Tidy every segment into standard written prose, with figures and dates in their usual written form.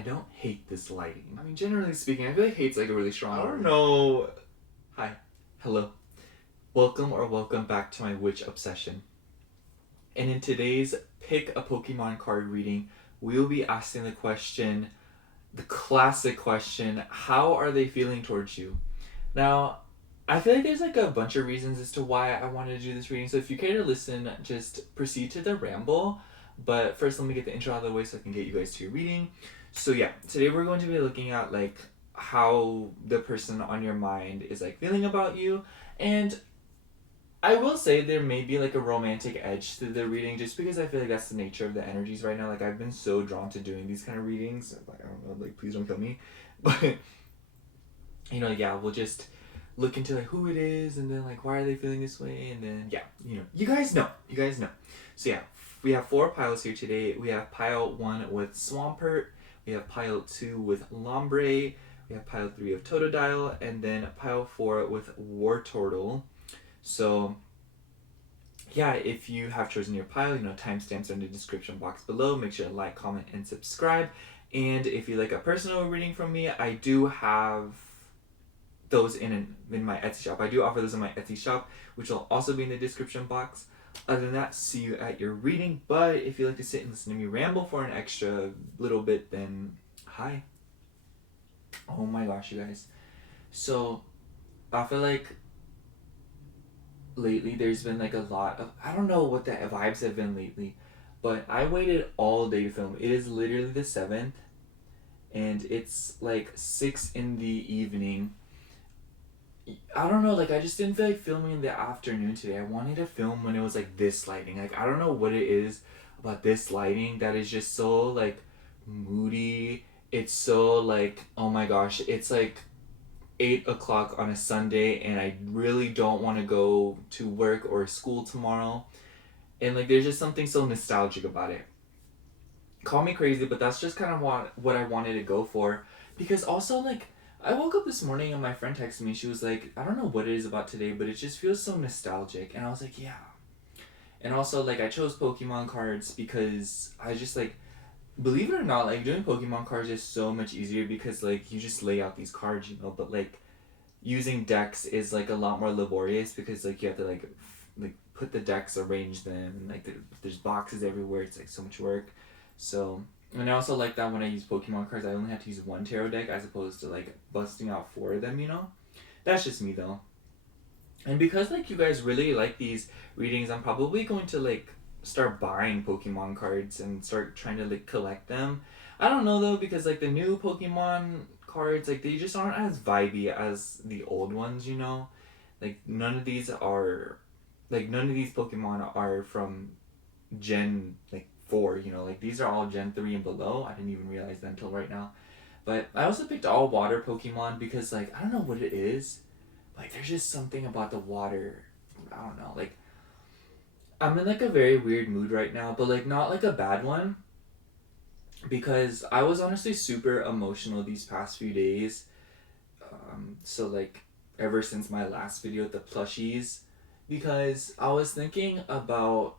I don't hate this lighting. I mean, generally speaking, I feel like hate's like a really strong word. I don't know. Hi. Hello. Welcome back to my witch obsession. And in today's Pick a Pokemon card reading, we will be asking the question, the classic question, how are they feeling towards you? Now, I feel like there's like a bunch of reasons as to why I wanted to do this reading, so if you care to listen, just proceed to the ramble. But first, let me get the intro out of the way so I can get you guys to your reading. So yeah, today we're going to be looking at like how the person on your mind is like feeling about you, and I will say there may be like a romantic edge to the reading just because I feel like that's the nature of the energies right now. Like I've been so drawn to doing these kind of readings. Like I don't know, like please don't kill me. But you know, yeah, we'll just look into like who it is and then like why are they feeling this way, and then yeah, you guys know. So yeah, we have 4 piles here today. We have pile 1 with Swampert, we have pile 2 with Lombre, we have pile 3 of Totodile, and then pile 4 with Wartortle. So yeah, if you have chosen your pile, timestamps are in the description box below. Make sure to like, comment, and subscribe. And if you like a personal reading from me, I do have those in my Etsy shop. I do offer those in my Etsy shop, which will also be in the description box. Other than that, see you at your reading. But if you like to sit and listen to me ramble for an extra little bit, then hi. Oh my gosh, you guys. So I feel like lately there's been like a lot of, I don't know what the vibes have been lately, but I waited all day to film. It is literally the 7th, and it's like 6 in the evening. I don't know, like I just didn't feel like filming in the afternoon today. I wanted to film when it was like this lighting. Like I don't know what it is about this lighting that is just so like moody. It's so like, oh my gosh, it's like 8 o'clock on a Sunday and I really don't want to go to work or school tomorrow. And like there's just something so nostalgic about it. Call me crazy, but that's just kind of what I wanted to go for. Because also like I woke up this morning and my friend texted me. She was like, I don't know what it is about today, but it just feels so nostalgic. And I was like, yeah. And also like I chose Pokemon cards because I just like, believe it or not, like doing Pokemon cards is so much easier because like you just lay out these cards, but like using decks is like a lot more laborious because like you have to like put the decks, arrange them, and like there's boxes everywhere. It's like so much work. So, and I also like that when I use Pokemon cards, I only have to use 1 tarot deck as opposed to like busting out 4 of them. That's just me though. And because like you guys really like these readings, I'm probably going to like start buying Pokemon cards and start trying to like collect them. I don't know though, because like the new Pokemon cards, like they just aren't as vibey as the old ones. Like none of these Pokemon are from Gen like 4. Like these are all Gen 3 and below. I didn't even realize that until right now. But I also picked all water Pokemon because like I don't know what it is. Like there's just something about the water. I don't know. Like I'm in like a very weird mood right now, but like not like a bad one. Because I was honestly super emotional these past few days. So like ever since my last video with the plushies, because I was thinking about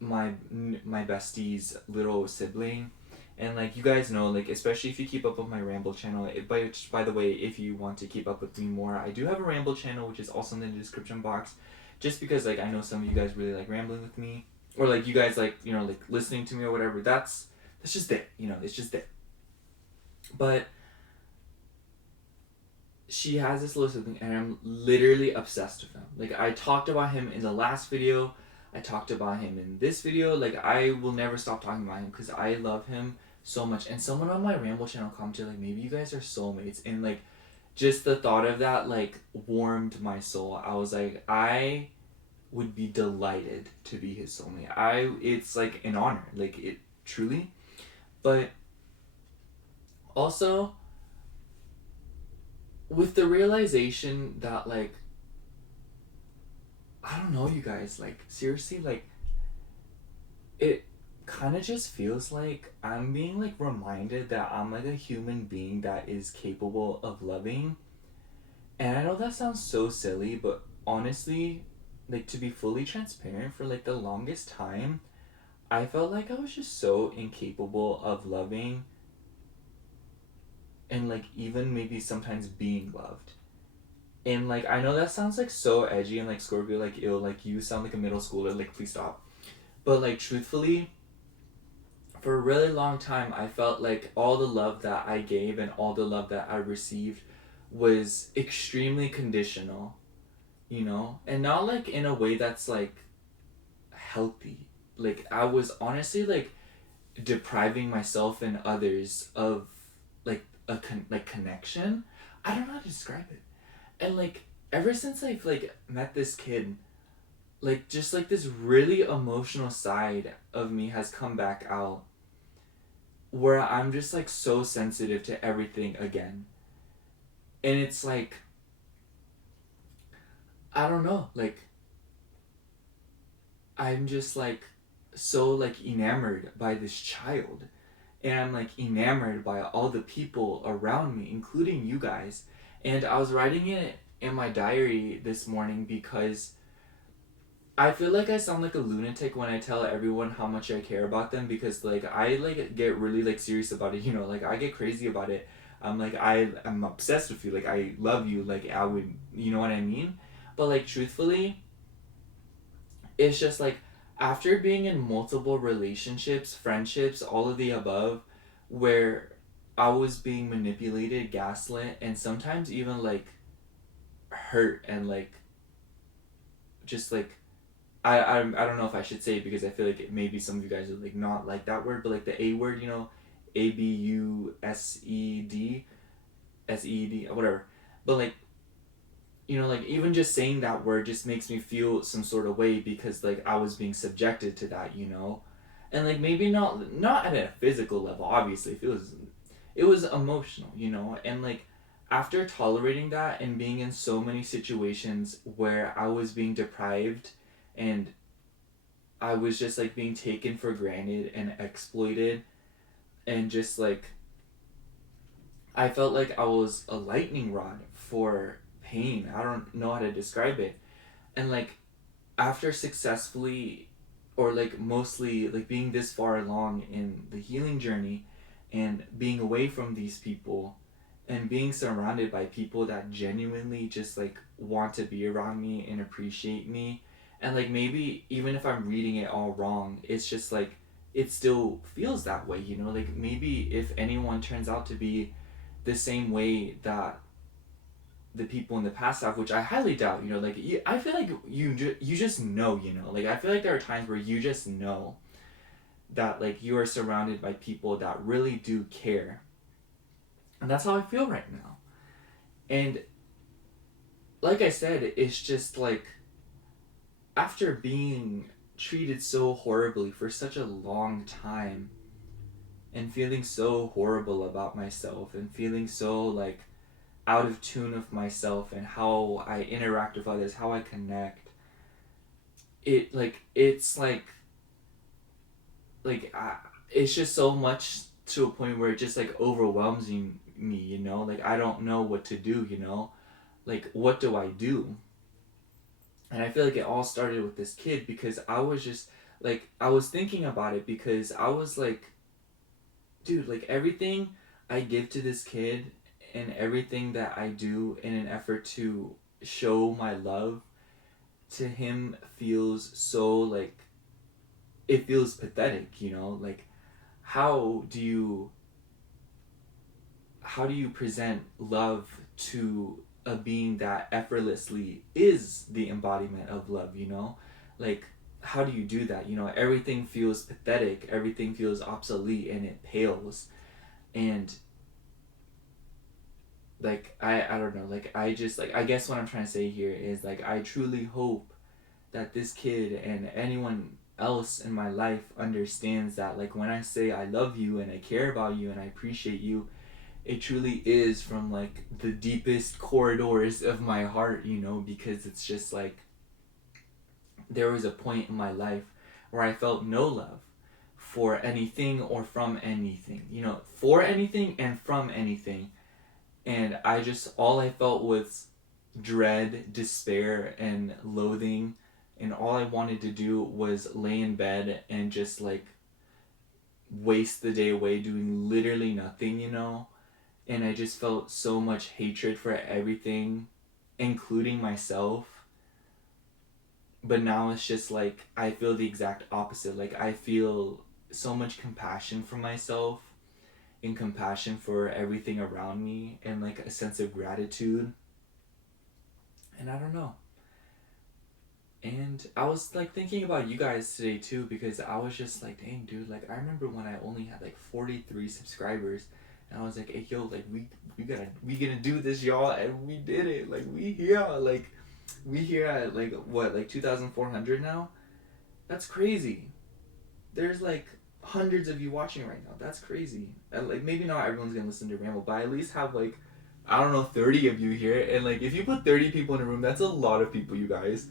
my bestie's little sibling, and like you guys know, like especially if you keep up with my ramble channel, by the way, if you want to keep up with me more, I do have a ramble channel which is also in the description box, just because like I know some of you guys really like rambling with me, or like you guys like like listening to me or whatever. That's just it. It's just it. But she has this little sibling and I'm literally obsessed with him. Like I talked about him in the last video, I talked about him in this video. Like I will never stop talking about him because I love him so much. And someone on my ramble channel commented like, maybe you guys are soulmates, and like just the thought of that like warmed my soul. I was like, I would be delighted to be his soulmate. It's like an honor, like it truly. But also with the realization that like I don't know, you guys, like seriously, like it kind of just feels like I'm being like reminded that I'm like a human being that is capable of loving. And I know that sounds so silly, but honestly, like to be fully transparent, for like the longest time I felt like I was just so incapable of loving and like even maybe sometimes being loved. And like I know that sounds like so edgy and like Scorpio, like ill, like you sound like a middle schooler, like please stop. But like truthfully, for a really long time I felt like all the love that I gave and all the love that I received was extremely conditional, you know? And not like in a way that's like healthy. Like I was honestly like depriving myself and others of like like connection. I don't know how to describe it. And like ever since I've like met this kid, like just like this really emotional side of me has come back out where I'm just like so sensitive to everything again. And it's like I don't know, like I'm just like so like enamored by this child, and I'm like enamored by all the people around me, including you guys. And I was writing it in my diary this morning because I feel like I sound like a lunatic when I tell everyone how much I care about them, because like I like get really like serious about it, you know, like I get crazy about it. I'm like I'm obsessed with you, like I love you, like I would, you know what I mean? But like truthfully, it's just like after being in multiple relationships, friendships, all of the above, where I was being manipulated, gaslit, and sometimes even like hurt and like just like I don't know if I should say it because I feel like maybe some of you guys would like not like that word, but like the A word, you know, ABUSED, whatever. But like, you know, like even just saying that word just makes me feel some sort of way because like I was being subjected to that, you know. And like maybe not at a physical level, obviously. It was emotional, you know. And like after tolerating that and being in so many situations where I was being deprived and I was just like being taken for granted and exploited, and just like I felt like I was a lightning rod for pain. I don't know how to describe it. And like after successfully or like mostly like being this far along in the healing journey and being away from these people and being surrounded by people that genuinely just like want to be around me and appreciate me, and like maybe even if I'm reading it all wrong, it's just like it still feels that way, you know, like maybe if anyone turns out to be the same way that the people in the past have, which I highly doubt. You know, like I feel like you just know. You know, like I feel like there are times where you just know that like you are surrounded by people that really do care, and that's how I feel right now. And like I said, it's just like after being treated so horribly for such a long time and feeling so horrible about myself and feeling so like out of tune with myself and how I interact with others, how I connect. It's like it's just so much to a point where it just like overwhelms me, you know? Like I don't know what to do, you know? Like what do I do? And I feel like it all started with this kid because I was just like I was thinking about it because I was like, dude, like everything I give to this kid and everything that I do in an effort to show my love to him feels so like it feels pathetic, you know? Like how do you how do you present love to a being that effortlessly is the embodiment of love, you know? Like how do you do that? You know, everything feels pathetic, everything feels obsolete and it pales. And like I don't know, like I just like I guess what I'm trying to say here is like I truly hope that this kid and anyone else in my life understands that like when I say I love you and I care about you and I appreciate you, it truly is from like the deepest corridors of my heart, you know, because it's just like there was a point in my life where I felt no love for anything or from anything, you know, for anything and from anything. And all I felt was dread, despair, and loathing and all I wanted to do was lay in bed and just like waste the day away doing literally nothing, you know? And I just felt so much hatred for everything, including myself. But now it's just like I feel the exact opposite. Like I feel so much compassion for myself and compassion for everything around me and like a sense of gratitude. And I don't know. And I was like thinking about you guys today too, because I was just like, dang dude, like I remember when I only had like 43 subscribers, and I was like, hey yo, like we gonna do this, y'all, and we did it. Like we here at like what, like 2,400 now. That's crazy. There's like hundreds of you watching right now. That's crazy. And like maybe not everyone's gonna listen to Ramble, but I at least have like, I don't know, 30 of you here. And like if you put 30 people in a room, that's a lot of people, you guys.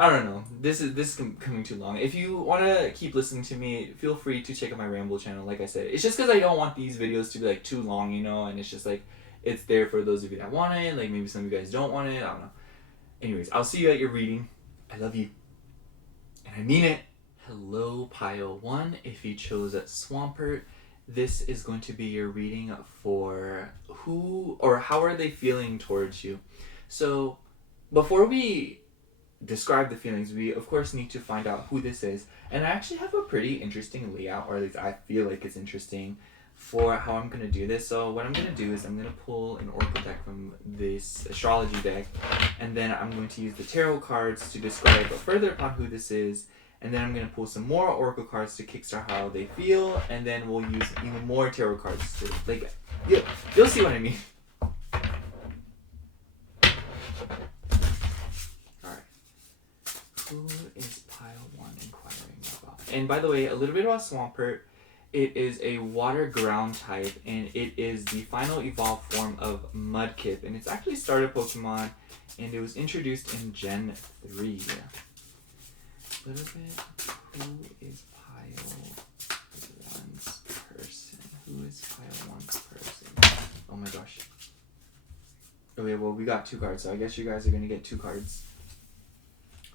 I don't know. This is coming too long. If you want to keep listening to me, feel free to check out my Ramble channel. Like I said, it's just because I don't want these videos to be like too long, you know. And it's just like it's there for those of you that want it. Like maybe some of you guys don't want it. I don't know. Anyways, I'll see you at your reading. I love you, and I mean it. Hello, Pile 1. If you chose Swampert, this is going to be your reading for who or how are they feeling towards you. So, before we describe the feelings, we of course need to find out who this is. And I actually have a pretty interesting layout, or at least I feel like it's interesting, for how I'm going to do this. So what I'm going to do is I'm going to pull an oracle deck from this Astrol-OG deck, and then I'm going to use the tarot cards to describe further upon who this is, and then I'm going to pull some more oracle cards to kickstart how they feel, and then we'll use even more tarot cards to, like, you'll see what I mean. Who is Pile 1 inquiring about? And by the way, a little bit about Swampert. It is a water ground type, and it is the final evolved form of Mudkip. And it's actually starter Pokemon, and it was introduced in Gen 3. A little bit. Who is Pile 1's person? Who is Pile 1's person? Oh my gosh. Okay, well, we got 2 cards, so I guess you guys are going to get 2 cards.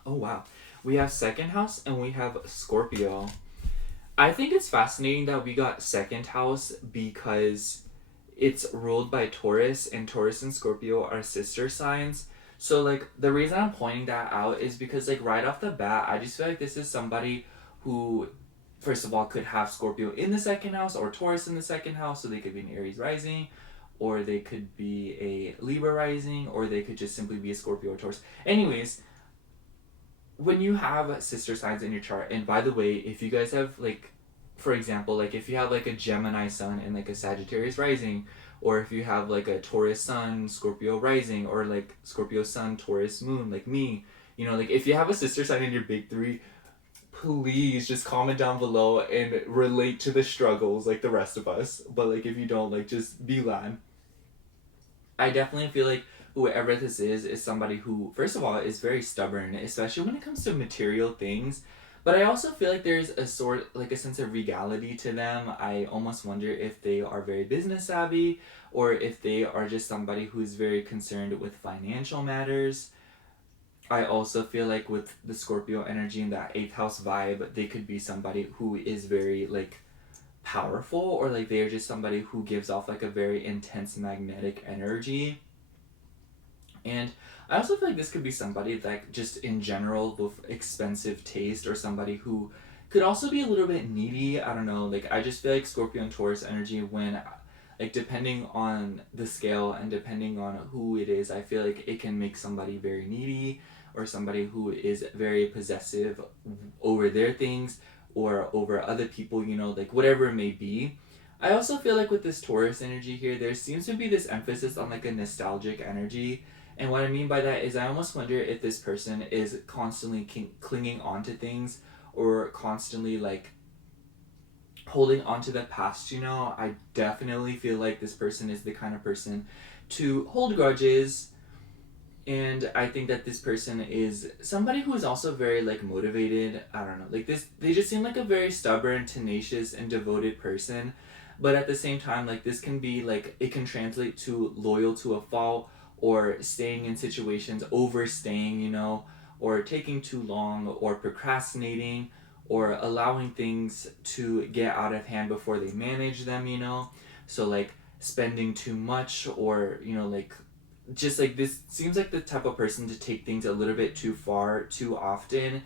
Oh wow. We have second house and we have Scorpio. I think it's fascinating that we got second house because it's ruled by Taurus, and Taurus and Scorpio are sister signs. So like the reason I'm pointing that out is because like right off the bat, I just feel like this is somebody who first of all could have Scorpio in the second house or Taurus in the second house, so they could be an Aries rising, or they could be a Libra rising, or they could just simply be a Scorpio or Taurus. Anyways, when you have sister signs in your chart, and by the way, if you guys have like, for example, like if you have like a Gemini sun and like a Sagittarius rising, or if you have like a Taurus sun, Scorpio rising, or like Scorpio sun, Taurus moon, like me, you know, like if you have a sister sign in your big 3, please just comment down below and relate to the struggles like the rest of us. But like if you don't, like just be glad. I definitely feel like whoever this is somebody who, first of all, is very stubborn, especially when it comes to material things. But I also feel like there's a sort, like a sense of regality to them. I almost wonder if they are very business savvy, or if they are just somebody who's very concerned with financial matters. I also feel like with the Scorpio energy and that 8th house vibe, they could be somebody who is very like powerful, or like they are just somebody who gives off like a very intense magnetic energy. And I also feel like this could be somebody that just in general with expensive taste, or somebody who could also be a little bit needy. I don't know, like I just feel like Scorpio and Taurus energy, when like depending on the scale and depending on who it is, I feel like it can make somebody very needy, or somebody who is very possessive over their things or over other people, you know, like whatever it may be. I also feel like with this Taurus energy here, there seems to be this emphasis on like a nostalgic energy. And what I mean by that is I almost wonder if this person is constantly clinging on to things, or constantly like holding on to the past, you know. I definitely feel like this person is the kind of person to hold grudges. And I think that this person is somebody who is also very like motivated. I don't know, like this, they just seem like a very stubborn, tenacious, and devoted person. But at the same time, like this can be like, it can translate to loyal to a fault, or staying in situations, overstaying, you know, or taking too long or procrastinating or allowing things to get out of hand before they manage them, you know? So like spending too much or, you know, like just like this seems like the type of person to take things a little bit too far too often,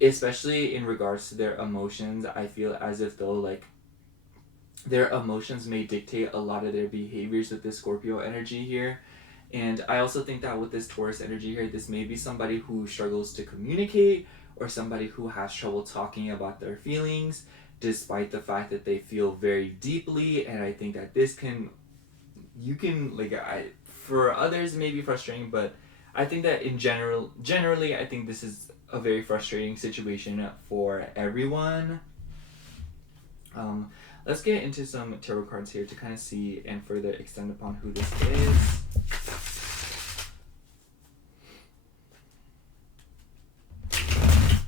especially in regards to their emotions. I feel as if though like their emotions may dictate a lot of their behaviors with this Scorpio energy here. And I also think that with this Taurus energy here, this may be somebody who struggles to communicate or somebody who has trouble talking about their feelings despite the fact that they feel very deeply. And I think that this can, you can, like, for others it may be frustrating, but I think that generally, I think this is a very frustrating situation for everyone. Um, let's get into some tarot cards here to kind of see and further extend upon who this is.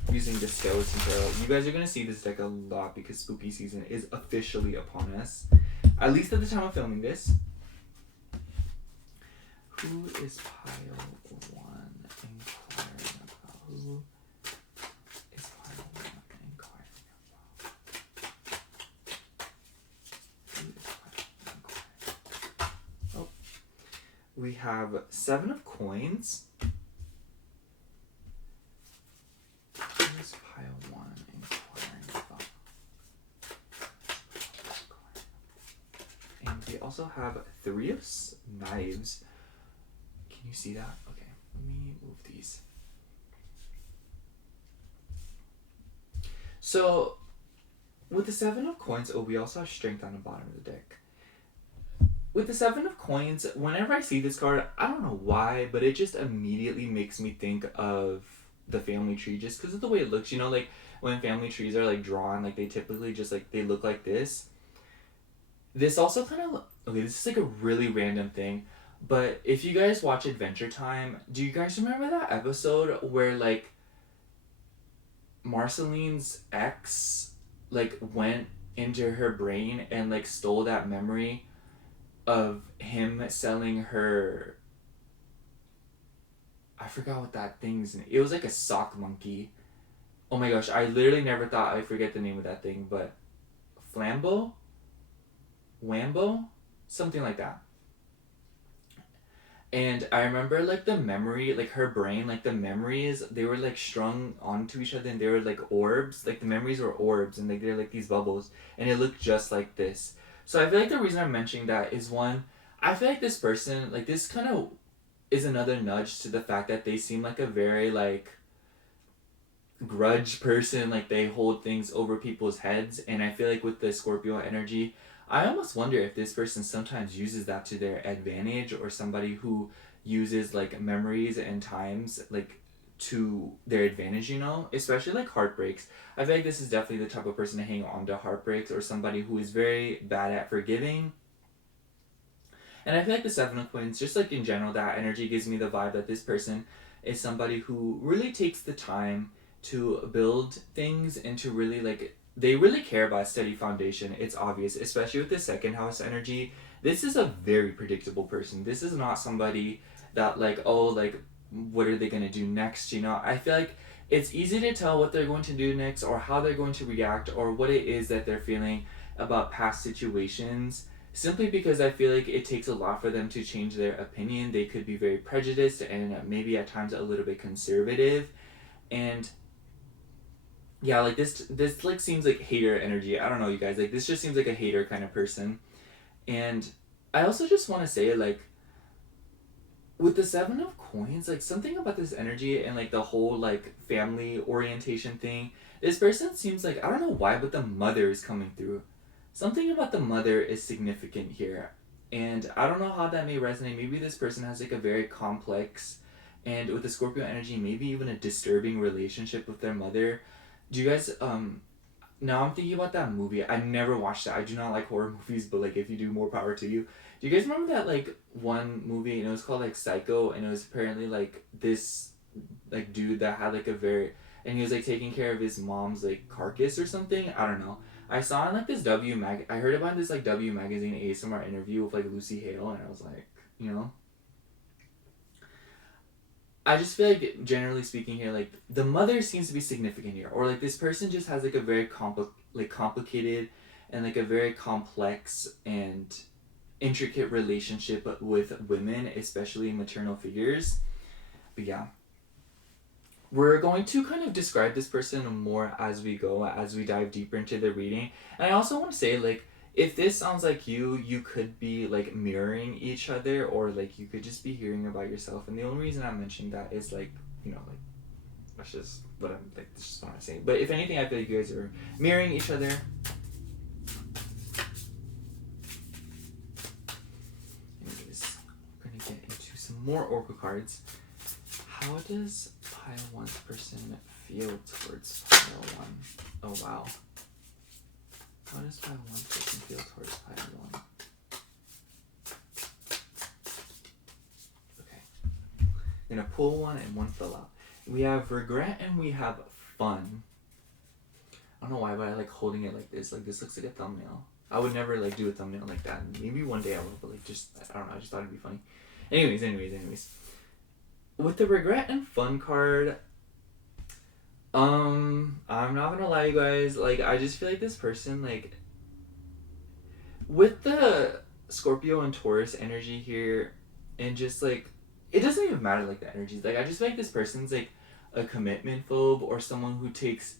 Using the Skeleton Tarot. You guys are going to see this deck a lot because spooky season is officially upon us. At least at the time of filming this. Who is pile 1 inquiring about? Who is pile 1 inquiring about? Who is pile 1 inquiring? Oh. We have 7 of Coins. Who is pile 1 inquiring about? And we also have 3 of Knives. Can you see that? Okay, let me move these. So, with the 7 of Coins, we also have Strength on the bottom of the deck. With the 7 of Coins, whenever I see this card, I don't know why, but it just immediately makes me think of the family tree just because of the way it looks. You know, like when family trees are like drawn, like they typically just like, they look like this. This also kind of, okay, this is like a really random thing. But if you guys watch Adventure Time, do you guys remember that episode where like Marceline's ex like went into her brain and like stole that memory of him selling her, I forgot what that thing's name. It was like a sock monkey. Oh my gosh, I literally never thought I'd forget the name of that thing, but Flambeau? Wambo? Something like that. And I remember like the memory, like her brain, like the memories, they were like strung onto each other and they were like orbs. Like the memories were orbs and like they're like these bubbles. And it looked just like this. So I feel like the reason I'm mentioning that is one, I feel like this person, like this kind of is another nudge to the fact that they seem like a very like grudge person. Like they hold things over people's heads. And I feel like with the Scorpio energy, I almost wonder if this person sometimes uses that to their advantage, or somebody who uses like memories and times like to their advantage, you know, especially like heartbreaks. I feel like this is definitely the type of person to hang on to heartbreaks, or somebody who is very bad at forgiving. And I feel like the 7 of Coins, just like in general, that energy gives me the vibe that this person is somebody who really takes the time to build things and to really like, they really care about a steady foundation. It's obvious, especially with the 2nd house energy. This is a very predictable person. This is not somebody that like, oh, like, what are they going to do next? You know, I feel like it's easy to tell what they're going to do next, or how they're going to react, or what it is that they're feeling about past situations, simply because I feel like it takes a lot for them to change their opinion. They could be very prejudiced and maybe at times a little bit conservative. And yeah, like this like seems like hater energy. I don't know, you guys, like this just seems like a hater kind of person. And I also just want to say, like, with the 7 of Coins, like something about this energy and like the whole like family orientation thing, this person seems like, I don't know why, but the mother is coming through. Something about the mother is significant here. And I don't know how that may resonate. Maybe this person has like a very complex, and with the Scorpio energy, maybe even a disturbing relationship with their mother. Do you guys, now I'm thinking about that movie. I never watched that. I do not like horror movies, but like if you do, more power to you. Do you guys remember that like one movie, and it was called like Psycho, and it was apparently like this like dude that had like a very, and he was like taking care of his mom's like carcass or something? I don't know. I saw in like this I heard about this like W Magazine ASMR interview with like Lucy Hale, and I was like, you know, I just feel like, generally speaking here, like, the mother seems to be significant here. Or, like, this person just has, like, a very complicated and, like, a very complex and intricate relationship with women, especially maternal figures. But yeah. We're going to kind of describe this person more as we go, as we dive deeper into the reading. And I also want to say, like, if this sounds like you could be, like, mirroring each other, or, like, you could just be hearing about yourself. And the only reason I'm mentioning that is, like, you know, like, that's just what I'm, like, that's just what I'm saying. But if anything, I feel like you guys are mirroring each other. Anyways, we're going to get into some more oracle cards. How does pile 1's person feel towards pile 1? Oh, wow. How does pile 1's person feel towards pile 1? Okay. I'm going to pull one and one fell out. We have regret and we have fun. I don't know why, but I like holding it like this. Like, this looks like a thumbnail. I would never, like, do a thumbnail like that. Maybe one day I will, but, like, just, I don't know. I just thought it'd be funny. Anyways. With the regret and fun card, I'm not gonna lie, you guys. Like, I just feel like this person, like, with the Scorpio and Taurus energy here, and just, like, it doesn't even matter, like, the energies. Like, I just feel like this person's, like, a commitment phobe, or someone who takes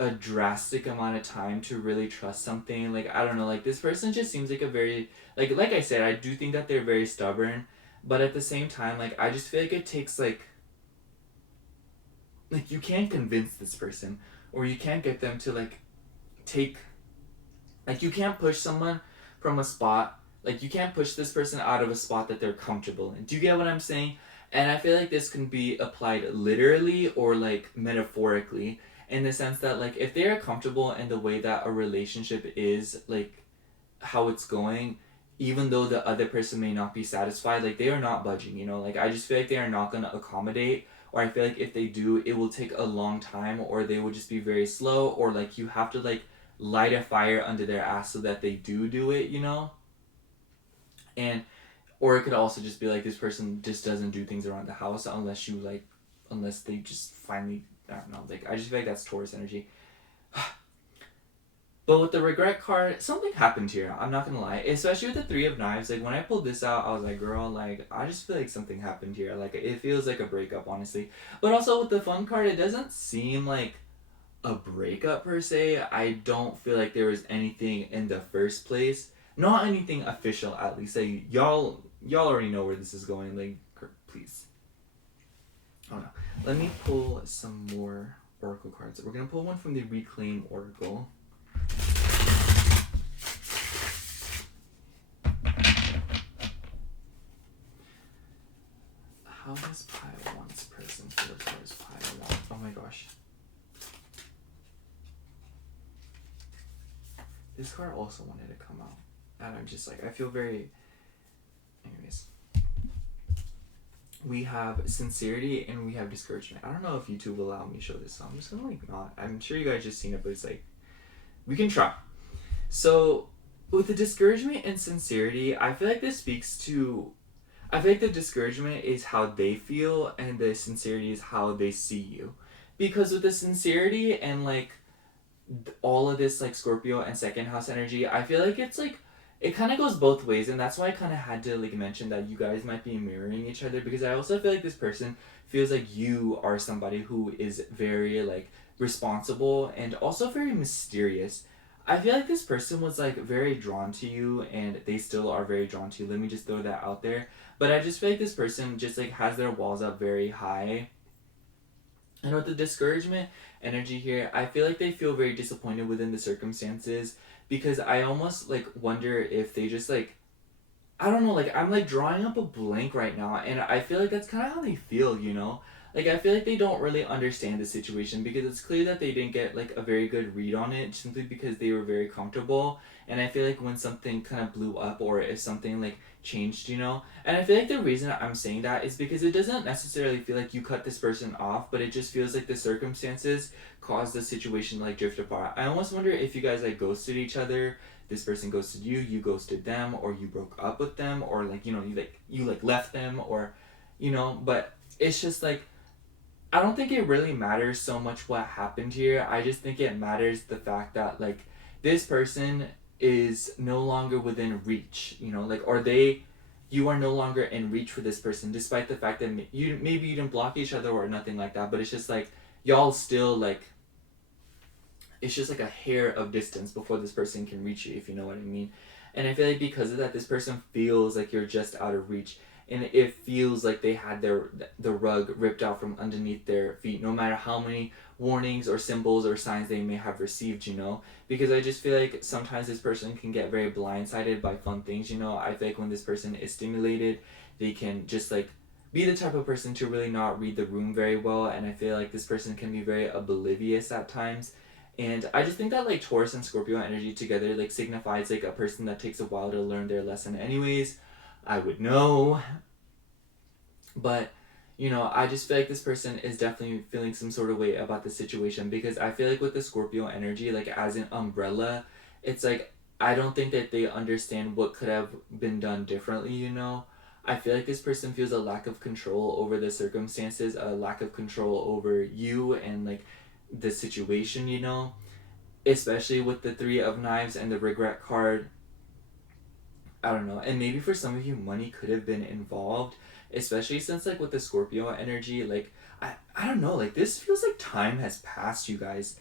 a drastic amount of time to really trust something. Like, I don't know, like, this person just seems like a very, like I said, I do think that they're very stubborn, but at the same time, like, I just feel like it takes, like, you can't convince this person, or you can't get them to, like, take, like, you can't push someone from a spot, like, you can't push this person out of a spot that they're comfortable in. Do you get what I'm saying? And I feel like this can be applied literally or, like, metaphorically, in the sense that, like, if they are comfortable in the way that a relationship is, like, how it's going, even though the other person may not be satisfied, like, they are not budging, you know? Like, I just feel like they are not going to accommodate, or I feel like if they do, it will take a long time, or they will just be very slow, or, like, you have to, like, light a fire under their ass so that they do it, you know? And, or it could also just be, like, this person just doesn't do things around the house unless you, like, unless they just finally, I don't know, like, I just feel like that's Taurus energy. But with the regret card, something happened here. I'm not gonna lie. Especially with the Three of Knives. Like, when I pulled this out, I was like, girl, like, I just feel like something happened here. Like, it feels like a breakup, honestly. But also with the Fun card, it doesn't seem like a breakup per se. I don't feel like there was anything in the first place. Not anything official, at least. Like, y'all already know where this is going. Like, please. Oh no. Let me pull some more Oracle cards. We're gonna pull one from the Reclaim Oracle. How does pile 1's person feel towards pile 1? Oh my gosh. This card also wanted to come out. And I'm just like, I feel very... Anyways. We have sincerity and we have discouragement. I don't know if YouTube will allow me to show this, so I'm just gonna, like, not. I'm sure you guys just seen it, but it's like, we can try. So, with the discouragement and sincerity, I feel like this speaks to... I feel like the discouragement is how they feel, and the sincerity is how they see you. Because with the sincerity and, like, all of this, like, Scorpio and second house energy, I feel like it's, like, it kind of goes both ways, and that's why I kind of had to, like, mention that you guys might be mirroring each other, because I also feel like this person feels like you are somebody who is very, like, responsible and also very mysterious. I feel like this person was, like, very drawn to you, and they still are very drawn to you. Let me just throw that out there. But I just feel like this person just, like, has their walls up very high. And with the discouragement energy here, I feel like they feel very disappointed within the circumstances, because I almost, like, wonder if they just, like, I don't know, like, I'm, like, drawing up a blank right now, and I feel like that's kind of how they feel, you know? Like, I feel like they don't really understand the situation, because it's clear that they didn't get, like, a very good read on it, simply because they were very comfortable. And I feel like when something kind of blew up, or if something, like, changed, you know? And I feel like the reason I'm saying that is because it doesn't necessarily feel like you cut this person off, but it just feels like the circumstances caused the situation to, like, drift apart. I almost wonder if you guys, like, ghosted each other, this person ghosted you, you ghosted them, or you broke up with them, or, like, you know, you left them, or, you know, but it's just like, I don't think it really matters so much what happened here. I just think it matters the fact that like this person is no longer within reach, you know, like, or you are no longer in reach for this person, despite the fact that maybe you didn't block each other or nothing like that, but it's just like y'all still like, it's just like a hair of distance before this person can reach you, if you know what I mean. And I feel like because of that, this person feels like you're just out of reach, and it feels like they had the rug ripped out from underneath their feet, no matter how many warnings or symbols or signs they may have received, you know. Because I just feel like sometimes this person can get very blindsided by fun things, you know. I feel like when this person is stimulated, they can just like be the type of person to really not read the room very well, and I feel like this person can be very oblivious at times. And I just think that like Taurus and Scorpio energy together like signifies like a person that takes a while to learn their lesson anyways. I would know. But, you know, I just feel like this person is definitely feeling some sort of way about the situation, because I feel like with the Scorpio energy, like as an umbrella, it's like I don't think that they understand what could have been done differently, you know? I feel like this person feels a lack of control over the circumstances, a lack of control over you and like the situation, you know? Especially with the Three of Knives and the regret card. I don't know. And maybe for some of you, money could have been involved, especially since, like, with the Scorpio energy, like, I don't know, like, this feels like time has passed, you guys.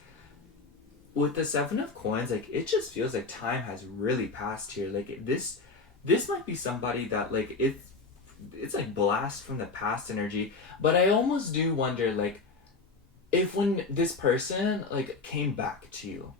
With the Seven of Coins, like, it just feels like time has really passed here. Like, this might be somebody that, like, it's like blast from the past energy. But I almost do wonder, like, if when this person like came back to you,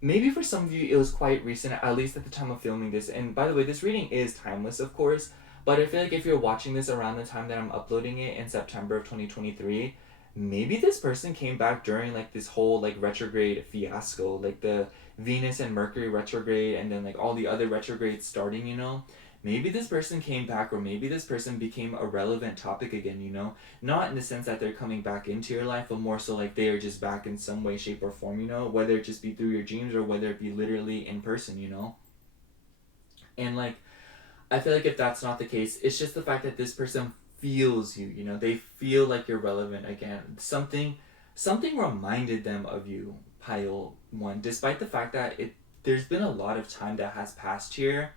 maybe for some of you it was quite recent, at least at the time of filming this. And by the way, this reading is timeless, of course, but I feel like if you're watching this around the time that I'm uploading it in September of 2023, maybe this person came back during like this whole like retrograde fiasco, like the Venus and Mercury retrograde, and then like all the other retrogrades starting, you know. Maybe this person came back, or maybe this person became a relevant topic again, you know? Not in the sense that they're coming back into your life, but more so like they are just back in some way, shape, or form, you know? Whether it just be through your dreams or whether it be literally in person, you know? And like, I feel like if that's not the case, it's just the fact that this person feels you, you know? They feel like you're relevant again. Something reminded them of you, pile one, despite the fact that there's been a lot of time that has passed here.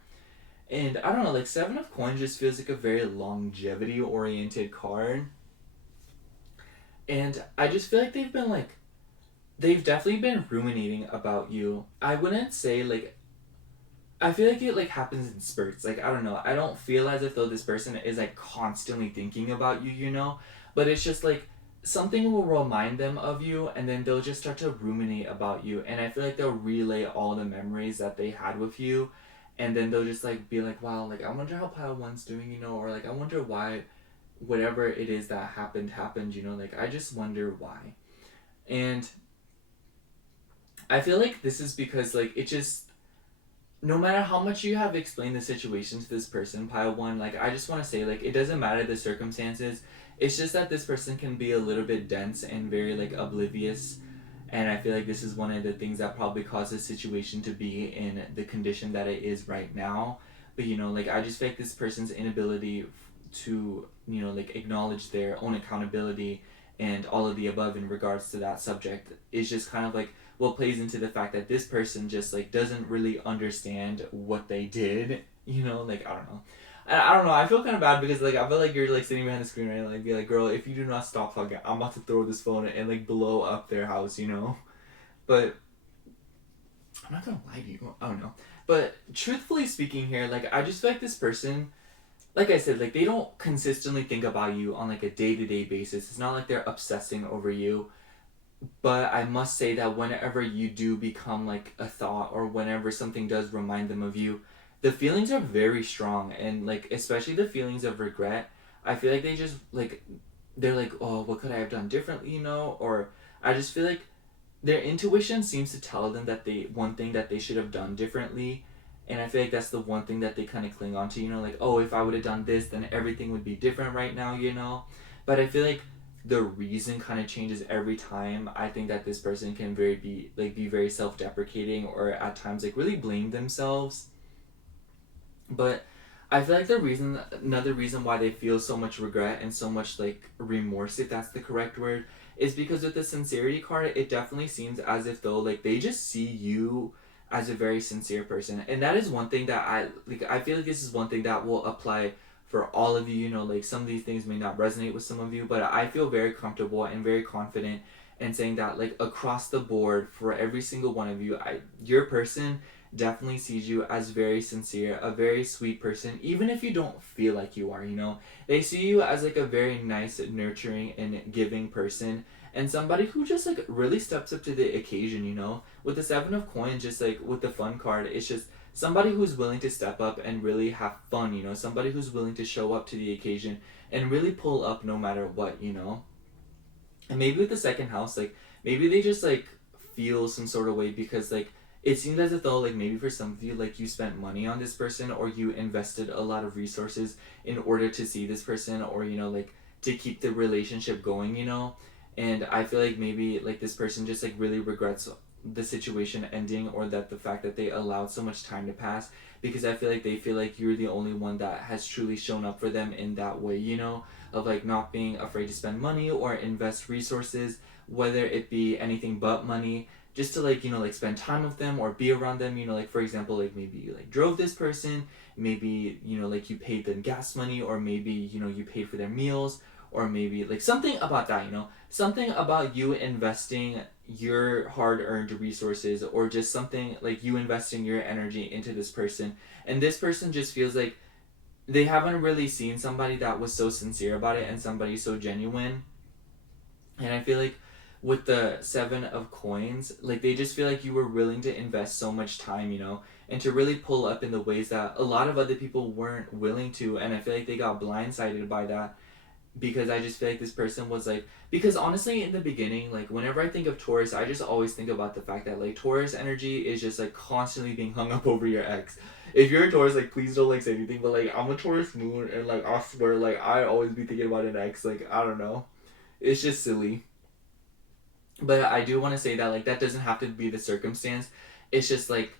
And I don't know, like Seven of Coins just feels like a very longevity oriented card. And I just feel like they've definitely been ruminating about you. I wouldn't say like, I feel like it like happens in spurts. Like, I don't know. I don't feel as if though this person is like constantly thinking about you, you know? But it's just like something will remind them of you, and then they'll just start to ruminate about you. And I feel like they'll relay all the memories that they had with you, and then they'll just like be like, wow, like I wonder how pile one's doing, you know, or like I wonder why whatever it is that happened, you know, like I just wonder why. And I feel like this is because like it just, no matter how much you have explained the situation to this person, pile one, like I just want to say, like, it doesn't matter the circumstances. It's just that this person can be a little bit dense and very like oblivious, and I feel like this is one of the things that probably caused the situation to be in the condition that it is right now. But you know, like I just feel like this person's inability to, you know, like acknowledge their own accountability and all of the above in regards to that subject is just kind of like what plays into the fact that this person just like doesn't really understand what they did, you know. Like I don't know, I don't know, I feel kind of bad because like I feel like you're like sitting behind the screen, right? Like, be like, girl, if you do not stop talking, I'm about to throw this phone and like blow up their house, you know. But I'm not gonna lie to you, I don't know. But truthfully speaking here, like I just feel like this person, like I said, like they don't consistently think about you on like a day-to-day basis. It's not like they're obsessing over you. But I must say that whenever you do become like a thought, or whenever something does remind them of you, the feelings are very strong, and like especially the feelings of regret. I feel like they just like, they're like, oh, what could I have done differently, you know? Or I just feel like their intuition seems to tell them that they one thing that they should have done differently. And I feel like that's the one thing that they kind of cling on to, you know, like, oh, if I would have done this, then everything would be different right now, you know. But I feel like the reason kind of changes every time. I think that this person can be very self-deprecating, or at times like really blame themselves. But I feel like another reason why they feel so much regret and so much like remorse, if that's the correct word, is because with the sincerity card, it definitely seems as if though like they just see you as a very sincere person, and that is one thing that I feel like this is one thing that will apply for all of you. You know, like some of these things may not resonate with some of you, but I feel very comfortable and very confident in saying that like across the board for every single one of you, your person definitely sees you as very sincere, a very sweet person, even if you don't feel like you are, you know. They see you as like a very nice, nurturing, and giving person, and somebody who just like really steps up to the occasion, you know. With the Seven of Coins, just like with the fun card, it's just somebody who's willing to step up and really have fun, you know. Somebody who's willing to show up to the occasion and really pull up no matter what, you know. And maybe with the second house, like maybe they just like feel some sort of way because like it seems as if though like maybe for some of you like you spent money on this person or you invested a lot of resources in order to see this person, or you know like to keep the relationship going, you know. And I feel like maybe like this person just like really regrets the situation ending, or that the fact that they allowed so much time to pass, because I feel like they feel like you're the only one that has truly shown up for them in that way, you know, of like not being afraid to spend money or invest resources, whether it be anything but money, just to like, you know, like spend time with them or be around them, you know, like for example, like maybe you like drove this person, maybe, you know, like you paid them gas money, or maybe, you know, you paid for their meals, or maybe like something about that, you know, something about you investing your hard-earned resources, or just something like you investing your energy into this person, and this person just feels like they haven't really seen somebody that was so sincere about it and somebody so genuine. And I feel like with the Seven of Coins, like they just feel like you were willing to invest so much time, you know, and to really pull up in the ways that a lot of other people weren't willing to. And I feel like they got blindsided by that, because I just feel like this person was like, because honestly in the beginning, like whenever I think of Taurus, I just always think about the fact that like Taurus energy is just like constantly being hung up over your ex. If you're a Taurus, like please don't like say anything, but like I'm a Taurus moon, and like I swear like I always be thinking about an ex, like I don't know, it's just silly. But I do want to say that like that doesn't have to be the circumstance. It's just like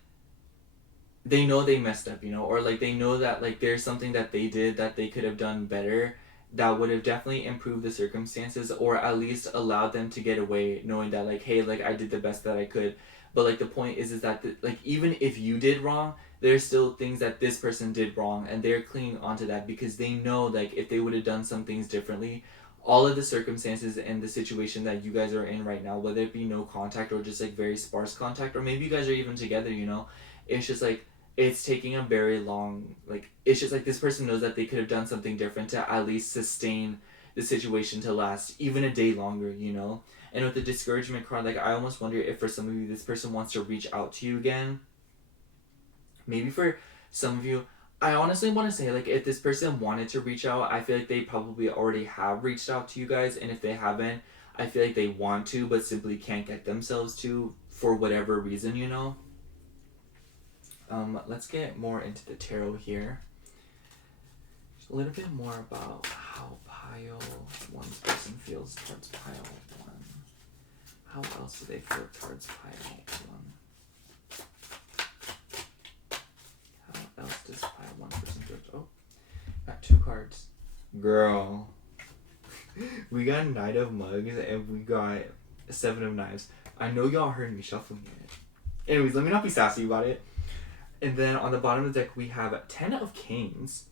they know they messed up, you know, or like they know that like there's something that they did that they could have done better, that would have definitely improved the circumstances, or at least allowed them to get away, knowing that like hey, like I did the best that I could. But like the point is that like even if you did wrong, there's still things that this person did wrong, and they're clinging onto that because they know like if they would have done some things differently, all of the circumstances and the situation that you guys are in right now, whether it be no contact or just like very sparse contact, or maybe you guys are even together, you know, it's just like it's taking a very long, like it's just like this person knows that they could have done something different to at least sustain the situation to last even a day longer, you know. And with the discouragement card, like I almost wonder if for some of you this person wants to reach out to you again. Maybe for some of you, I honestly want to say like if this person wanted to reach out, I feel like they probably already have reached out to you guys, and if they haven't, I feel like they want to but simply can't get themselves to for whatever reason, you know. Let's get more into the tarot here. Just a little bit more about how pile one's person feels towards pile one. How else do they feel towards pile one? How else does pile one person feel? Oh, got two cards. Girl. We got Knight of Mugs and we got Seven of Knives. I know y'all heard me shuffling it. Anyways, let me not be sassy about it. And then on the bottom of the deck, we have Ten of Canes.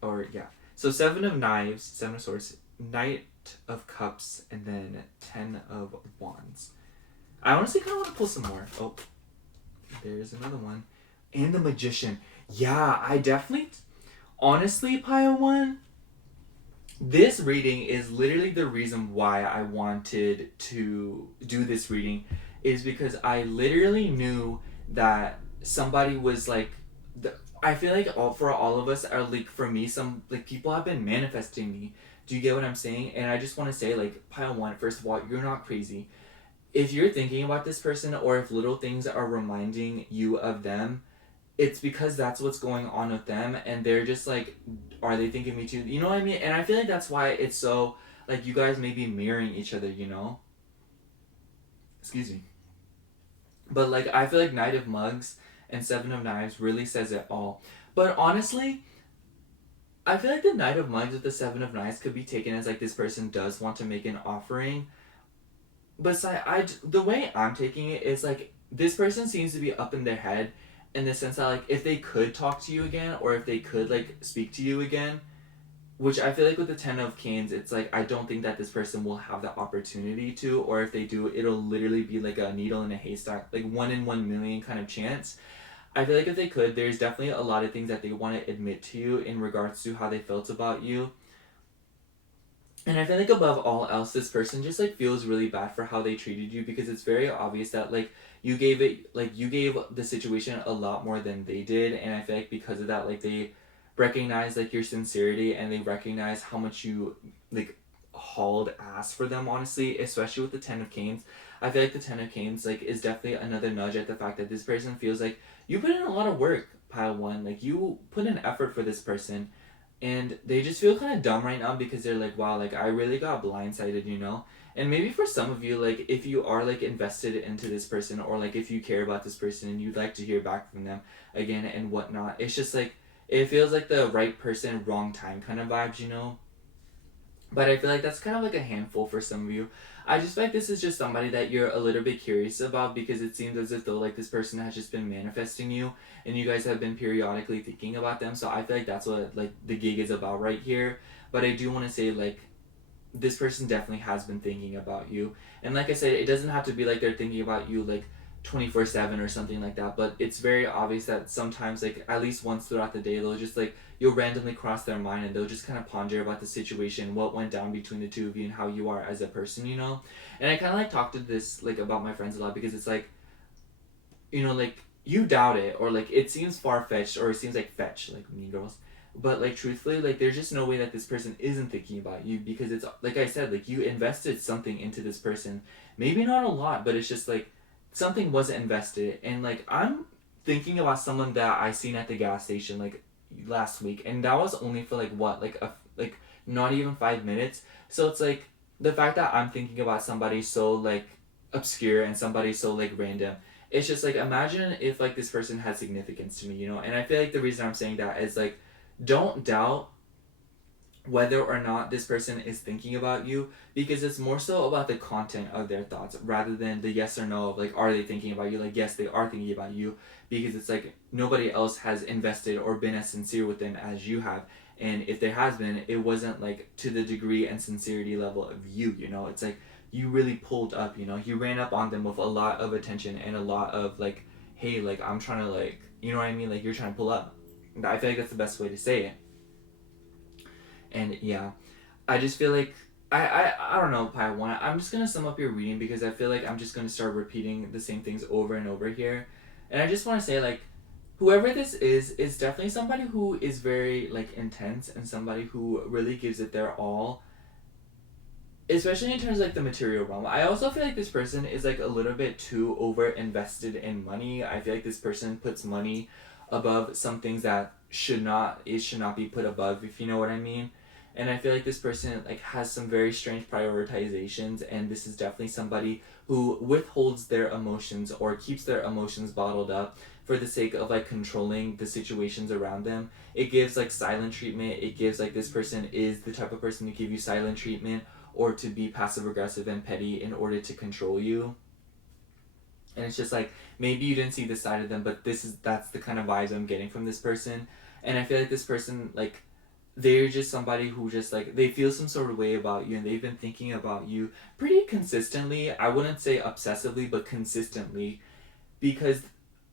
Or, yeah. So Seven of Knives, Seven of Swords, Knight of Cups, and then Ten of Wands. I honestly kind of want to pull some more. Oh, there's another one. And the Magician. Yeah, I definitely... Honestly, Pile 1, this reading is literally the reason why I wanted to do this reading, is because I literally knew that somebody was like, I feel like for all of us, are like for me, some like people have been manifesting me. Do you get what I'm saying? And I just want to say like Pile 1, first of all, you're not crazy. If you're thinking about this person, or if little things are reminding you of them, it's because that's what's going on with them, and they're just like, are they thinking me too? You know what I mean? And I feel like that's why it's so like you guys may be mirroring each other, you know. Excuse me. But like I feel like Knight of Mugs and Seven of Knives really says it all. But honestly, I feel like the Knight of Wands with the Seven of Knives could be taken as like this person does want to make an offering. But the way I'm taking it is like this person seems to be up in their head in the sense that like if they could talk to you again or if they could like speak to you again, which I feel like with the Ten of Canes, it's like I don't think that this person will have the opportunity to, or if they do, it'll literally be like a needle in a haystack, like 1 in 1 million kind of chance. I feel like if they could, there's definitely a lot of things that they want to admit to you in regards to how they felt about you. And I feel like above all else, this person just like feels really bad for how they treated you because it's very obvious that like you gave the situation a lot more than they did, and I feel like because of that, like they recognize like your sincerity and they recognize how much you like hauled ass for them, honestly, especially with the Ten of Canes. I feel like the Ten of Canes like is definitely another nudge at the fact that this person feels like you put in a lot of work, pile one, like you put in effort for this person, and they just feel kind of dumb right now because they're like, wow, like I really got blindsided, you know. And maybe for some of you, like if you are like invested into this person, or like if you care about this person and you'd like to hear back from them again and whatnot, it's just like it feels like the right person wrong time kind of vibes, you know. But I feel like that's kind of like a handful for some of you. I just feel like this is just somebody that you're a little bit curious about because it seems as if though like this person has just been manifesting you and you guys have been periodically thinking about them. So I feel like that's what like the gig is about right here. But I do want to say like this person definitely has been thinking about you. And like I said, it doesn't have to be like they're thinking about you like 24/7 or something like that, but it's very obvious that sometimes like at least once throughout the day they'll just like you'll randomly cross their mind and they'll just kind of ponder about the situation, what went down between the two of you and how you are as a person, you know. And I kind of like talk to this like about my friends a lot because it's like, you know, like you doubt it or like it seems far-fetched or it seems like fetch like Mean Girls, but like truthfully like there's just no way that this person isn't thinking about you because it's like I said, like you invested something into this person, maybe not a lot, but it's just like something wasn't invested. And like I'm thinking about someone that I seen at the gas station like last week, and that was only for like what, like not even 5 minutes. So it's like the fact that I'm thinking about somebody so like obscure and somebody so like random, it's just like imagine if like this person had significance to me, you know. And I feel like the reason I'm saying that is like don't doubt whether or not this person is thinking about you because it's more so about the content of their thoughts rather than the yes or no of like are they thinking about you. Like yes, they are thinking about you because it's like nobody else has invested or been as sincere with them as you have, and if there has been, it wasn't like to the degree and sincerity level of you, you know. It's like you really pulled up, you know, you ran up on them with a lot of attention and a lot of like, hey, like I'm trying to like, you know what I mean, like you're trying to pull up. I feel like that's the best way to say it. And yeah, I just feel like I don't know, Pi One. I'm just gonna sum up your reading because I feel like I'm just gonna start repeating the same things over and over here. And I just wanna say like whoever this is definitely somebody who is very like intense and somebody who really gives it their all. Especially in terms of like the material realm. I also feel like this person is like a little bit too over invested in money. I feel like this person puts money above some things that should not be put above, if you know what I mean. And I feel like this person like has some very strange prioritizations, and this is definitely somebody who withholds their emotions or keeps their emotions bottled up for the sake of like controlling the situations around them. It gives like silent treatment. It gives like this person is the type of person to give you silent treatment or to be passive aggressive and petty in order to control you. And it's just like maybe you didn't see this side of them, but that's the kind of vibes I'm getting from this person. And I feel like this person like they're just somebody who just like they feel some sort of way about you and they've been thinking about you pretty consistently. I wouldn't say obsessively, but consistently, because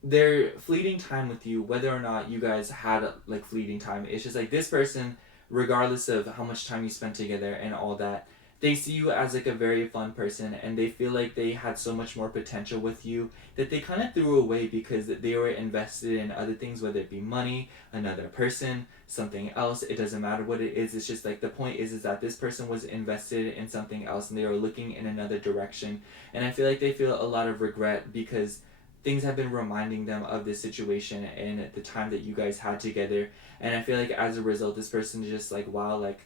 their fleeting time with you, whether or not you guys had like fleeting time, it's just like this person, regardless of how much time you spent together and all that, they see you as like a very fun person and they feel like they had so much more potential with you that they kind of threw away because they were invested in other things, whether it be money, another person, something else. It doesn't matter what it is. It's just like the point is that this person was invested in something else and they were looking in another direction. And I feel like they feel a lot of regret because things have been reminding them of this situation and the time that you guys had together. And I feel like as a result, this person is just like, wow, like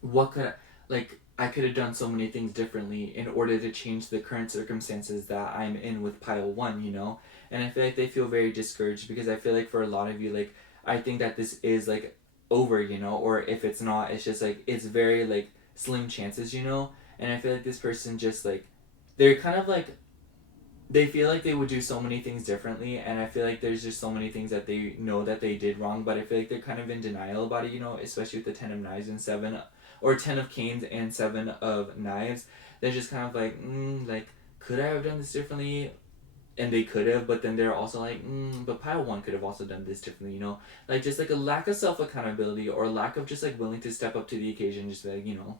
what could I, like I could have done so many things differently in order to change the current circumstances that I'm in with pile one, you know? And I feel like they feel very discouraged because I feel like for a lot of you, like, I think that this is, like, over, you know? Or if it's not, it's just, like, it's very, like, slim chances, you know? And I feel like this person just, like, they're kind of, like, they feel like they would do so many things differently, and I feel like there's just so many things that they know that they did wrong, but I feel like they're kind of in denial about it, you know, especially with the 10 of knives and 7, or 10 of canes and 7 of knives. They're just kind of like, like, could I have done this differently? And they could have, but then they're also like, but pile one could have also done this differently, you know? Like, just like a lack of self accountability, or lack of just like willing to step up to the occasion, just like, you know.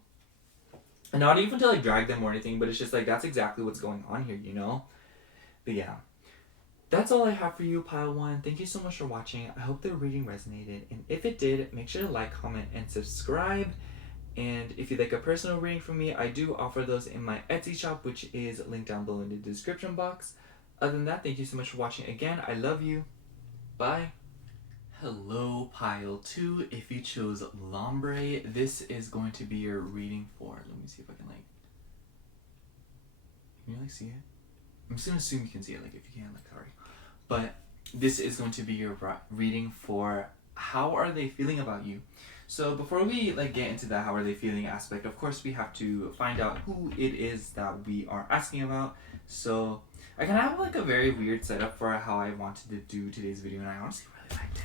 And not even to like drag them or anything, but it's just like, that's exactly what's going on here, you know? But yeah, that's all I have for you, Pile 1. Thank you so much for watching. I hope the reading resonated. And if it did, make sure to like, comment, and subscribe. And if you'd like a personal reading from me, I do offer those in my Etsy shop, which is linked down below in the description box. Other than that, thank you so much for watching again. I love you. Bye. Hello, Pile 2. If you chose Lombre, this is going to be your reading for... Let me see if I can, like... Can you, like, see it? I'm just gonna assume you can see it, like, if you can, like, sorry. But this is going to be your reading for how are they feeling about you. So before we, like, get into the how are they feeling aspect, of course we have to find out who it is that we are asking about. So I kind of have, like, a very weird setup for how I wanted to do today's video, and I honestly really liked it.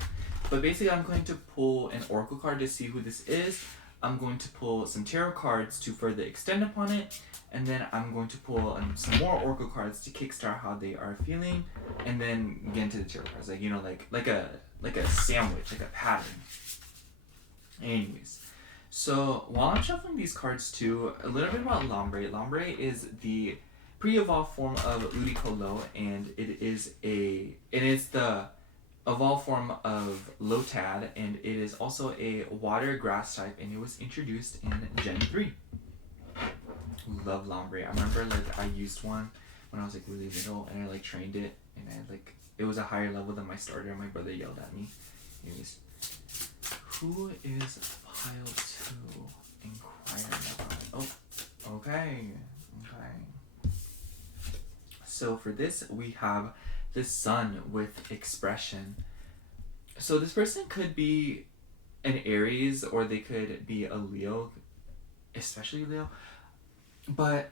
But basically I'm going to pull an oracle card to see who this is. I'm going to pull some tarot cards to further extend upon it. And then I'm going to pull some more oracle cards to kickstart how they are feeling, and then get into the tarot cards, like, you know, like a sandwich, like a pattern. Anyways, so while I'm shuffling these cards too, a little bit about Lombre. Lombre is the pre-evolved form of Ludicolo, and it is the evolved form of Lotad, and it is also a water grass type, and it was introduced in Gen 3. Love Lombre. I remember, like, I used one when I was, like, really little, and I, like, trained it, and I, like, it was a higher level than my starter, and my brother yelled at me. Anyways, who is pile 2 inquiring about? Oh, okay. So for this, we have the Sun with expression. So this person could be an Aries, or they could be a Leo, especially Leo. But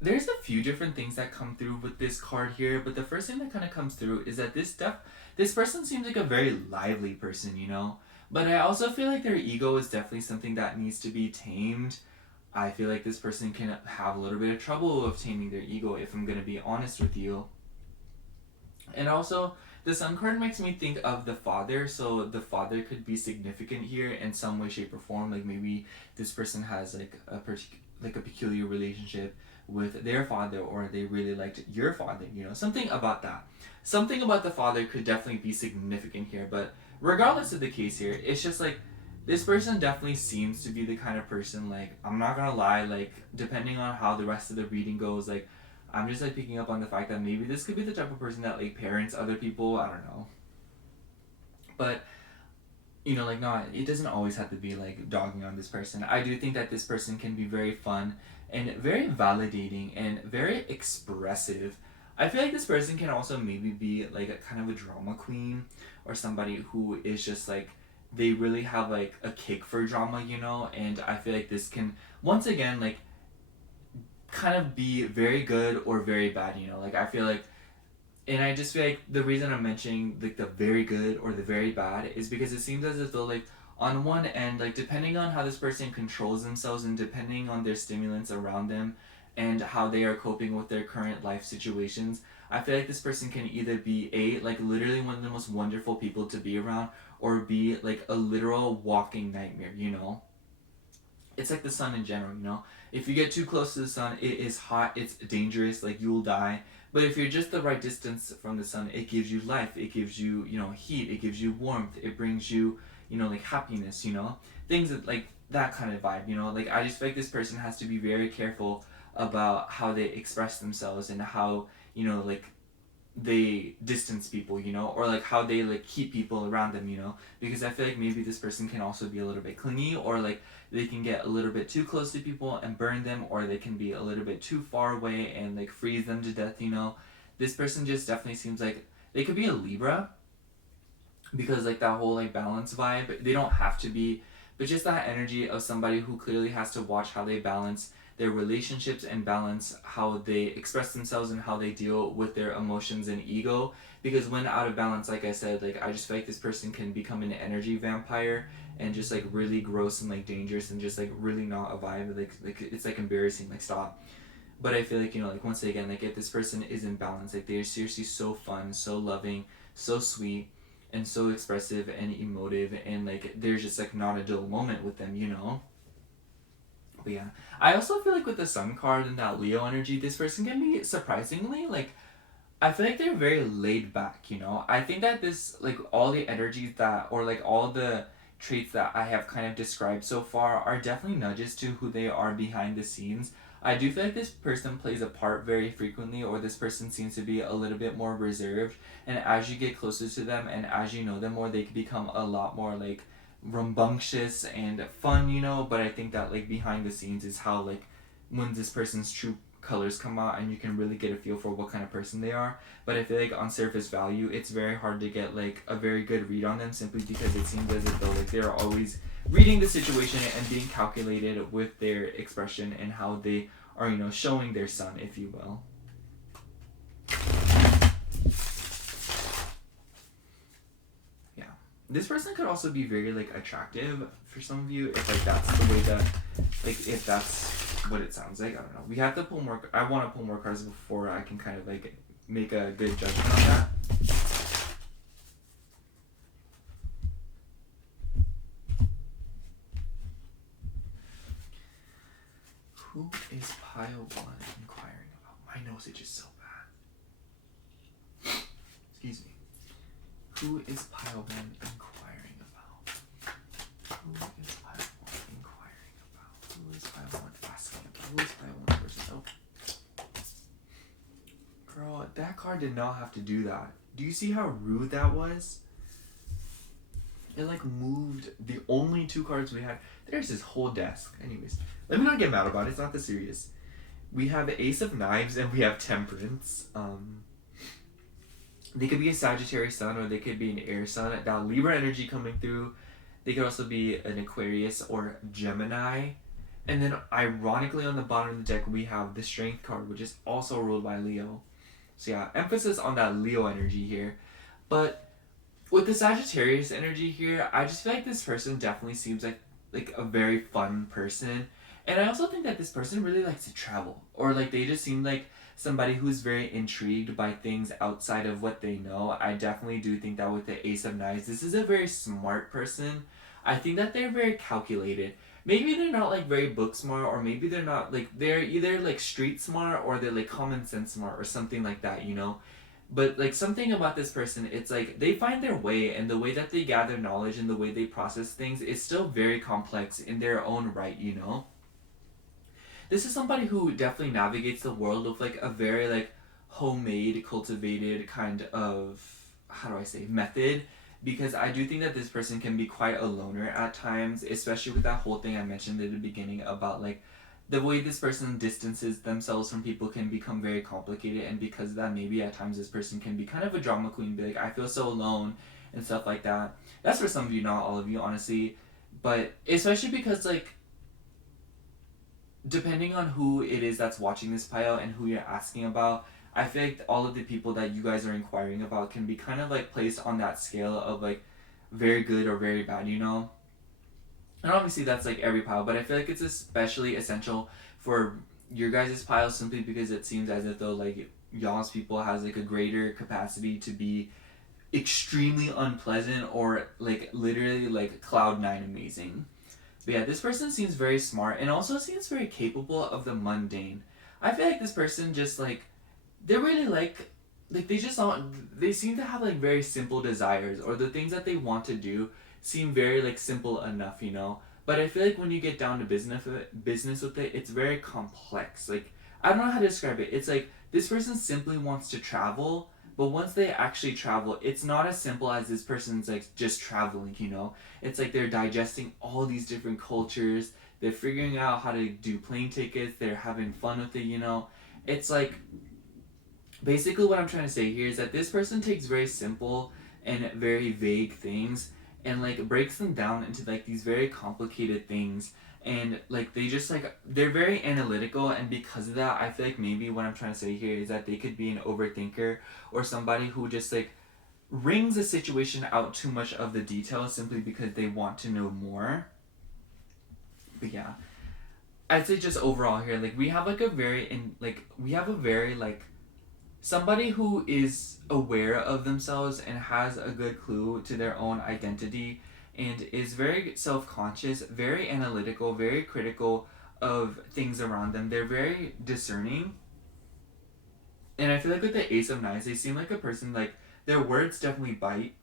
there's a few different things that come through with this card here, but the first thing that kind of comes through is that this person seems like a very lively person, you know? But I also feel like their ego is definitely something that needs to be tamed. I feel like this person can have a little bit of trouble of taming their ego, if I'm going to be honest with you. And also, the Sun card makes me think of the father, so the father could be significant here in some way, shape, or form. Like, maybe this person has, like, a peculiar relationship with their father, or they really liked your father, you know, something about that. Something about the father could definitely be significant here, but regardless of the case here, it's just like, this person definitely seems to be the kind of person, like, I'm not gonna lie, like, depending on how the rest of the reading goes, like, I'm just, like, picking up on the fact that maybe this could be the type of person that, like, parents other people, I don't know. But, you know, like, no, it doesn't always have to be, like, dogging on this person. I do think that this person can be very fun and very validating and very expressive. I feel like this person can also maybe be, like, a kind of a drama queen, or somebody who is just, like, they really have, like, a kick for drama, you know? And I feel like this can, once again, like, kind of be very good or very bad, you know? Like, I feel like, and I just feel like the reason I'm mentioning, like, the very good or the very bad is because it seems as if though, like, on one end, like, depending on how this person controls themselves and depending on their stimulants around them and how they are coping with their current life situations, I feel like this person can either be A, like, literally one of the most wonderful people to be around, or B, like, a literal walking nightmare, you know? It's like the sun in general, you know? If you get too close to the sun, it is hot, it's dangerous, like, you will die. But if you're just the right distance from the sun, it gives you life, it gives you, you know, heat, it gives you warmth, it brings you, you know, like, happiness, you know? Things that, like, that kind of vibe, you know? Like, I just feel like this person has to be very careful about how they express themselves and how, you know, like, they distance people, you know, or like how they like keep people around them, you know, because I feel like maybe this person can also be a little bit clingy, or like they can get a little bit too close to people and burn them, or they can be a little bit too far away and like freeze them to death, you know. This person just definitely seems like they could be a Libra, because like that whole like balance vibe, they don't have to be, but just that energy of somebody who clearly has to watch how they balance their relationships and balance how they express themselves and how they deal with their emotions and ego, because when out of balance, like I said, like I just feel like this person can become an energy vampire and just like really gross and like dangerous and just like really not a vibe, like it's like embarrassing, like stop. But I feel like, you know, like once again, like if this person is in balance, like they're seriously so fun, so loving, so sweet, and so expressive and emotive, and like there's just like not a dull moment with them, you know. But yeah, I also feel like with the Sun card and that Leo energy, this person can be surprisingly like, I feel like they're very laid back, you know. I think that this, like all the energies that, or like all the traits that I have kind of described so far are definitely nudges to who they are behind the scenes. I do feel like this person plays a part very frequently, or this person seems to be a little bit more reserved. And as you get closer to them and as you know them more, they can become a lot more like rambunctious and fun, you know. But I think that like behind the scenes is how like when this person's true colors come out and you can really get a feel for what kind of person they are. But I feel like on surface value, it's very hard to get like a very good read on them, simply because it seems as if though like they're always reading the situation and being calculated with their expression and how they are, you know, showing their sun, if you will. Yeah, this person could also be very like attractive for some of you, if like that's the way that, like if that's what it sounds like. I don't know. We have to pull more. I want to pull more cards before I can kind of like make a good judgment on that. Who is pile 1 inquiring about? My nose itches so bad. Excuse me. Who is pile 1 inquiring about? Who is pile 1 inquiring about? Who is pile 1 asking about? Who is pile 1 person? Oh. Girl, that card did not have to do that. Do you see how rude that was? It like moved the only 2 cards we had. There's this whole desk. Anyways, let me not get mad about it. It's not that serious. We have the Ace of Knives and we have Temperance. They could be a Sagittarius sun, or they could be an air sun. That Libra energy coming through. They could also be an Aquarius or Gemini. And then ironically on the bottom of the deck we have the Strength card, which is also ruled by Leo. So yeah, emphasis on that Leo energy here. But with the Sagittarius energy here, I just feel like this person definitely seems like a very fun person. And I also think that this person really likes to travel, or like they just seem like somebody who's very intrigued by things outside of what they know. I definitely do think that with the Ace of Knives, this is a very smart person. I think that they're very calculated. Maybe they're not like very book smart, or maybe they're not like, they're either like street smart or they're like common sense smart or something like that, you know. But like something about this person, it's like they find their way, and the way that they gather knowledge and the way they process things is still very complex in their own right, you know. This is somebody who definitely navigates the world with like a very like homemade, cultivated kind of, how do I say, method, because I do think that this person can be quite a loner at times, especially with that whole thing I mentioned at the beginning about like the way this person distances themselves from people can become very complicated, and because of that, maybe at times this person can be kind of a drama queen, be like, I feel so alone and stuff like that. That's for some of you, not all of you, honestly. But especially because like depending on who it is that's watching this pile and who you're asking about, I feel like all of the people that you guys are inquiring about can be kind of like placed on that scale of like very good or very bad, you know? And obviously that's like every pile, but I feel like it's especially essential for your guys' pile, simply because it seems as if though like y'all's people has like a greater capacity to be extremely unpleasant, or like literally like cloud 9 amazing. But yeah, this person seems very smart and also seems very capable of the mundane. I feel like this person just like, they're really like they just don't, they seem to have like very simple desires, or the things that they want to do seem very like simple enough, you know. But I feel like when you get down to business with it, it's very complex. Like I don't know how to describe it. It's like this person simply wants to travel, But once they actually travel, it's not as simple as this person's like just traveling, you know? It's like they're digesting all these different cultures, they're figuring out how to do plane tickets, they're having fun with it, you know? It's like, basically what I'm trying to say here is that this person takes very simple and very vague things and like breaks them down into like these very complicated things, and like they just like they're very analytical, and because of that I feel like maybe what I'm trying to say here is that they could be an overthinker or somebody who just like wrings a situation out too much of the details simply because they want to know more. But yeah, I'd say just overall here, like we have like a very like somebody who is aware of themselves and has a good clue to their own identity and is very self-conscious, very analytical, very critical of things around them. They're very discerning. And I feel like with the Ace of Knives, they seem like a person like their words definitely bite.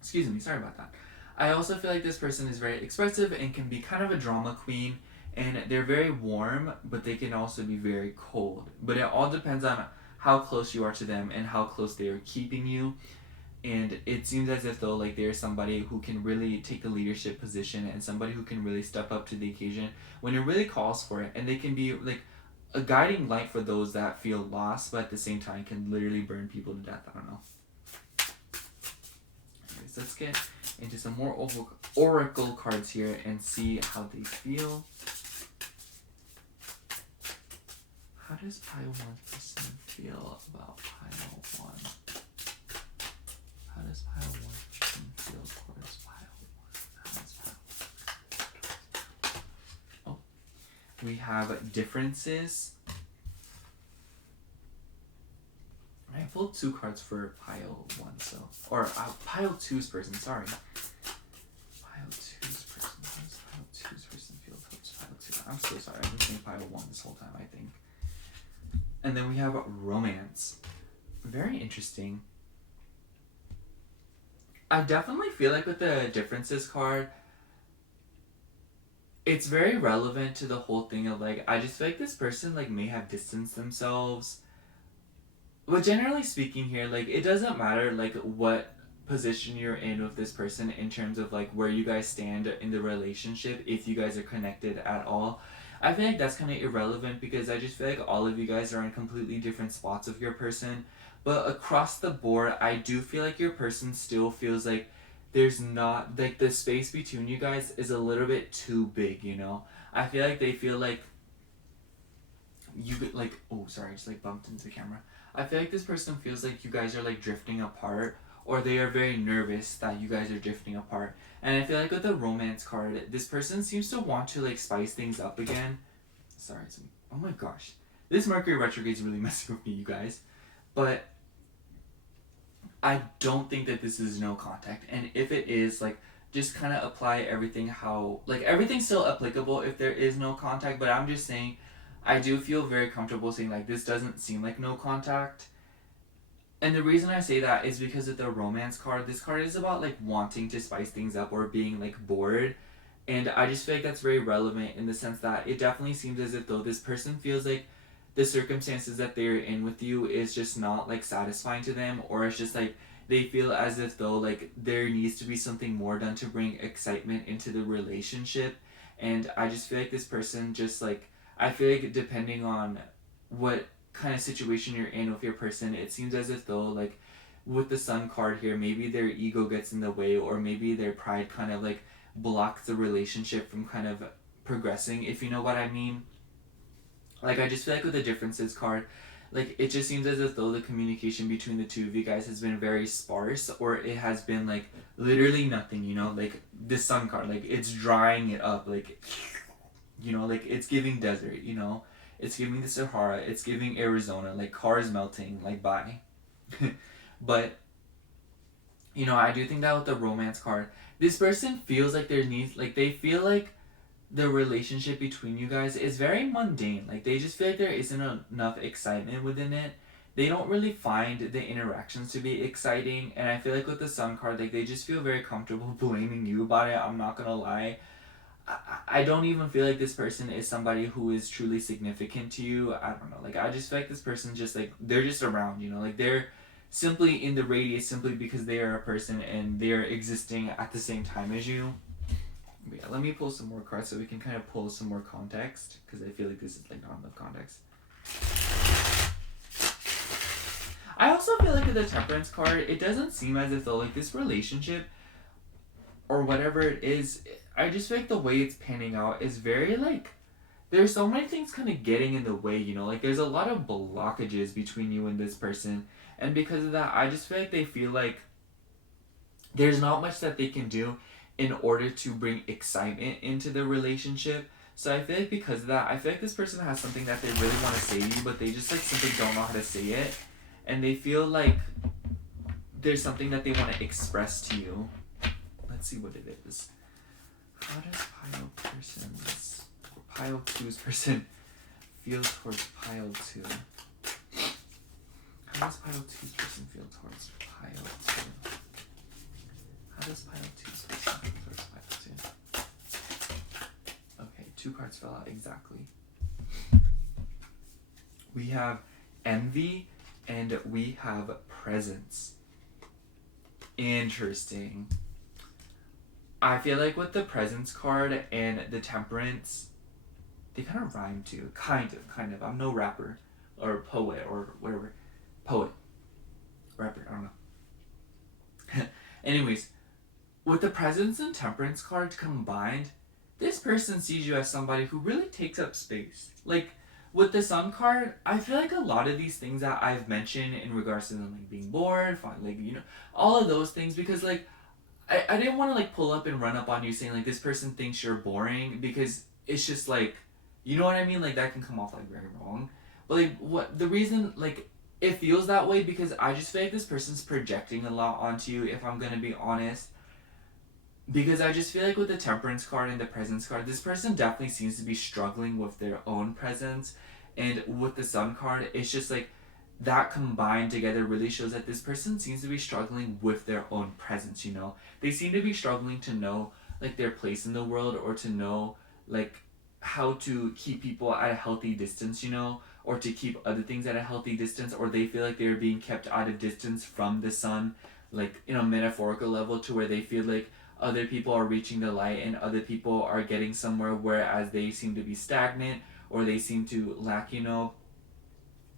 Excuse me, sorry about that. I also feel like this person is very expressive and can be kind of a drama queen, and they're very warm, but they can also be very cold. But it all depends on how close you are to them and how close they are keeping you. And it seems as if though like they're somebody who can really take a leadership position and somebody who can really step up to the occasion when it really calls for it, and they can be like a guiding light for those that feel lost, but at the same time can literally burn people to death. I don't know. Anyways, let's get into some more oracle cards here and see how they feel. How does pile 1 person feel about pile 1? How does pile 1 person feel towards pile 1? How does pile 1? Oh, we have differences. I pulled 2 cards for pile 1, so or pile 2's person. Sorry, pile 2's person. How does pile 2's person feel towards pile 2? I'm so sorry. I've been saying pile 1 this whole time, I think. And then we have romance. Very interesting. I definitely feel like with the differences card, it's very relevant to the whole thing of like, I just feel like this person like may have distanced themselves. But generally speaking here, like it doesn't matter like what position you're in with this person in terms of like where you guys stand in the relationship, if you guys are connected at all. I feel like that's kind of irrelevant because I just feel like all of you guys are in completely different spots of your person. But across the board, I do feel like your person still feels like there's not, like the space between you guys is a little bit too big, you know? I feel like they feel like you could like, oh sorry, I just like bumped into the camera. I feel like this person feels like you guys are like drifting apart, or they are very nervous that you guys are drifting apart. And I feel like with the romance card, this person seems to want to like spice things up again. Sorry, oh my gosh. This Mercury retrograde is really messing with me, you guys. But I don't think that this is no contact. And if it is, like, just kind of apply everything how, like, everything's still applicable if there is no contact. But I'm just saying, I do feel very comfortable saying, like, this doesn't seem like no contact. And the reason I say that is because of the romance card. This card is about like wanting to spice things up or being like bored. And I just feel like that's very relevant in the sense that it definitely seems as if though this person feels like the circumstances that they're in with you is just not like satisfying to them, or it's just like they feel as if though like there needs to be something more done to bring excitement into the relationship. And I just feel like this person just like, I feel like depending on what kind of situation you're in with your person, it seems as if though like with the Sun card here, maybe their ego gets in the way, or maybe their pride kind of like blocks the relationship from kind of progressing, if you know what I mean. Like I just feel like with the differences card, like it just seems as if though the communication between the two of you guys has been very sparse, or it has been like literally nothing, you know, like this Sun card, like it's drying it up, like you know, like it's giving desert, you know. It's giving the Sahara, it's giving Arizona, like cars melting, like bye. But, you know, I do think that with the romance card, this person feels like there needs, like they feel like the relationship between you guys is very mundane. Like they just feel like there isn't enough excitement within it. They don't really find the interactions to be exciting. And I feel like with the Sun card, like they just feel very comfortable blaming you about it. I'm not gonna lie. I don't even feel like this person is somebody who is truly significant to you. I don't know. Like, I just feel like this person just, like, they're just around, you know? Like, they're simply in the radius simply because they are a person and they're existing at the same time as you. But yeah, let me pull some more cards so we can kind of pull some more context, because I feel like this is, like, not enough context. I also feel like with the Temperance card, it doesn't seem as if, though, like, this relationship or whatever it is, I just feel like the way it's panning out is very, like, there's so many things kind of getting in the way, you know? Like, there's a lot of blockages between you and this person. And because of that, I just feel like they feel like there's not much that they can do in order to bring excitement into the relationship. So I feel like because of that, I feel like this person has something that they really want to say to you, but they just, like, simply don't know how to say it. And they feel like there's something that they want to express to you. Let's see what it is. How does Pile 2's person feel towards Pile 2? How does Pile 2's person feel towards Pile 2? How does Pile 2's person feel towards Pile 2? Okay, 2 cards fell out exactly. We have Envy and we have Presence. Interesting. I feel like with the Presence card and the Temperance, they kind of rhyme too. Kind of. I'm no rapper or poet or whatever. Poet. Rapper, I don't know. Anyways, with the Presence and Temperance cards combined, this person sees you as somebody who really takes up space. Like, with the Sun card, I feel like a lot of these things that I've mentioned in regards to them, like, being bored, like, you know, all of those things, because, like, I didn't want to, like, pull up and run up on you saying, like, this person thinks you're boring, because it's just, like, you know what I mean? Like, that can come off, like, very wrong. But, like, what the reason, like, it feels that way because I just feel like this person's projecting a lot onto you, if I'm gonna be honest. Because I just feel like with the Temperance card and the Presence card, this person definitely seems to be struggling with their own presence. And with the Sun card, it's just like that combined together really shows that this person seems to be struggling with their own presence, you know? They seem to be struggling to know, like, their place in the world, or to know, like, how to keep people at a healthy distance, you know? Or to keep other things at a healthy distance, or they feel like they're being kept out of distance from the sun, like, in a metaphorical level, to where they feel like other people are reaching the light and other people are getting somewhere, whereas they seem to be stagnant, or they seem to lack, you know?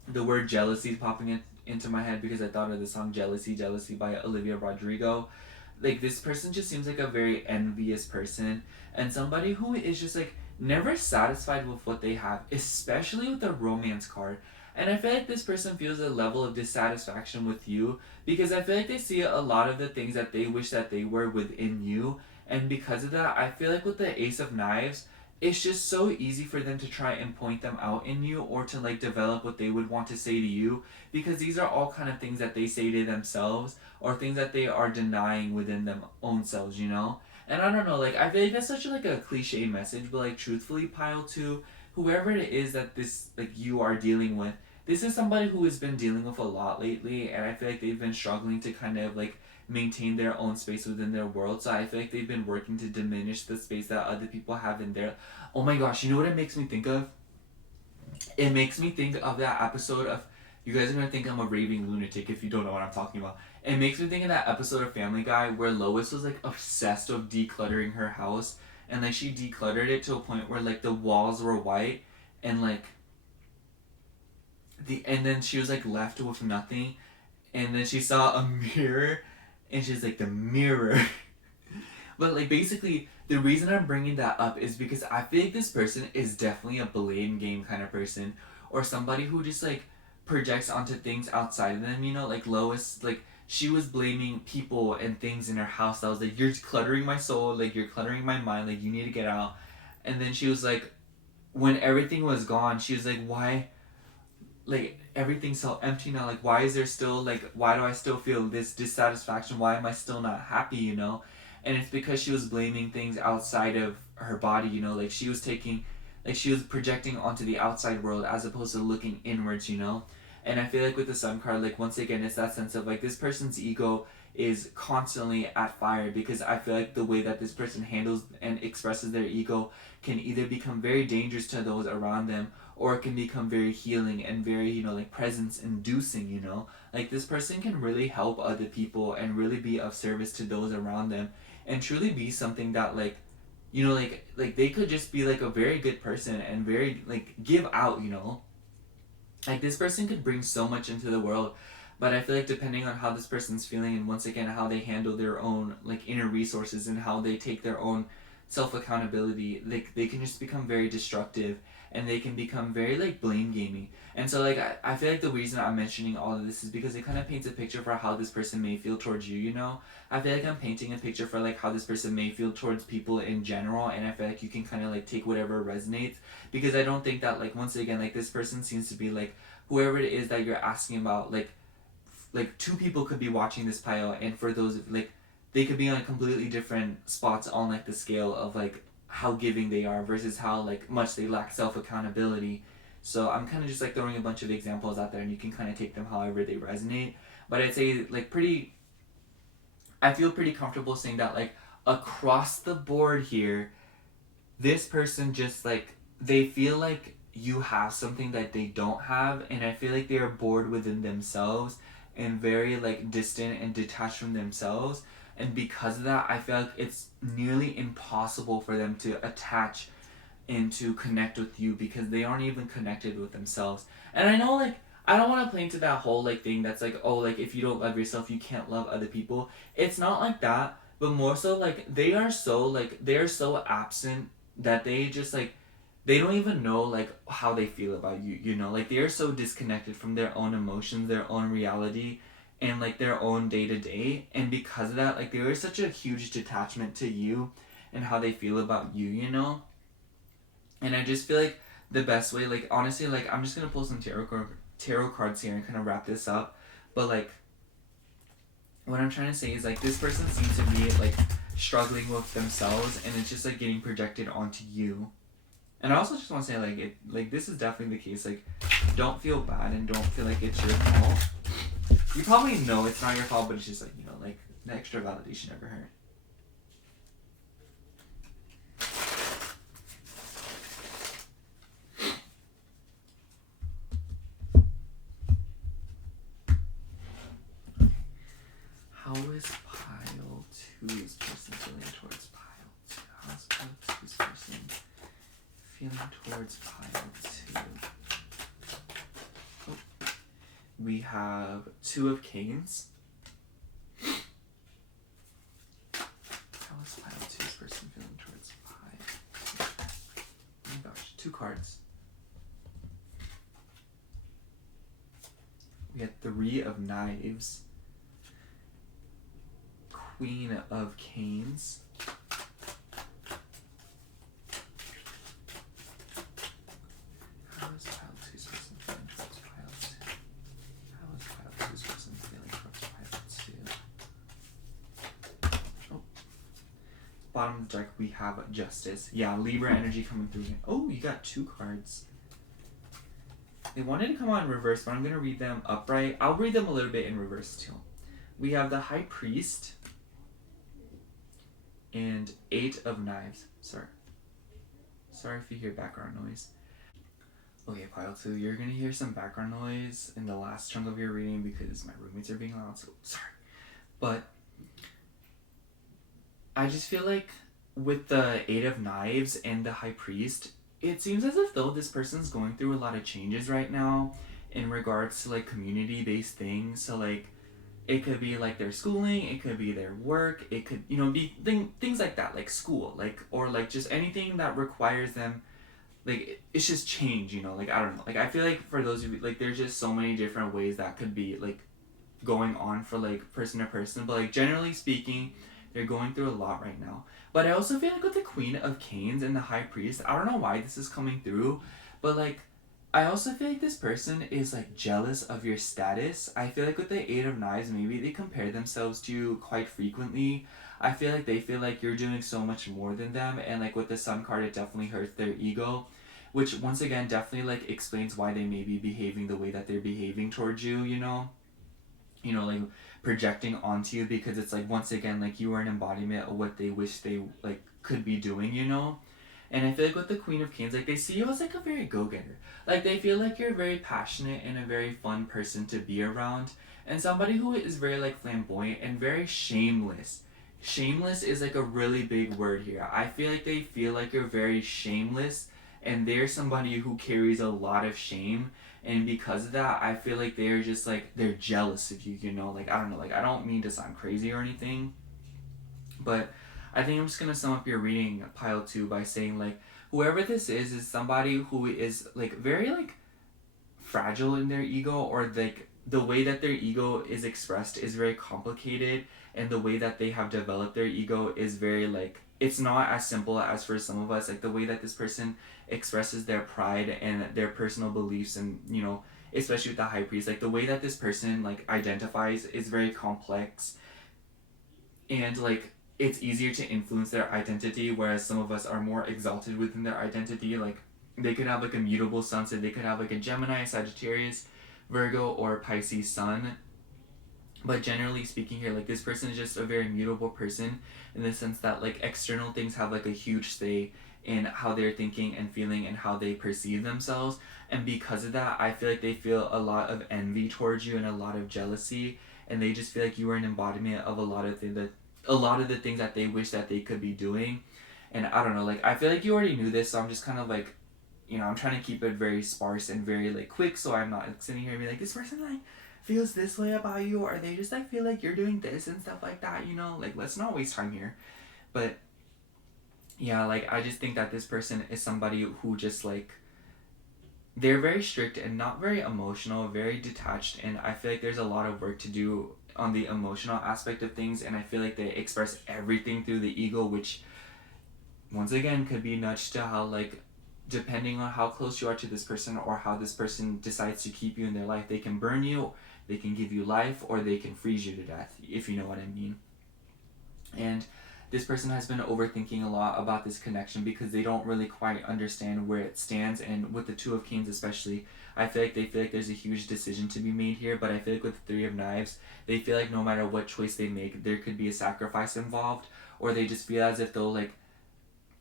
The word jealousy is popping into my head because I thought of the song Jealousy by Olivia Rodrigo. Like, this person just seems like a very envious person, and somebody who is just, like, never satisfied with what they have, especially with the Romance card. And I feel like this person feels a level of dissatisfaction with you because I feel like they see a lot of the things that they wish that they were within you. And because of that, I feel like with the Ace of Knives, it's just so easy for them to try and point them out in you, or to, like, develop what they would want to say to you, because these are all kind of things that they say to themselves, or things that they are denying within them own selves, you know? And I don't know, like, I feel like that's such, like, a cliche message, but, like, truthfully, Pile 2, whoever it is that this, like, you are dealing with, this is somebody who has been dealing with a lot lately, and I feel like they've been struggling to kind of, like, maintain their own space within their world. So I feel like they've been working to diminish the space that other people have in their. Oh my gosh, you know what it makes me think of? It makes me think of that episode of. You guys are gonna think I'm a raving lunatic if you don't know what I'm talking about. It makes me think of that episode of Family Guy where Lois was, like, obsessed with decluttering her house, and, like, she decluttered it to a point where, like, the walls were white, and, like, and then she was, like, left with nothing, and then she saw a mirror, and she's like, the mirror. But, like, basically, the reason I'm bringing that up is because I feel like this person is definitely a blame game kind of person, or somebody who just, like, projects onto things outside of them, you know? Like, Lois, like, she was blaming people and things in her house that was like, you're cluttering my soul, like, you're cluttering my mind, like, you need to get out. And then she was like, when everything was gone, she was like, why, like, everything's so empty now, like, why is there still, like, why do I still feel this dissatisfaction, why am I still not happy, you know? And it's because she was blaming things outside of her body, you know? Like, she was projecting onto the outside world as opposed to looking inwards, you know? And I feel like with the Sun card, like, once again, it's that sense of, like, this person's ego is constantly at fire, because I feel like the way that this person handles and expresses their ego can either become very dangerous to those around them, or it can become very healing and very, like presence inducing, Like this person can really help other people and really be of service to those around them, and truly be something that like they could just be like a very good person and very like give out, Like this person could bring so much into the world, but I feel like depending on how this person's feeling, and once again how they handle their own like inner resources and how they take their own self accountability, like they can just become very destructive, and they can become very like blame gaming. And so like I feel like the reason I'm mentioning all of this is because it kind of paints a picture for how this person may feel towards you, I feel like I'm painting a picture for like how this person may feel towards people in general, and I feel like you can kind of like take whatever resonates, because I don't think that like once again like this person seems to be like whoever it is that you're asking about, like two people could be watching this pile, and for those like they could be on completely different spots on like the scale of like how giving they are versus how like much they lack self accountability. So I'm kind of just like throwing a bunch of examples out there, and you can kind of take them however they resonate. But I'd say like I feel pretty comfortable saying that like across the board here, this person just like they feel like you have something that they don't have, and I feel like they are bored within themselves and very like distant and detached from themselves, and because of that I feel like it's nearly impossible for them to attach and to connect with you, because they aren't even connected with themselves. And I know like I don't want to play into that whole like thing that's like, oh, like if you don't love yourself you can't love other people. It's not like that, but more so like they're so absent that they just like they don't even know like how they feel about you, like they are so disconnected from their own emotions, their own reality, and like their own day to day, and because of that like there is such a huge detachment to you and how they feel about you, and I just feel like the best way, like honestly, like I'm just gonna pull some tarot cards here and kind of wrap this up, but like what I'm trying to say is like this person seems to be like struggling with themselves, and it's just like getting projected onto you. And I also just want to say like this is definitely the case. Like don't feel bad and don't feel like it's your fault. You probably know it's not your fault, but it's just like like the extra validation never hurt. How is pile 2's person feeling towards pile 2? How is pile 2's person feeling towards pile 2? Oh. We have 2 of Canes. How is pile 2's person feeling towards pile? Oh my gosh, 2 cards. We had 3 of Knives. Queen of Canes. How is pile 2's person feeling towards pile 2? How is pile 2's person feeling towards pile 2? Oh. Bottom of the deck we have Justice. Yeah, Libra energy coming through here. Oh, you got 2 cards. They wanted to come out in reverse, but I'm going to read them upright. I'll read them a little bit in reverse too. We have the High Priest and 8 of Knives. Sorry if you hear background noise. Okay, pile 2, you're gonna hear some background noise in the last chunk of your reading because my roommates are being loud, so sorry. But I just feel like with the 8 of Knives and the High Priest, it seems as if though this person's going through a lot of changes right now in regards to like community-based things. So like it could be like their schooling, it could be their work, it could be things like that, like school, like or like just anything that requires them, like it's just change, like I don't know, like I feel like for those of you, like there's just so many different ways that could be like going on for like person to person, but like generally speaking they're going through a lot right now. But I also feel like with the Queen of Canes and the High Priest, I don't know why this is coming through, but like I also feel like this person is like jealous of your status. I feel like with the 8 of Knives, maybe they compare themselves to you quite frequently. I feel like they feel like you're doing so much more than them, and like with the Sun card, it definitely hurts their ego, which once again definitely like explains why they may be behaving the way that they're behaving towards you. Like projecting onto you, because it's like, once again, like, you are an embodiment of what they wish they like could be doing, you know. And I feel like with the Queen of Canes, like, they see you as like a very go-getter. Like, they feel like you're very passionate and a very fun person to be around, and somebody who is very like flamboyant and very shameless. Shameless is like a really big word here. I feel like they feel like you're very shameless, and they're somebody who carries a lot of shame, and because of that, I feel like they're just like, they're jealous of you, you know. Like, I don't know, like, I don't mean to sound crazy or anything, but I think I'm just gonna sum up your reading, pile 2, by saying, like, whoever this is somebody who is like very like fragile in their ego, or like the way that their ego is expressed is very complicated, and the way that they have developed their ego is very like, it's not as simple as for some of us. Like, the way that this person expresses their pride and their personal beliefs, and, you know, especially with the high priest, like, the way that this person like identifies is very complex, and like, it's easier to influence their identity, whereas some of us are more exalted within their identity. Like, they could have like a mutable sun, so they could have like a Gemini, Sagittarius, Virgo, or Pisces sun. But generally speaking here, like, this person is just a very mutable person, in the sense that like external things have like a huge say in how they're thinking and feeling and how they perceive themselves. And because of that, I feel like they feel a lot of envy towards you and a lot of jealousy, and they just feel like you are an embodiment of a lot of the things that they wish that they could be doing. And I don't know, like, I feel like you already knew this, so I'm just kind of like, you know, I'm trying to keep it very sparse and very like quick, so I'm not like, sitting here and be like, this person like feels this way about you, or they just like feel like you're doing this and stuff like that, you know. Like, let's not waste time here. But yeah, like, I just think that this person is somebody who just like, they're very strict and not very emotional, very detached, and I feel like there's a lot of work to do on the emotional aspect of things, and I feel like they express everything through the ego, which once again could be nudged to how, like, depending on how close you are to this person, or how this person decides to keep you in their life, they can burn you, they can give you life, or they can freeze you to death, if you know what I mean. And this person has been overthinking a lot about this connection, because they don't really quite understand where it stands. And with the Two of Canes especially, I feel like they feel like there's a huge decision to be made here, but I feel like with the Three of Knives, they feel like no matter what choice they make, there could be a sacrifice involved, or they just feel as if they'll like,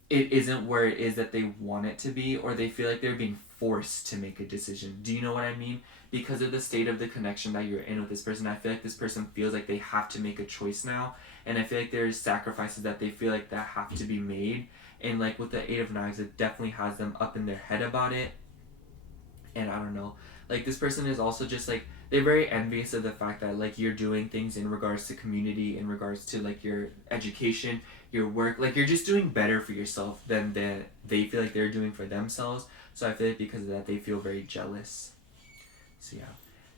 it isn't where it is that they want it to be, or they feel like they're being forced to make a decision. Do you know what I mean? Because of the state of the connection that you're in with this person, I feel like this person feels like they have to make a choice now, and I feel like there's sacrifices that they feel like that have to be made. And like with the Eight of Knives, it definitely has them up in their head about it. And I don't know, like, this person is also just like, they're very envious of the fact that like you're doing things in regards to community, in regards to like your education, your work, like, you're just doing better for yourself than they feel like they're doing for themselves. So I feel like because of that, they feel very jealous. So yeah,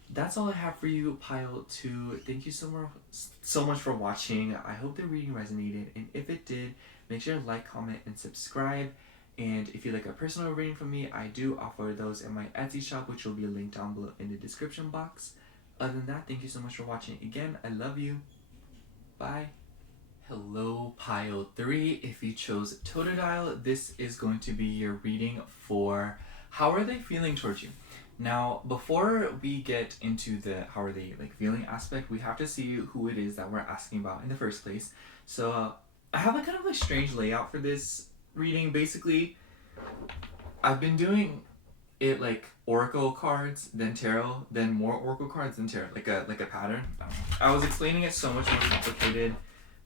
that's all I have for you, pile 2. Thank you so much for watching. I hope the reading resonated, and if it did, make sure to like, comment, and subscribe. And if you like a personal reading from me, I do offer those in my Etsy shop, which will be linked down below in the description box. Other than that, thank you so much for watching. Again, I love you. Bye. Hello, pile 3. If you chose Totodile, this is going to be your reading for how are they feeling towards you. Now, before we get into the how are they like feeling aspect, we have to see who it is that we're asking about in the first place. So I have a kind of a strange layout for this reading. Basically, I've been doing it like oracle cards, then tarot, then more oracle cards, then tarot, like a pattern. I was explaining it so much more complicated,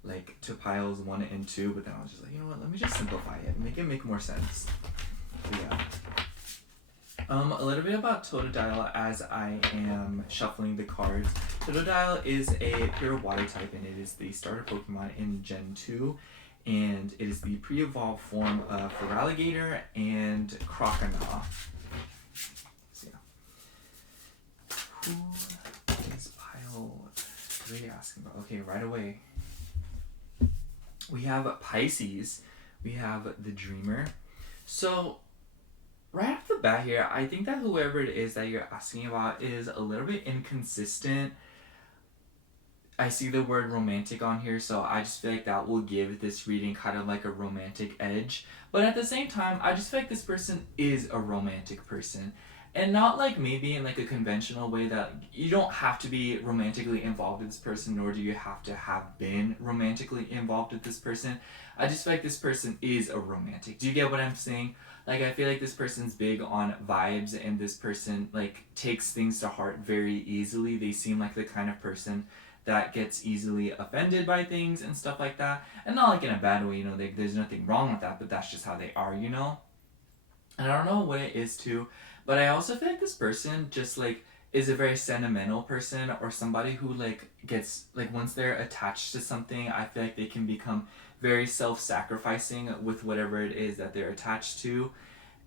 like, to piles 1 and 2, but then I was just like, you know what, let me just simplify it and make it make more sense. So yeah. A little bit about Totodile as I am shuffling the cards. Totodile is a pure water type, and it is the starter Pokemon in Gen 2, and it is the pre-evolved form of Feraligatr and Croconaw. So yeah. Who is pile 3 asking about? Okay, right away. We have Pisces. We have the Dreamer. So right off the bat here, I think that whoever it is that you're asking about is a little bit inconsistent. I see the word romantic on here, so I just feel like that will give this reading kind of like a romantic edge. But at the same time, I just feel like this person is a romantic person. And not like maybe in like a conventional way that you don't have to be romantically involved with this person, nor do you have to have been romantically involved with this person. I just feel like this person is a romantic. Do you get what I'm saying? Like I feel like this person's big on vibes, and this person like takes things to heart very easily. They seem like the kind of person that gets easily offended by things and stuff like that. And not like in a bad way, there's nothing wrong with that, but that's just how they are. And I don't know what it is too, but I also feel like this person just like is a very sentimental person, or somebody who like gets like once they're attached to something, I feel like they can become very self-sacrificing with whatever it is that they're attached to.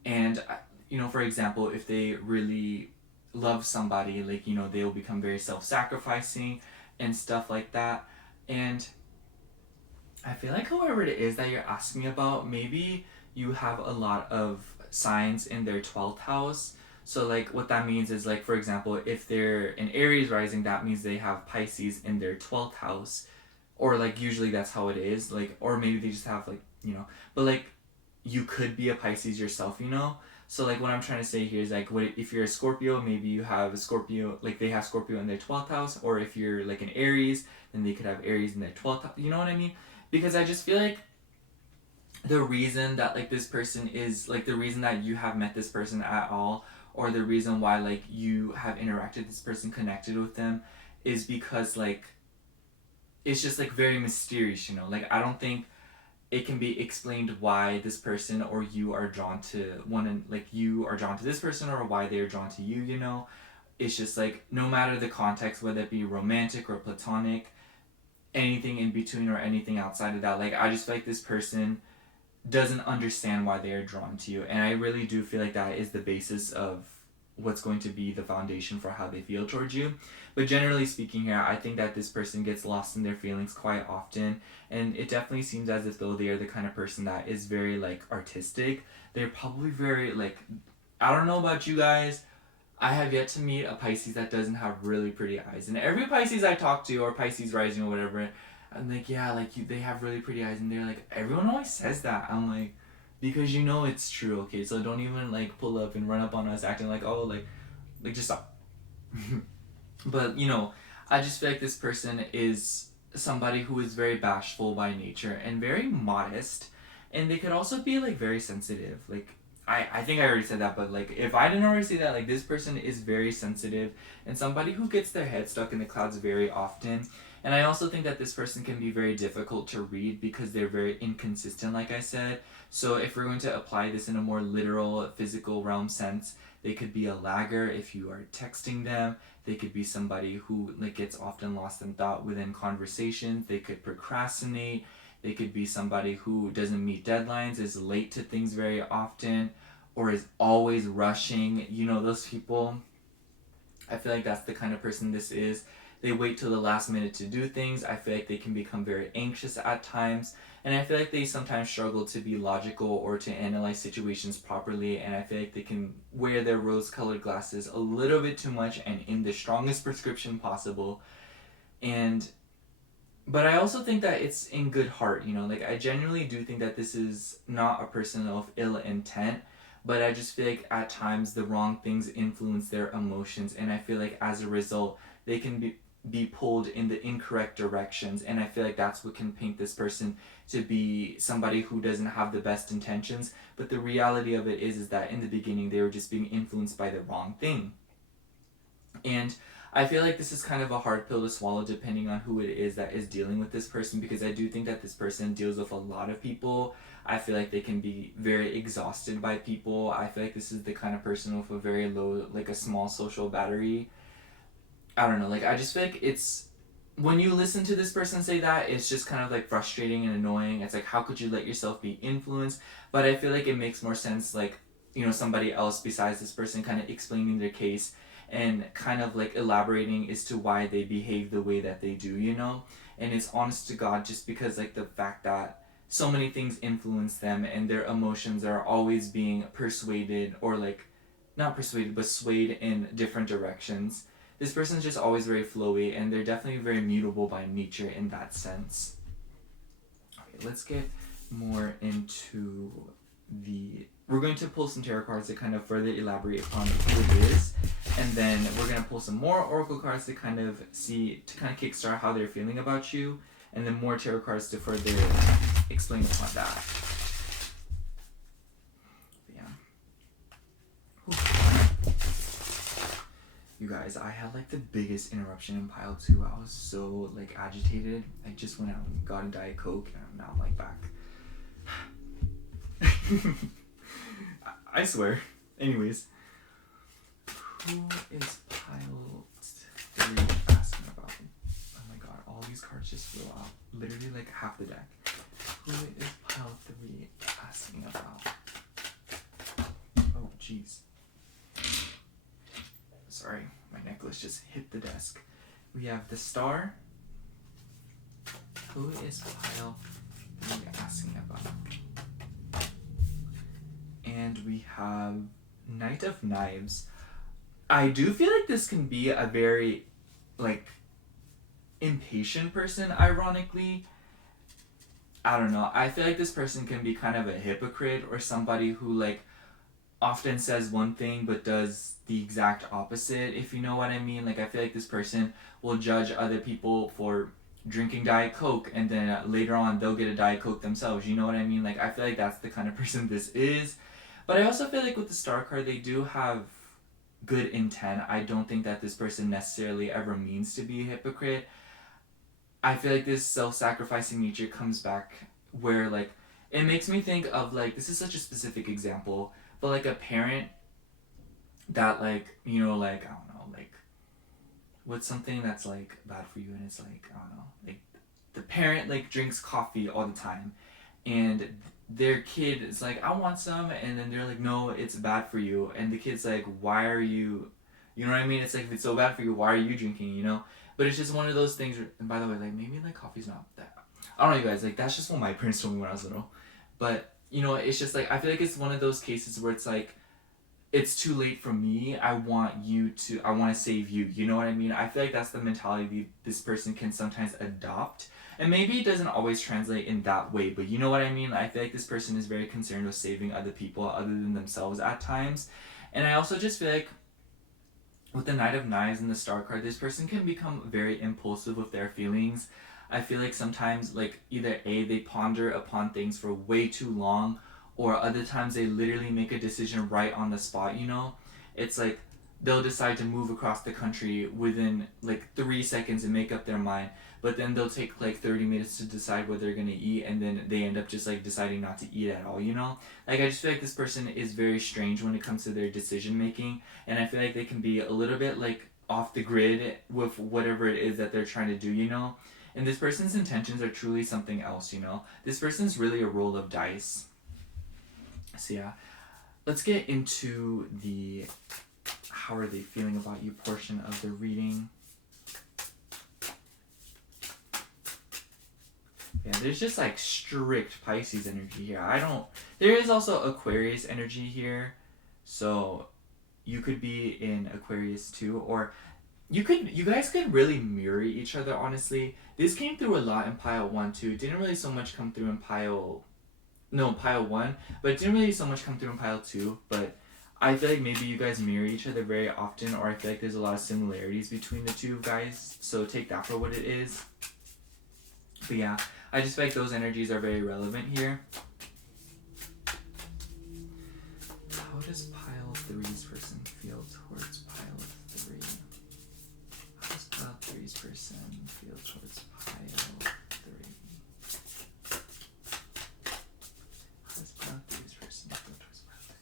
And for example, if they really love somebody, like they will become very self-sacrificing and stuff like that. And I feel like whoever it is that you're asking me about, maybe you have a lot of signs in their 12th house. So like what that means is, like, for example, if they're an Aries rising, that means they have Pisces in their 12th house. Or like usually that's how it is. Like, or maybe they just have but like you could be a Pisces yourself. So like what I'm trying to say here is like, what if you're a Scorpio, maybe you have a Scorpio, like they have Scorpio in their 12th house. Or if you're like an Aries, then they could have Aries in their 12th house. You know what I mean? Because I just feel like the reason that like this person is like the reason that you have met this person at all, or the reason why like you have interacted with this person, connected with them, is because like it's just like very mysterious. Like I don't think it can be explained why this person or you are drawn to one, and like you are drawn to this person, or why they are drawn to you. It's just like no matter the context, whether it be romantic or platonic, anything in between or anything outside of that, like I just feel like this person doesn't understand why they are drawn to you. And I really do feel like that is the basis of what's going to be the foundation for how they feel towards you. But generally speaking here, I think that this person gets lost in their feelings quite often, and it definitely seems as if though they are the kind of person that is very like artistic. They're probably very like, I don't know about you guys, I have yet to meet a Pisces that doesn't have really pretty eyes. And every Pisces I talk to, or Pisces rising or whatever, I'm like, yeah, like they have really pretty eyes, and they're like, everyone always says that. I'm like, because it's true, okay? So don't even like pull up and run up on us acting like, oh, like just stop. But I just feel like this person is somebody who is very bashful by nature and very modest, and they could also be like very sensitive. Like I think I already said that, but like if I didn't already say that, like this person is very sensitive and somebody who gets their head stuck in the clouds very often. And I also think that this person can be very difficult to read because they're very inconsistent, like I said. So if we're going to apply this in a more literal physical realm sense, they could be a lagger if you are texting them. They could be somebody who like gets often lost in thought within conversations. They could procrastinate. They could be somebody who doesn't meet deadlines, is late to things very often, or is always rushing. Those people, I feel like that's the kind of person this is. They wait till the last minute to do things. I feel like they can become very anxious at times. And I feel like they sometimes struggle to be logical or to analyze situations properly. And I feel like they can wear their rose colored glasses a little bit too much and in the strongest prescription possible. But I also think that it's in good heart. Like I genuinely do think that this is not a person of ill intent, but I just feel like at times the wrong things influence their emotions, and I feel like as a result they can be pulled in the incorrect directions. And I feel like that's what can paint this person to be somebody who doesn't have the best intentions, but the reality of it is that in the beginning they were just being influenced by the wrong thing. And I feel like this is kind of a hard pill to swallow depending on who it is that is dealing with this person, because I do think that this person deals with a lot of people. I feel like they can be very exhausted by people. I feel like this is the kind of person with a very low, like a small social battery. I don't know, like I just feel like it's, when you listen to this person say that, it's just kind of like frustrating and annoying. It's like, how could you let yourself be influenced? But I feel like it makes more sense, like, somebody else besides this person kind of explaining their case and kind of like elaborating as to why they behave the way that they do. And it's honest to God, just because like the fact that so many things influence them and their emotions are always being persuaded, or like not persuaded but swayed in different directions. This person's just always very flowy, and they're definitely very mutable by nature in that sense. Okay, let's get more into the we're going to pull some tarot cards to kind of further elaborate upon who it is, and then we're going to pull some more oracle cards to kind of kickstart how they're feeling about you, and then more tarot cards to further explain upon that. You guys, I had like the biggest interruption in pile 2. I was so like agitated. I just went out and got a Diet Coke, and now I'm like back. I swear. Anyways, who is pile 3 asking about? Oh my god, all these cards just flew out. Literally like half the deck. Who is pile 3 asking about? Oh jeez. Sorry, my necklace just hit the desk. We have the Star. Who is pile 3 asking about? And we have Knight of Knives. I do feel like this can be a very, like, impatient person, ironically. I don't know. I feel like this person can be kind of a hypocrite, or somebody who, like, often says one thing but does the exact opposite, if you know what I mean. Like, I feel like this person will judge other people for drinking Diet Coke, and then later on they'll get a Diet Coke themselves, you know what I mean? Like, I feel like that's the kind of person this is. But I also feel like with the Star card, they do have good intent. I don't think that this person necessarily ever means to be a hypocrite. I feel like this self-sacrificing nature comes back where, like, it makes me think of, like, this is such a specific example, but like a parent that, like, you know, like, I don't know, like, what's something that's like bad for you, and it's like, I don't know, like, the parent like drinks coffee all the time, and their kid is like, I want some, and then they're like, no, it's bad for you, and the kid's like, why are you, you know what I mean? It's like, if it's so bad for you, why are you drinking, you know? But it's just one of those things, and by the way, like, maybe like coffee's not that, I don't know, you guys, like, that's just what my parents told me when I was little. But you know, it's just like, I feel like it's one of those cases where it's like, it's too late for me, I want to save you, you know what I mean? I feel like that's the mentality this person can sometimes adopt, and maybe it doesn't always translate in that way, but you know what I mean? I feel like this person is very concerned with saving other people other than themselves at times. And I also just feel like with the Knight of Knives and the Star card, this person can become very impulsive with their feelings. I feel like sometimes, like, either A, they ponder upon things for way too long, or other times they literally make a decision right on the spot, you know? It's like, they'll decide to move across the country within, like, 3 seconds and make up their mind, but then they'll take, like, 30 minutes to decide what they're gonna eat, and then they end up just, like, deciding not to eat at all, you know? Like, I just feel like this person is very strange when it comes to their decision making, and I feel like they can be a little bit, like, off the grid with whatever it is that they're trying to do, you know? And this person's intentions are truly something else, you know? This person's really a roll of dice. So yeah, let's get into the how are they feeling about you portion of the reading. Yeah, there's just like strict Pisces energy here. There is also Aquarius energy here. So you could be in Aquarius too, or you guys could really mirror each other, honestly. This came through a lot in pile 1 too. It didn't really so much come through in pile 1, but it didn't really so much come through in pile 2, but I feel like maybe you guys mirror each other very often, or I feel like there's a lot of similarities between the two guys, so take that for what it is. But yeah, I just feel like those energies are very relevant here. How does pile 3's person feel towards pile 3? How does pile 3's person feel towards pile 3? How does pile 3's person feel towards pile 3?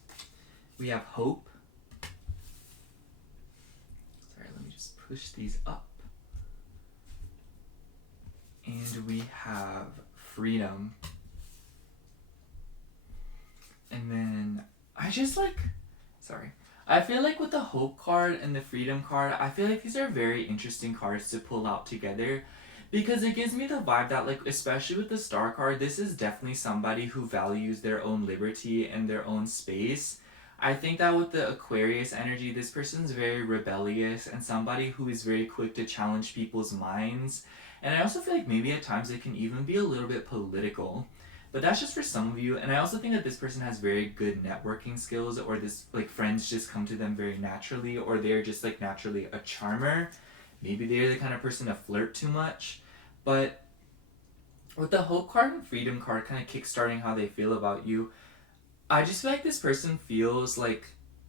We have hope. Sorry, let me just push these up. And we have freedom. And then I feel like with the hope card and the freedom card, I feel like these are very interesting cards to pull out together, because it gives me the vibe that, like, especially with the Star card, this is definitely somebody who values their own liberty and their own space. I think that with the Aquarius energy, this person's very rebellious and somebody who is very quick to challenge people's minds. And I also feel like maybe at times it can even be a little bit political. But that's just for some of you. And I also think that this person has very good networking skills, or this like friends just come to them very naturally, or they're just like naturally a charmer. Maybe they're the kind of person to flirt too much. But with the hope card and freedom card kind of kickstarting how they feel about you, I just feel like this person feels like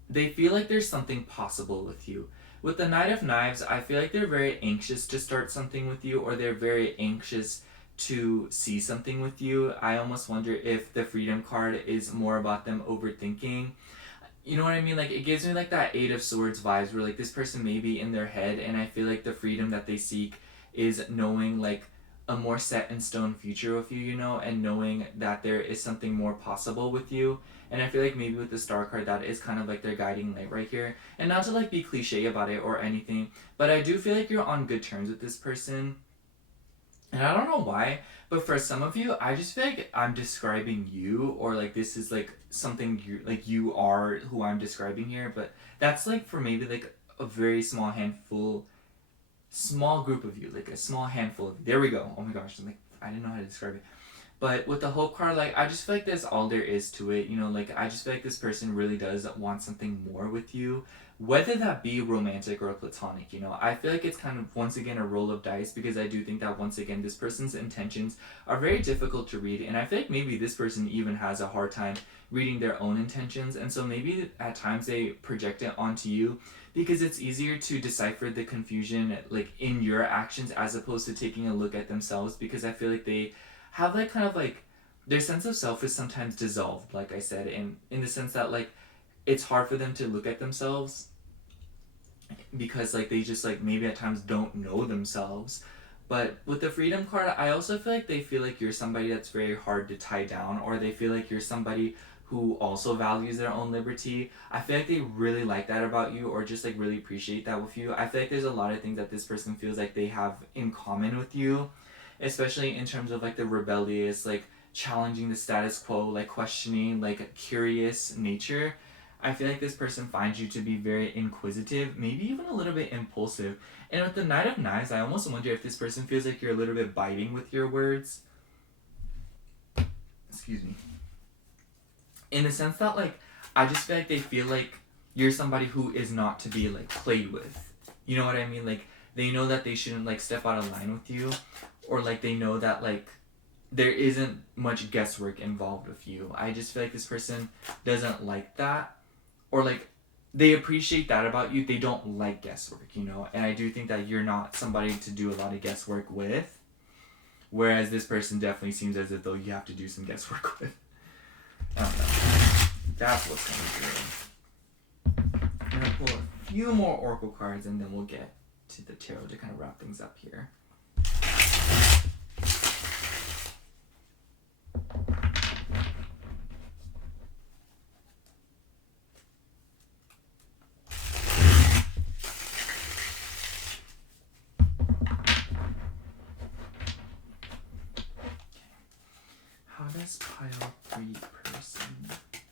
they feel like there's something possible with you. With the Knight of Knives, I feel like they're very anxious to start something with you, or they're very anxious to see something with you. I almost wonder if the Freedom card is more about them overthinking. You know what I mean? Like, it gives me like that Eight of Swords vibes where like this person may be in their head, and I feel like the freedom that they seek is knowing like a more set in stone future with you, you know, and knowing that there is something more possible with you. And I feel like maybe with the Star card, that is kind of like their guiding light right here. And not to like be cliche about it or anything, but I do feel like you're on good terms with this person. And I don't know why, but for some of you, I just feel like I'm describing you, or like this is like something you are who I'm describing here. But that's like for maybe like a very small group of you, like a small handful of you. There we go. Oh my gosh, I'm like, I didn't know how to describe it. But with the hope card, like, I just feel like that's all there is to it. You know, like, I just feel like this person really does want something more with you, whether that be romantic or platonic. You know, I feel like it's kind of, once again, a roll of dice, because I do think that, once again, this person's intentions are very difficult to read. And I feel like maybe this person even has a hard time reading their own intentions. And so maybe at times they project it onto you, because it's easier to decipher the confusion, like, in your actions as opposed to taking a look at themselves, because I feel like they have like kind of like their sense of self is sometimes dissolved, like I said, in the sense that like it's hard for them to look at themselves, because like they just like maybe at times don't know themselves. But with the freedom card, I also feel like they feel like you're somebody that's very hard to tie down, or they feel like you're somebody who also values their own liberty. I feel like they really like that about you, or just like really appreciate that with you. I feel like there's a lot of things that this person feels like they have in common with you, especially in terms of like the rebellious, like challenging the status quo, like questioning, like curious nature. I feel like this person finds you to be very inquisitive, maybe even a little bit impulsive. And with the Knight of Knives, I almost wonder if this person feels like you're a little bit biting with your words. Excuse me. In the sense that like, I just feel like they feel like you're somebody who is not to be like played with. You know what I mean? Like, they know that they shouldn't like step out of line with you, or like they know that like there isn't much guesswork involved with you. I just feel like this person doesn't like that, or like they appreciate that about you. They don't like guesswork, you know. And I do think that you're not somebody to do a lot of guesswork with, whereas this person definitely seems as if though you have to do some guesswork with. I don't know. That's what's gonna be good. I'm gonna pull a few more oracle cards, and then we'll get to the tarot to kind of wrap things up here. How does pile 3 person?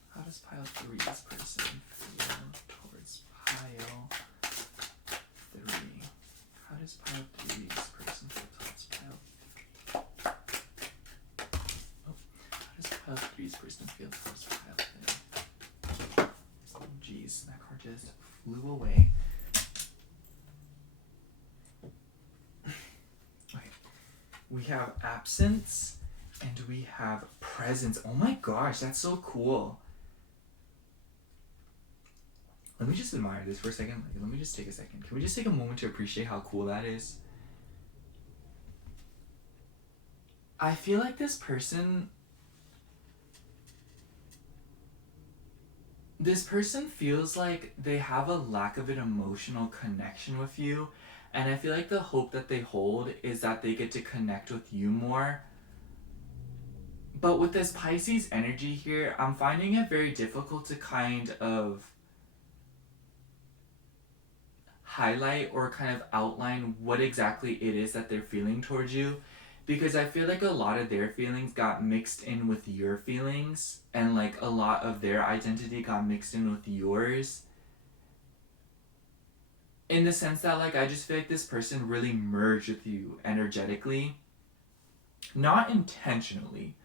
How does pile 3's person feel towards pile 3? How does pile 3's person feel towards pile 3? Oh, how does pile 3's person feel towards pile 3? Oh, jeez, that card just flew away. Okay, we have absence. And we have presence. Oh my gosh, that's so cool. Let me just admire this for a second. Like, let me just take a second. Can we just take a moment to appreciate how cool that is? I feel like this person feels like they have a lack of an emotional connection with you. And I feel like the hope that they hold is that they get to connect with you more. But with this Pisces energy here, I'm finding it very difficult to kind of highlight or kind of outline what exactly it is that they're feeling towards you, because I feel like a lot of their feelings got mixed in with your feelings, and like a lot of their identity got mixed in with yours, in the sense that like I just feel like this person really merged with you energetically, not intentionally,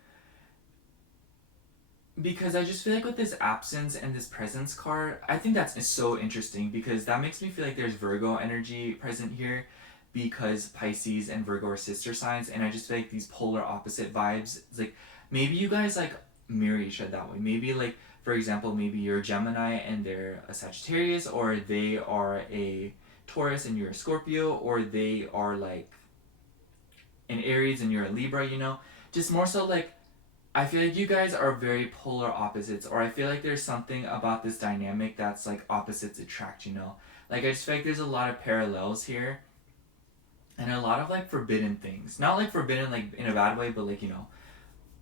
because I just feel like with this absence and this presence card, I think that's so interesting because that makes me feel like there's Virgo energy present here because Pisces and Virgo are sister signs, and I just feel like these polar opposite vibes. It's like maybe you guys like mirror each other that way. Maybe like for example, maybe you're a Gemini and they're a Sagittarius, or they are a Taurus and you're a Scorpio, or they are like an Aries and you're a Libra, you know? Just more so like I feel like you guys are very polar opposites, or I feel like there's something about this dynamic that's like opposites attract, you know? Like I just feel like there's a lot of parallels here and a lot of like forbidden things. Not like forbidden like in a bad way, but like, you know.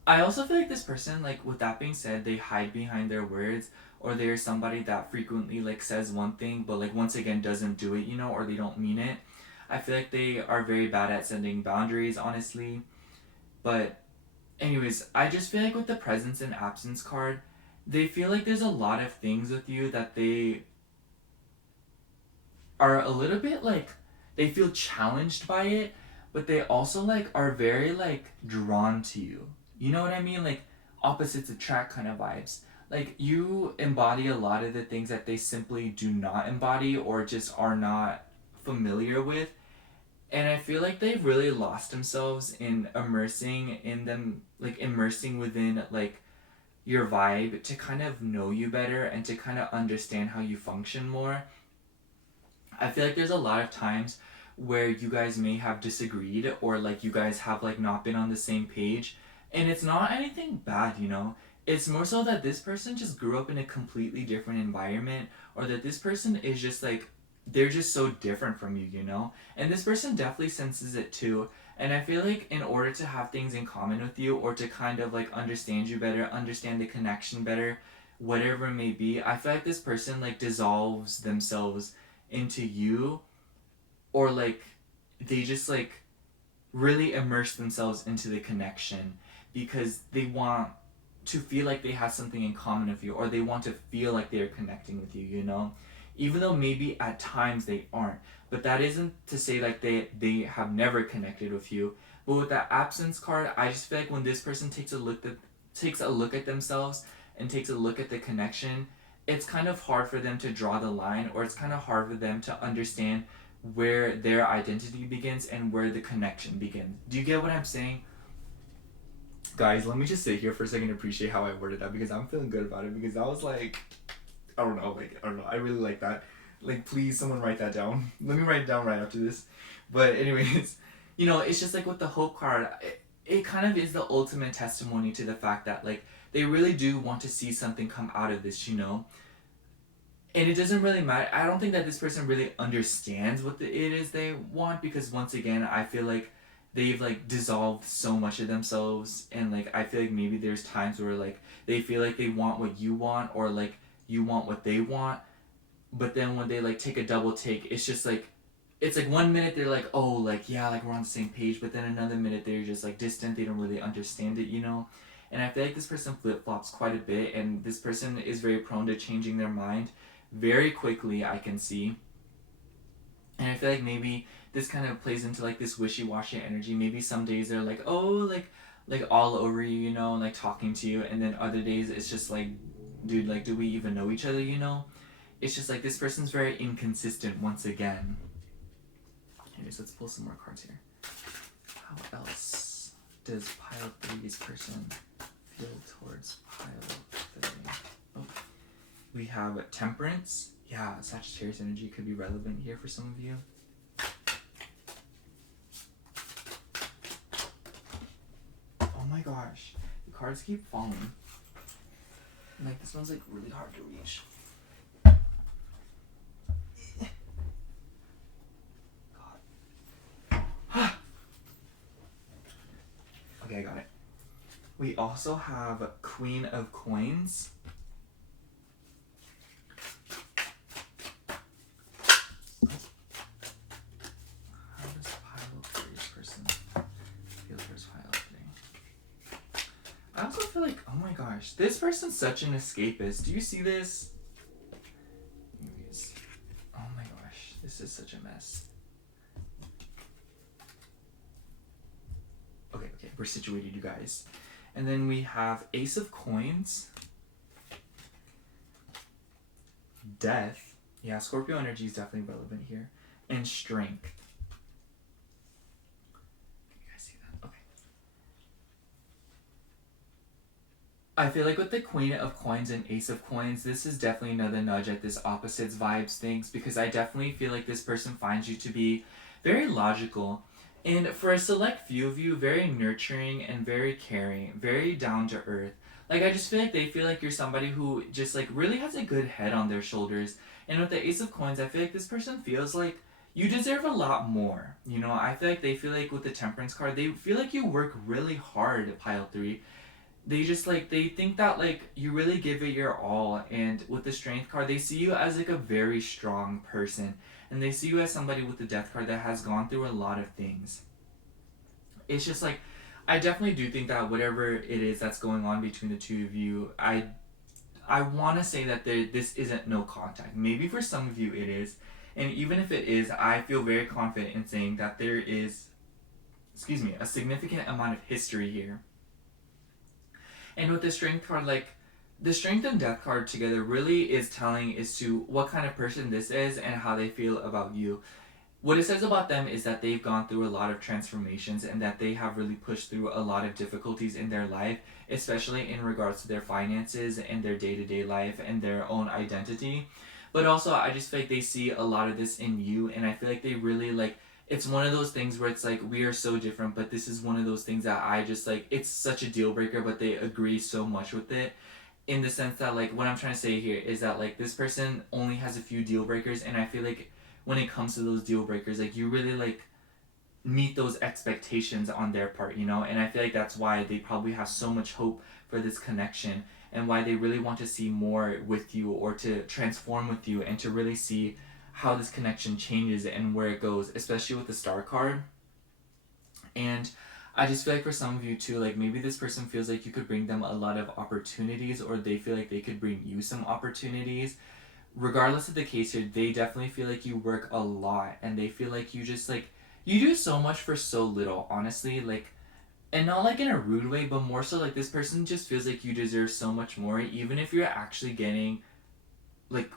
I also feel like this person, like with that being said, they hide behind their words, or they're somebody that frequently like says one thing but like once again doesn't do it, you know, or they don't mean it. I feel like they are very bad at setting boundaries, honestly. But anyways, I just feel like with the presence and absence card, they feel like there's a lot of things with you that they are a little bit like they feel challenged by it, but they also like are very like drawn to you. You know what I mean? Like opposites attract kind of vibes. Like you embody a lot of the things that they simply do not embody or just are not familiar with. And I feel like they've really lost themselves in immersing in them, like immersing within like your vibe to kind of know you better and to kind of understand how you function more. I feel like there's a lot of times where you guys may have disagreed, or like you guys have like not been on the same page, and it's not anything bad, you know. It's more so that this person just grew up in a completely different environment, or that this person is just like they're just so different from you, you know? And this person definitely senses it too. And I feel like in order to have things in common with you, or to kind of like understand you better, understand the connection better, whatever it may be, I feel like this person like dissolves themselves into you, or like they just like really immerse themselves into the connection because they want to feel like they have something in common with you, or they want to feel like they're connecting with you, you know? Even though maybe at times they aren't. But that isn't to say like they have never connected with you. But with that absence card, I just feel like when this person takes a look at themselves and takes a look at the connection, it's kind of hard for them to draw the line, or it's kind of hard for them to understand where their identity begins and where the connection begins. Do you get what I'm saying? Guys, let me just sit here for a second and appreciate how I worded that, because I'm feeling good about it, because that was like, I don't know, I really like that. Like, please, someone write that down. Let me write it down right after this. But anyways, you know, it's just like with the hope card, it kind of is the ultimate testimony to the fact that like they really do want to see something come out of this, you know? And it doesn't really matter. I don't think that this person really understands what it is they want, because once again, I feel like they've like dissolved so much of themselves, and like I feel like maybe there's times where like they feel like they want what you want, or like you want what they want, but then when they like take a double take, it's just like it's like one minute they're like, oh, like yeah, like we're on the same page, but then another minute they're just like distant, they don't really understand it, you know? And I feel like this person flip-flops quite a bit, and this person is very prone to changing their mind very quickly, I can see. And I feel like maybe this kind of plays into like this wishy-washy energy. Maybe some days they're like, oh, like all over you, you know, and like talking to you, and then other days it's just like, dude, like do we even know each other, you know? It's just like this person's very inconsistent once again. Anyways, let's pull some more cards here. How else does pile 3's person feel towards pile 3? Oh. We have Temperance. Yeah, Sagittarius energy could be relevant here for some of you. Oh my gosh, the cards keep falling. Like this one's like really hard to reach. God. Okay, I got it. We also have Queen of Coins. I also feel like, oh my gosh, this person's such an escapist. Do you see this? Anyways, oh my gosh, this is such a mess. Okay, we're situated, you guys. And then we have Ace of Coins. Death. Yeah, Scorpio energy is definitely relevant here. And Strength. Can you guys see that? Okay. I feel like with the Queen of Coins and Ace of Coins, this is definitely another nudge at this opposites vibes things, because I definitely feel like this person finds you to be very logical. And for a select few of you, very nurturing and very caring, very down to earth. Like, I just feel like they feel like you're somebody who just, like, really has a good head on their shoulders. And with the Ace of Coins, I feel like this person feels like you deserve a lot more. You know, I feel like they feel like with the Temperance card, they feel like you work really hard at pile 3. They just, like, they think that, like, you really give it your all. And with the Strength card, they see you as, like, a very strong person, and they see you as somebody with the Death card that has gone through a lot of things. It's just like, I definitely do think that whatever it is that's going on between the two of you, I want to say that this isn't no contact. Maybe for some of you it is, and even if it is, I feel very confident in saying that there is, a significant amount of history here. And with the Strength card, like, the Strength and Death card together really is telling as to what kind of person this is and how they feel about you. What it says about them is that they've gone through a lot of transformations and that they have really pushed through a lot of difficulties in their life, especially in regards to their finances and their day-to-day life and their own identity. But also, I just feel like they see a lot of this in you, and I feel like they really, like, it's one of those things where it's like, we are so different, but this is one of those things that I just, like, it's such a deal breaker, but they agree so much with it, in the sense that, like, what I'm trying to say here is that, like, this person only has a few deal breakers, and I feel like when it comes to those deal breakers, like, you really, like, meet those expectations on their part, you know? And I feel like that's why they probably have so much hope for this connection, and why they really want to see more with you, or to transform with you, and to really see how this connection changes and where it goes, especially with the Star card. And I just feel like for some of you too, like, maybe this person feels like you could bring them a lot of opportunities, or they feel like they could bring you some opportunities. Regardless of the case here, they definitely feel like you work a lot, and they feel like you just, like, you do so much for so little, honestly. Like, and not like in a rude way, but more so like this person just feels like you deserve so much more, even if you're actually getting, like,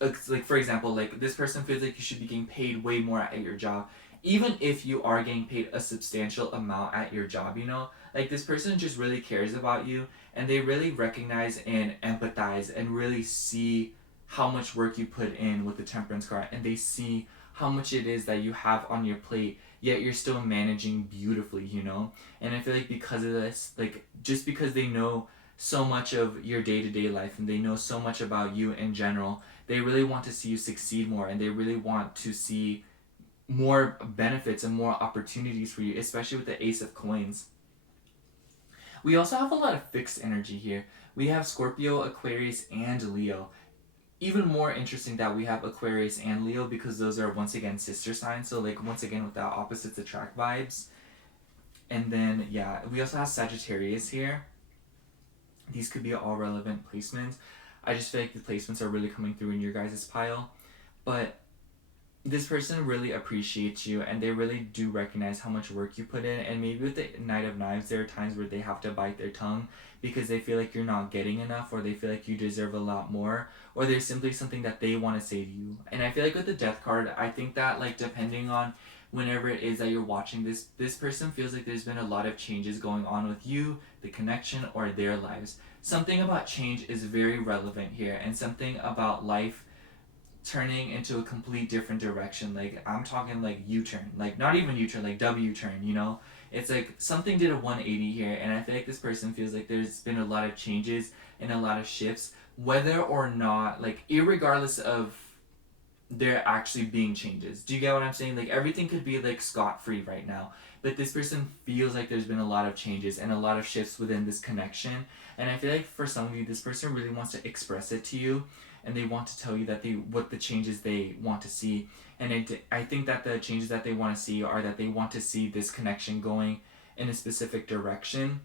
like, for example, like, this person feels like you should be getting paid way more at your job, even if you are getting paid a substantial amount at your job, you know? Like, this person just really cares about you, and they really recognize and empathize and really see how much work you put in with the Temperance card, and they see how much it is that you have on your plate, yet you're still managing beautifully, you know? And I feel like because of this, like, just because they know so much of your day-to-day life, and they know so much about you in general, they really want to see you succeed more, and they really want to see more benefits and more opportunities for you, especially with the Ace of Coins. We also have a lot of fixed energy here. We have Scorpio, Aquarius, and Leo. Even more interesting that we have Aquarius and Leo, because those are, once again, sister signs. So, like, once again, with that opposites attract vibes. And then, yeah, we also have Sagittarius here. These could be all relevant placements. I just feel like the placements are really coming through in your guys' pile. But this person really appreciates you, and they really do recognize how much work you put in. And maybe with the Knight of Knives, there are times where they have to bite their tongue because they feel like you're not getting enough, or they feel like you deserve a lot more, or there's simply something that they want to say to you. And I feel like with the Death card, I think that, like, depending on whenever it is that you're watching this person feels like there's been a lot of changes going on with you, the connection, or their lives. Something about change is very relevant here, and something about life turning into a complete different direction. Like, I'm talking like U-turn, like, not even U-turn, like W-turn, you know? It's like something did a 180 here, and I feel like this person feels like there's been a lot of changes and a lot of shifts, whether or not, like, irregardless of there actually being changes. Do you get what I'm saying? Like, everything could be, like, scot-free right now, but this person feels like there's been a lot of changes and a lot of shifts within this connection. And I feel like for some of you, this person really wants to express it to you, and they want to tell you that what the changes they want to see. And I think that the changes that they want to see are that they want to see this connection going in a specific direction.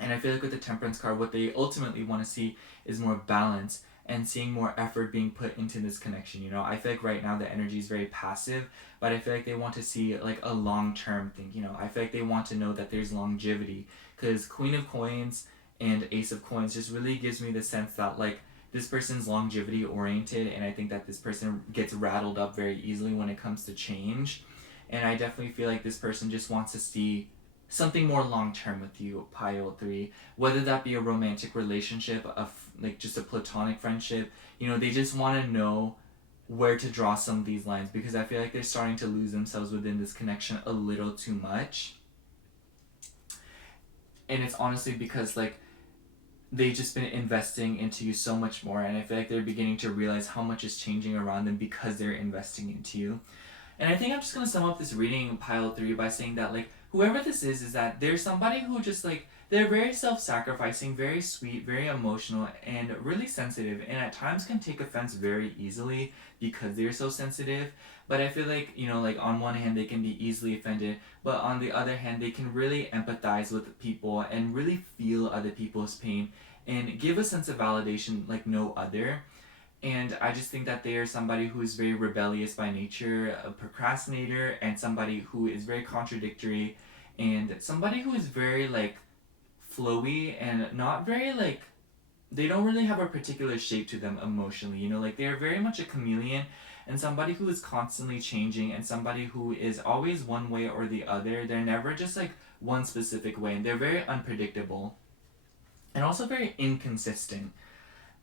And I feel like with the Temperance card, what they ultimately want to see is more balance and seeing more effort being put into this connection. You know, I feel like right now the energy is very passive, but I feel like they want to see, like, a long-term thing. You know, I feel like they want to know that there's longevity, because Queen of Coins and Ace of Coins just really gives me the sense that, like, this person's longevity oriented, and I think that this person gets rattled up very easily when it comes to change. And I definitely feel like this person just wants to see something more long term with you, pile 3. Whether that be a romantic relationship, like just a platonic friendship, they just want to know where to draw some of these lines, because I feel like they're starting to lose themselves within this connection a little too much. And it's honestly because like they've just been investing into you so much more, and I feel like they're beginning to realize how much is changing around them because they're investing into you. And I think I'm just going to sum up this reading, pile 3, by saying that like whoever this is that there's somebody who just like, they're very self-sacrificing, very sweet, very emotional, and really sensitive, and at times can take offense very easily because they're so sensitive. But I feel like, like on one hand they can be easily offended, but on the other hand they can really empathize with people and really feel other people's pain and give a sense of validation like no other. And I just think that they are somebody who is very rebellious by nature, a procrastinator, and somebody who is very contradictory, and somebody who is very like flowy and not very like, they don't really have a particular shape to them emotionally, like they are very much a chameleon, and somebody who is constantly changing, and somebody who is always one way or the other. They're never just like one specific way, and they're very unpredictable and also very inconsistent.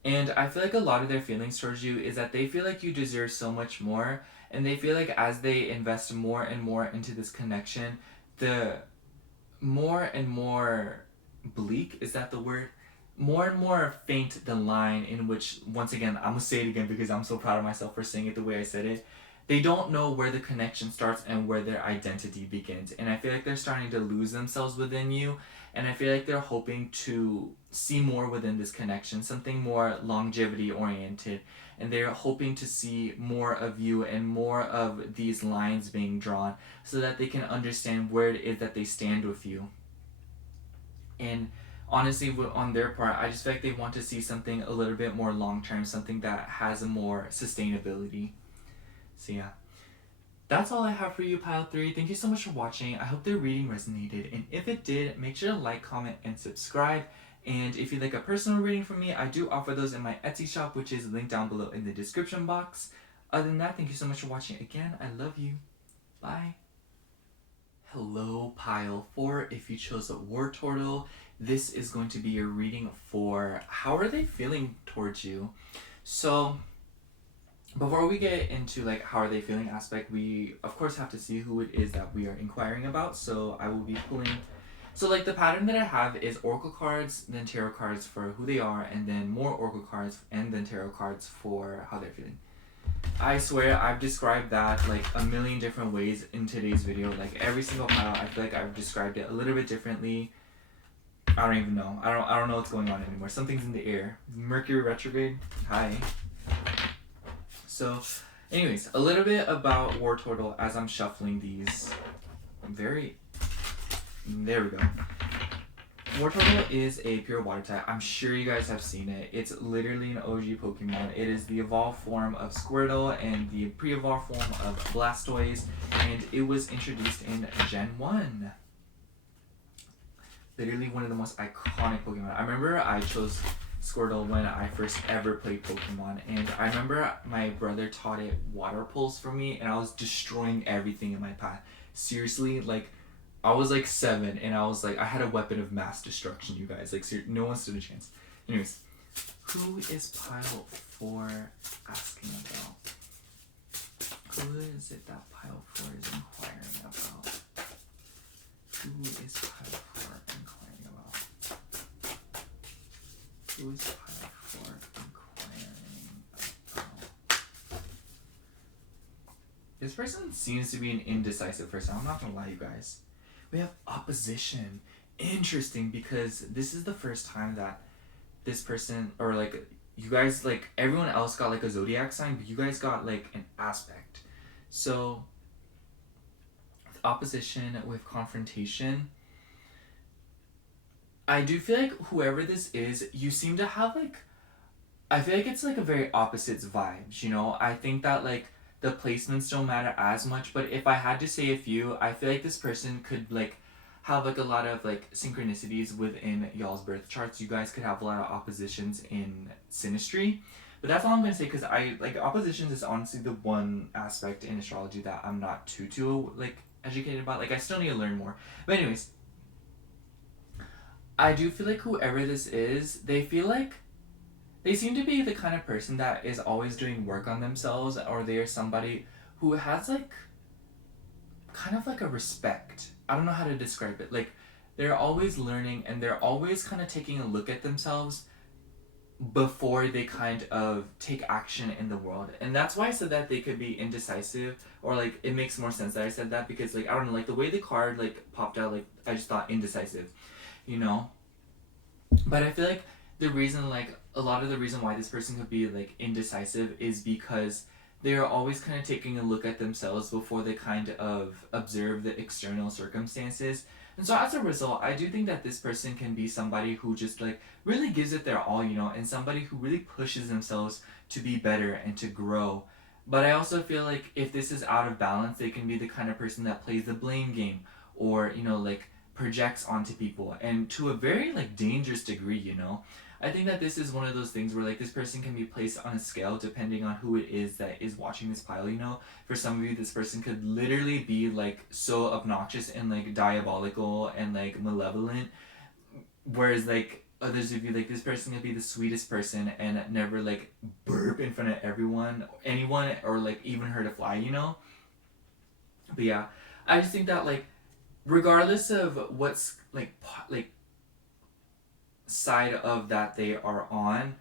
And I feel like a lot of their feelings towards you is that they feel like you deserve so much more, and they feel like as they invest more and more into this connection, the more and more bleak, is that the word? More and more faint the line in which, once again, I'm gonna say it again because I'm so proud of myself for saying it the way I said it. They don't know where the connection starts and where their identity begins. And I feel like they're starting to lose themselves within you. And I feel like they're hoping to see more within this connection, something more longevity oriented. And they're hoping to see more of you and more of these lines being drawn so that they can understand where it is that they stand with you. And honestly, on their part, I just feel like they want to see something a little bit more long term, something that has a more sustainability. So yeah, that's all I have for you, pile 3. Thank you so much for watching. I hope the reading resonated, and if it did, make sure to like, comment, and subscribe. And if you'd like a personal reading from me, I do offer those in my Etsy shop, which is linked down below in the description box. Other than that, thank you so much for watching. Again, I love you. Bye. Hello, pile 4. If you chose a war turtle, this is going to be your reading for how are they feeling towards you. So before we get into like how are they feeling aspect, we of course have to see who it is that we are inquiring about. So I will be pulling, so like the pattern that I have is oracle cards, then tarot cards for who they are, and then more oracle cards, and then tarot cards for how they're feeling. I swear I've described that like a million different ways in today's video. Like every single pile, I feel like I've described it a little bit differently. I don't even know. I don't know what's going on anymore. Something's in the air. Mercury retrograde. Hi. So, anyways, a little bit about War Turtle as I'm shuffling these. There we go. War Turtle is a pure water type. I'm sure you guys have seen it. It's literally an OG Pokemon. It is the evolved form of Squirtle and the pre-evolved form of Blastoise, and it was introduced in Gen 1. Literally one of the most iconic Pokemon. I remember I chose Squirtle when I first ever played Pokemon, and I remember my brother taught it water pulse for me, and I was destroying everything in my path. Seriously, like I was like 7, and I was like, I had a weapon of mass destruction, you guys. Like, no one stood a chance. Anyways, who is pile 4 asking about? Who is it that pile 4 is inquiring about? Who is pile 4 inquiring about? Who is pile 4 inquiring about? This person seems to be an indecisive person. I'm not gonna lie, you guys. We have opposition. Interesting, because this is the first time that this person, or like you guys, like everyone else got like a zodiac sign, but you guys got like an aspect. So with opposition, with confrontation, I do feel like whoever this is, you seem to have like, I feel like it's like a very opposites vibes, you know? I think that like the placements don't matter as much, but if I had to say a few, I feel like this person could like have like a lot of like synchronicities within y'all's birth charts. You guys could have a lot of oppositions in synastry. But that's all I'm gonna say, because I like oppositions is honestly the one aspect in astrology that I'm not too like educated about. Like I still need to learn more. But anyways, I do feel like whoever this is, they seem to be the kind of person that is always doing work on themselves, or they are somebody who has like kind of like a respect. I don't know how to describe it. Like they're always learning, and they're always kind of taking a look at themselves before they kind of take action in the world. And that's why I said that they could be indecisive, or like it makes more sense that I said that, because like I don't know, like the way the card like popped out, like I just thought indecisive, you know? But I feel like the reason, like a lot of the reason why this person could be like indecisive is because they are always kind of taking a look at themselves before they kind of observe the external circumstances. And so as a result, I do think that this person can be somebody who just like really gives it their all, you know, and somebody who really pushes themselves to be better and to grow. But I also feel like if this is out of balance, they can be the kind of person that plays the blame game, or, you know, like projects onto people, and to a very like dangerous degree, you know. I think that this is one of those things where like this person can be placed on a scale depending on who it is that is watching this pile, you know. For some of you, this person could literally be like so obnoxious and like diabolical and like malevolent, whereas like others of you, like this person could be the sweetest person and never like burp in front of anyone, or like even hurt a fly, you know. But yeah, I just think that like regardless of what's like side of that they are on,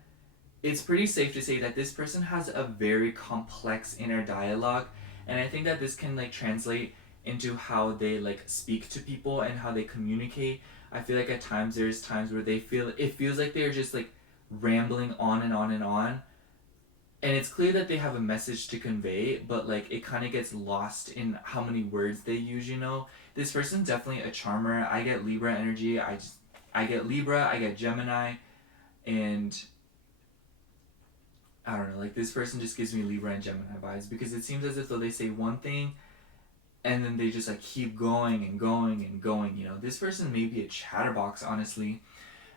it's pretty safe to say that this person has a very complex inner dialogue. And I think that this can like translate into how they like speak to people and how they communicate. I feel like at times there's times where it feels like they're just like rambling on and on and on, and it's clear that they have a message to convey, but like it kind of gets lost in how many words they use, you know. This person's definitely a charmer. I get Libra energy. I get Libra, I get Gemini, and I don't know, like this person just gives me Libra and Gemini vibes, because it seems as if though they say one thing and then they just like keep going and going and going, you know. This person may be a chatterbox, honestly.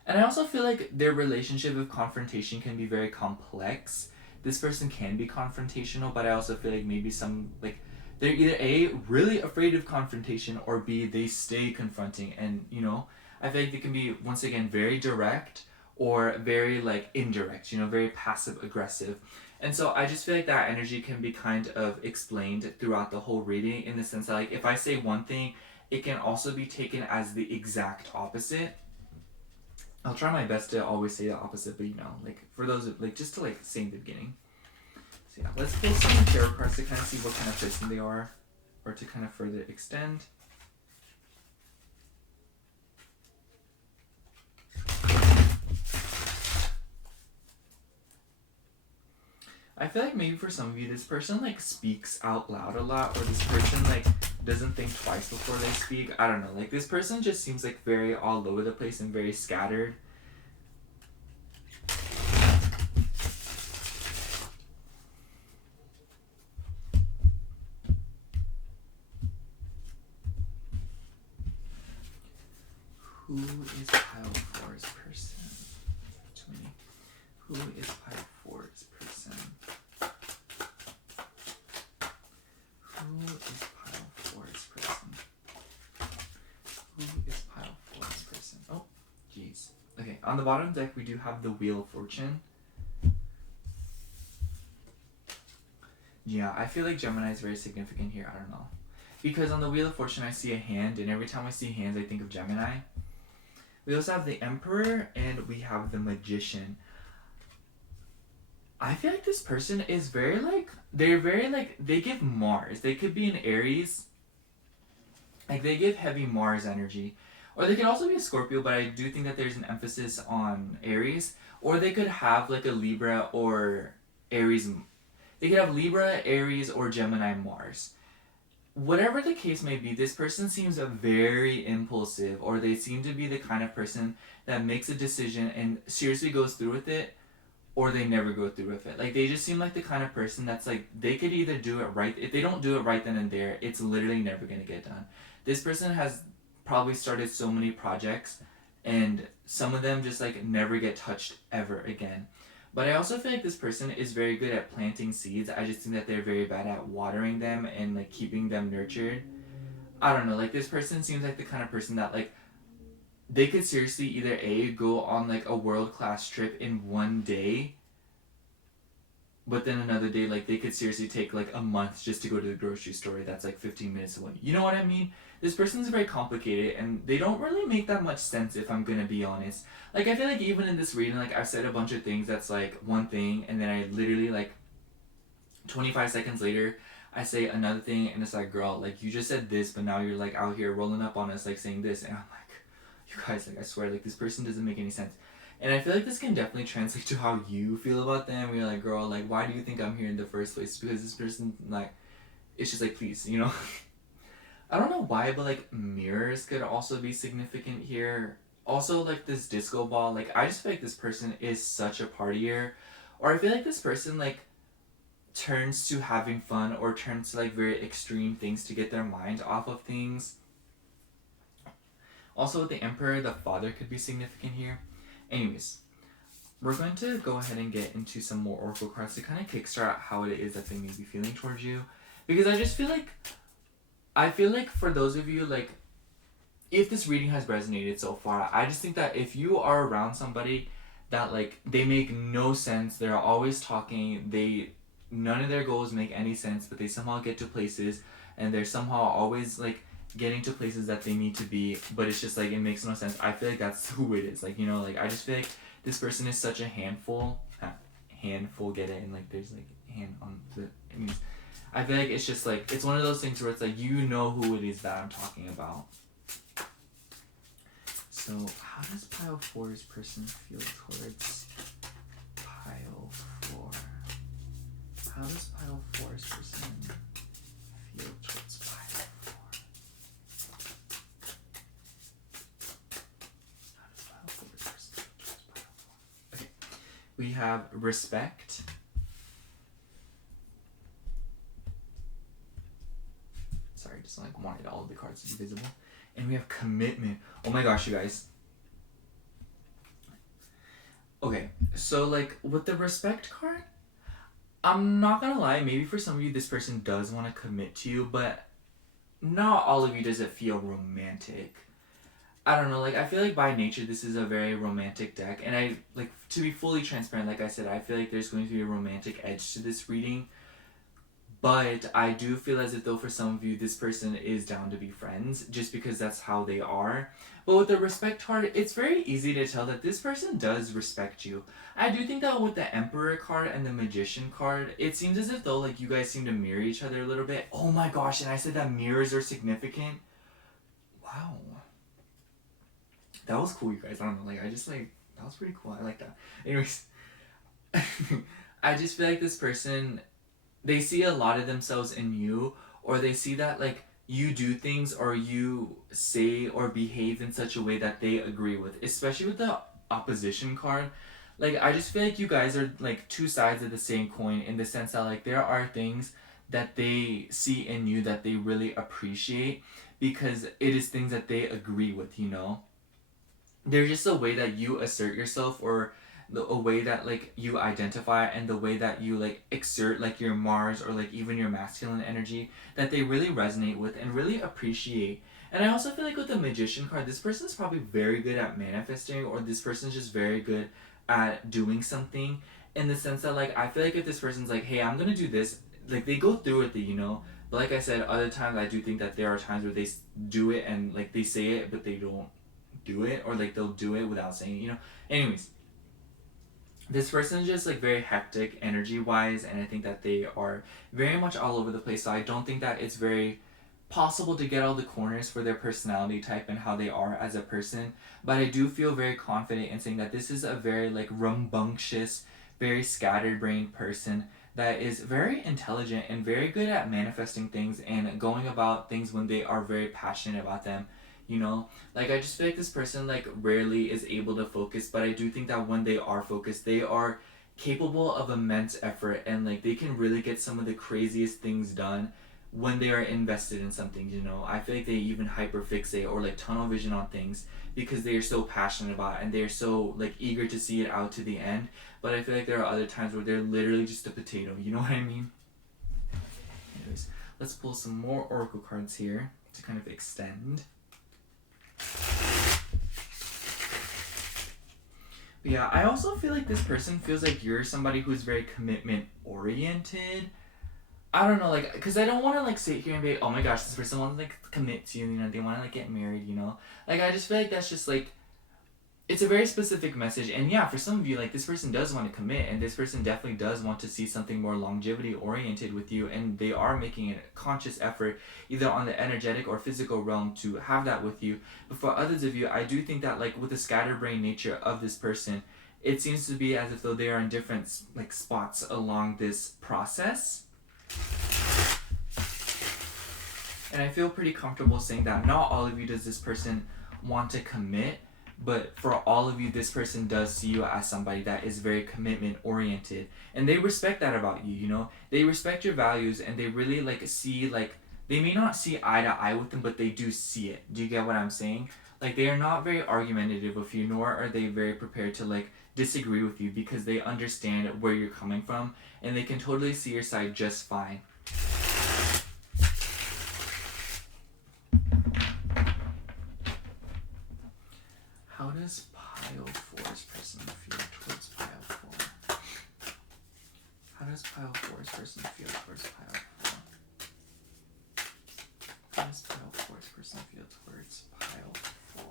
And I also feel like their relationship with confrontation can be very complex. This person can be confrontational, but I also feel like maybe some like they're either A, really afraid of confrontation, or B, they stay confronting. And you know, I feel like they can be, once again, very direct or very like indirect, you know, very passive aggressive. And so I just feel like that energy can be kind of explained throughout the whole reading, in the sense that like if I say one thing, it can also be taken as the exact opposite. I'll try my best to always say the opposite, but you know, like for those like just to like say in the beginning. So yeah, let's pull some tarot cards to kind of see what kind of person they are, or to kind of further extend. I feel like maybe for some of you, this person like speaks out loud a lot, or this person like doesn't think twice before they speak. I don't know, like this person just seems like very all over the place and very scattered. Who is pile 4's person? Too many. Who is pile 4's person? Who is pile 4's person? Who is pile 4's person? Oh, jeez. Okay, on the bottom deck we do have the Wheel of Fortune. Yeah, I feel like Gemini is very significant here. I don't know. Because on the Wheel of Fortune I see a hand, and every time I see hands I think of Gemini. We also have the Emperor, and we have the Magician. I feel like this person is very like, they're very like, they give Mars. They could be an Aries. Like they give heavy Mars energy. Or they could also be a Scorpio, but I do think that there's an emphasis on Aries. Or they could have like a Libra or Aries. They could have Libra, Aries, or Gemini Mars. Whatever the case may be, this person seems very impulsive, or they seem to be the kind of person that makes a decision and seriously goes through with it, or they never go through with it. Like they just seem like the kind of person that's like, they could either do it right. If they don't do it right then and there, it's literally never going to get done. This person has probably started so many projects, and some of them just like never get touched ever again. But I also feel like this person is very good at planting seeds. I just think that they're very bad at watering them and like keeping them nurtured. I don't know, like this person seems like the kind of person that like they could seriously either A, go on like a world class trip in one day, but then another day like they could seriously take like a month just to go to the grocery store that's like 15 minutes away. You know what I mean? This person's very complicated and they don't really make that much sense, if I'm gonna be honest. Like I feel like even in this reading, like I've said a bunch of things that's like one thing, and then I literally like 25 seconds later I say another thing, and it's like, girl, like you just said this, but now you're like out here rolling up on us like saying this, and I'm like, you guys, like I swear, like this person doesn't make any sense. And I feel like this can definitely translate to how you feel about them. You're like, girl, like why do you think I'm here in the first place? Because this person, like, it's just like, please, you know. I don't know why, but like mirrors could also be significant here. Also, like this disco ball, like I just feel like this person is such a partier, or I feel like this person like turns to having fun or turns to like very extreme things to get their mind off of things. Also with the Emperor, the father could be significant here. Anyways, we're going to go ahead and get into some more oracle cards to kind of kickstart how it is that they may be feeling towards you. Because I feel like for those of you, like, if this reading has resonated so far, I just think that if you are around somebody that, like, they make no sense, they're always talking, none of their goals make any sense, but they somehow get to places, and they're somehow always, like, getting to places that they need to be, but it's just, like, it makes no sense. I feel like that's who it is. Like, you know, like, I just feel like this person is such a handful, get it, and, like, there's, like, hand on the, it means, I feel like it's just, like, it's one of those things where it's, like, you know who it is that I'm talking about. So, how does pile 4's person feel towards pile 4? How does pile 4's person feel towards pile 4? How does pile 4's person feel towards pile 4? Okay. We have respect. Sorry, just like wanted all of the cards to be visible. And we have commitment. Oh my gosh, you guys. Okay, so like with the respect card, I'm not gonna lie, maybe for some of you this person does want to commit to you, but not all of you does it feel romantic. I don't know, like I feel like by nature this is a very romantic deck, and I like to be fully transparent, like I said, I feel like there's going to be a romantic edge to this reading. But I do feel as if though for some of you this person is down to be friends just because that's how they are. But with the respect card, it's very easy to tell that this person does respect you. I do think that with the Emperor card and the Magician card, it seems as if though like you guys seem to mirror each other a little bit. Oh my gosh, and I said that mirrors are significant. Wow. That was cool, you guys. I don't know, like I just like, that was pretty cool. I like that. Anyways, I just feel like this person, they see a lot of themselves in you, or they see that like you do things or you say or behave in such a way that they agree with, especially with the opposition card. Like I just feel like you guys are like two sides of the same coin in the sense that like there are things that they see in you that they really appreciate because it is things that they agree with, you know. There's just a way that you assert yourself, or a way that like you identify, and the way that you like exert like your Mars or like even your masculine energy that they really resonate with and really appreciate. And I also feel like with the Magician card, this person's probably very good at manifesting, or this person's just very good at doing something, in the sense that like I feel like if this person's like, hey, I'm gonna do this, like they go through with it, you know. But like I said, other times I do think that there are times where they do it and like they say it but they don't do it, or like they'll do it without saying it, you know. Anyways, this person is just like very hectic energy wise, and I think that they are very much all over the place, so I don't think that it's very possible to get all the corners for their personality type and how they are as a person. But I do feel very confident in saying that this is a very like rambunctious, very scattered brained person that is very intelligent and very good at manifesting things and going about things when they are very passionate about them. You know, like I just feel like this person like rarely is able to focus, but I do think that when they are focused, they are capable of immense effort, and like they can really get some of the craziest things done when they are invested in something, you know. I feel like they even hyperfixate or like tunnel vision on things because they are so passionate about it and they're so like eager to see it out to the end. But I feel like there are other times where they're literally just a potato, you know what I mean? Anyways, let's pull some more oracle cards here to kind of extend. But yeah, I also feel like this person feels like you're somebody who's very commitment oriented. I don't know, like, because I don't want to, like, sit here and be, oh my gosh, this person wants to, like, commit to you, you know, they want to, like, get married, you know? Like, I just feel like that's just, like, it's a very specific message. And yeah, for some of you, like, this person does want to commit, and this person definitely does want to see something more longevity-oriented with you, and they are making a conscious effort, either on the energetic or physical realm, to have that with you. But for others of you, I do think that, like, with the scatterbrain nature of this person, it seems to be as if though they are in different, like, spots along this process. And I feel pretty comfortable saying that not all of you does this person want to commit, but for all of you, this person does see you as somebody that is very commitment oriented, and they respect that about you, you know. They respect your values, and they really like see, like, they may not see eye to eye with them, but they do see it. Do you get what I'm saying? Like, they are not very argumentative with you, nor are they very prepared to like disagree with you, because they understand where you're coming from and they can totally see your side just fine. How does pile 4's person feel towards pile 4? How does pile 4's person feel towards pile 4? How does pile 4's person feel towards pile 4?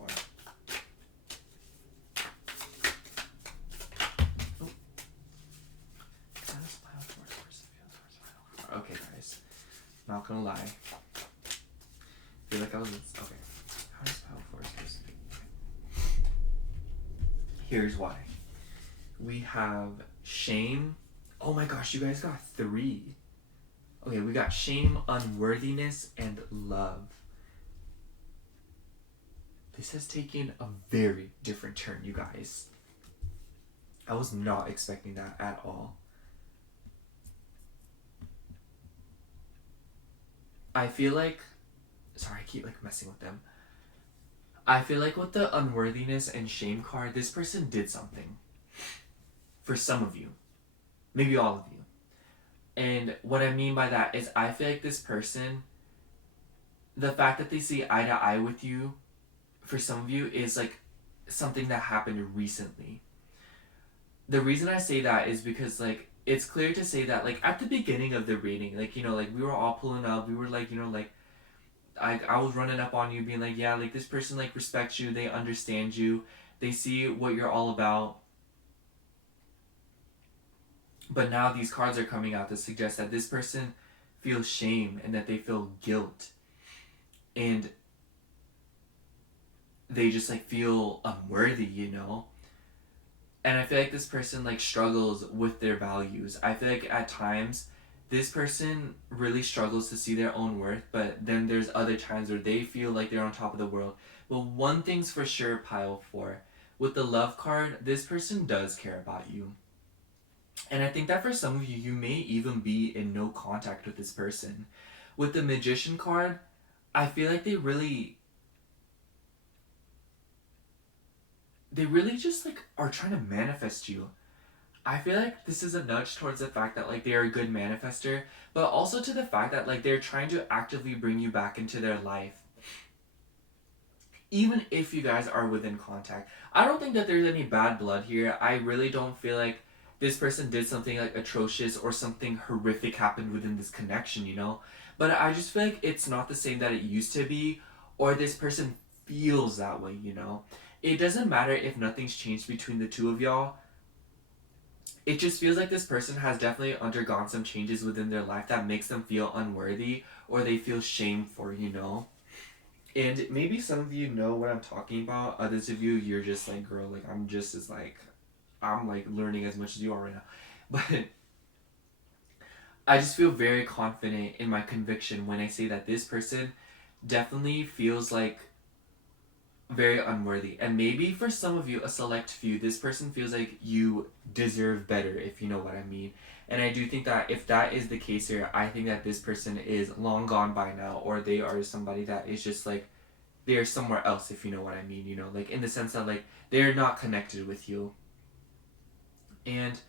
Oh. How does pile 4's person feel towards pile 4? Okay, guys. Not gonna lie. I feel like I was... Okay. How does pile 4's person feel? Here's why. We have shame. Oh my gosh, you guys got 3. Okay, we got shame, unworthiness, and love. This has taken a very different turn, you guys. I was not expecting that at all. I feel like... Sorry, I keep like messing with them. I feel like with the unworthiness and shame card, this person did something. For some of you. Maybe all of you. And what I mean by that is I feel like this person, the fact that they see eye to eye with you, for some of you, is like something that happened recently. The reason I say that is because, like, it's clear to say that, like, at the beginning of the reading, like, you know, like, we were all pulling up, we were like, you know, like, I was running up on you being like, yeah, like, this person, like, respects you, they understand you, they see what you're all about. But now these cards are coming out to suggest that this person feels shame and that they feel guilt. And they just, like, feel unworthy, you know? And I feel like this person, like, struggles with their values. I feel like at times this person really struggles to see their own worth, but then there's other times where they feel like they're on top of the world. But one thing's for sure, pile 4. With the love card, this person does care about you. And I think that for some of you, you may even be in no contact with this person. With the Magician card, I feel like they really just, like, are trying to manifest you. I feel like this is a nudge towards the fact that, like, they are a good manifester, but also to the fact that, like, they're trying to actively bring you back into their life. Even if you guys are within contact. I don't think that there's any bad blood here. I really don't feel like this person did something, like, atrocious or something horrific happened within this connection, you know? But I just feel like it's not the same that it used to be, or this person feels that way, you know? It doesn't matter if nothing's changed between the two of y'all. It just feels like this person has definitely undergone some changes within their life that makes them feel unworthy, or they feel shame for, you know? And maybe some of you know what I'm talking about. Others of you, you're just like, girl, like, I'm just as, like, I'm, like, learning as much as you are right now. But I just feel very confident in my conviction when I say that this person definitely feels like very unworthy. And maybe for some of you, a select few, this person feels like you deserve better, if you know what I mean. And I do think that if that is the case here, I think that this person is long gone by now, or they are somebody that is just like, they're somewhere else, if you know what I mean, you know, like in the sense that like they're not connected with you. And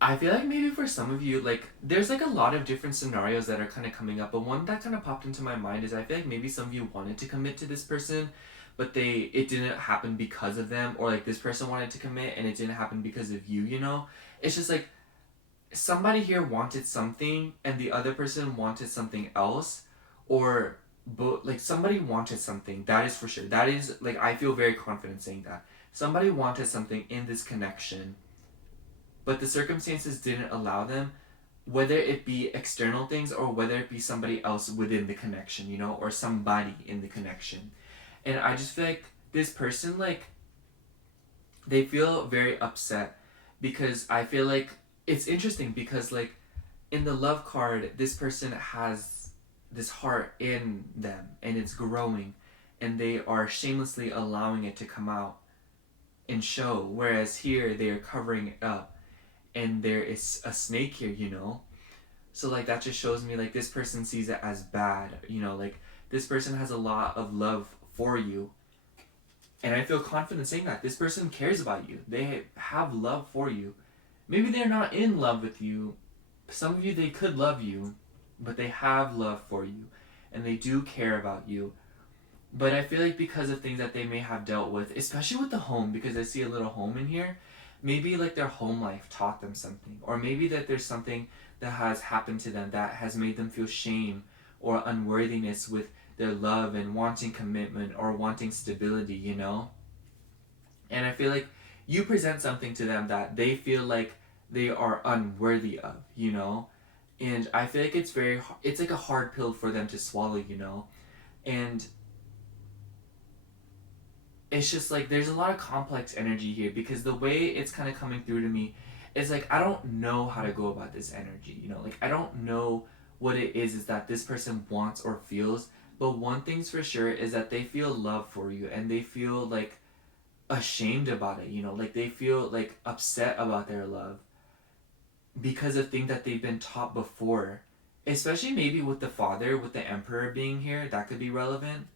I feel like maybe for some of you, like, there's like a lot of different scenarios that are kind of coming up, but one that kind of popped into my mind is I feel like maybe some of you wanted to commit to this person, but it didn't happen because of them, or like this person wanted to commit and it didn't happen because of you, you know? It's just like somebody here wanted something and the other person wanted something else, or both, like somebody wanted something, that is for sure. That is, like, I feel very confident saying that. Somebody wanted something in this connection, but the circumstances didn't allow them, whether it be external things or whether it be somebody else within the connection, you know, or somebody in the connection. And I just feel like this person, like, they feel very upset because I feel like it's interesting because, like, in the love card, this person has this heart in them and it's growing and they are shamelessly allowing it to come out and show, whereas here they are covering it up and there is a snake here, you know? So, like, that just shows me, like, this person sees it as bad, you know? Like, this person has a lot of love for you. And I feel confident saying that. This person cares about you. They have love for you. Maybe they're not in love with you. Some of you, they could love you, but they have love for you. And they do care about you. But I feel like because of things that they may have dealt with, especially with the home, because I see a little home in here, maybe like their home life taught them something. Or maybe that there's something that has happened to them that has made them feel shame or unworthiness with their love and wanting commitment or wanting stability, you know? And I feel like you present something to them that they feel like they are unworthy of, you know? And I feel like it's like a hard pill for them to swallow, you know? And it's just like there's a lot of complex energy here because the way it's kind of coming through to me is like I don't know how to go about this energy, you know? Like I don't know what it is that this person wants or feels, but one thing's for sure is that they feel love for you and they feel like ashamed about it, you know? Like they feel like upset about their love because of things that they've been taught before. Especially maybe with the father, with the emperor being here, that could be relevant.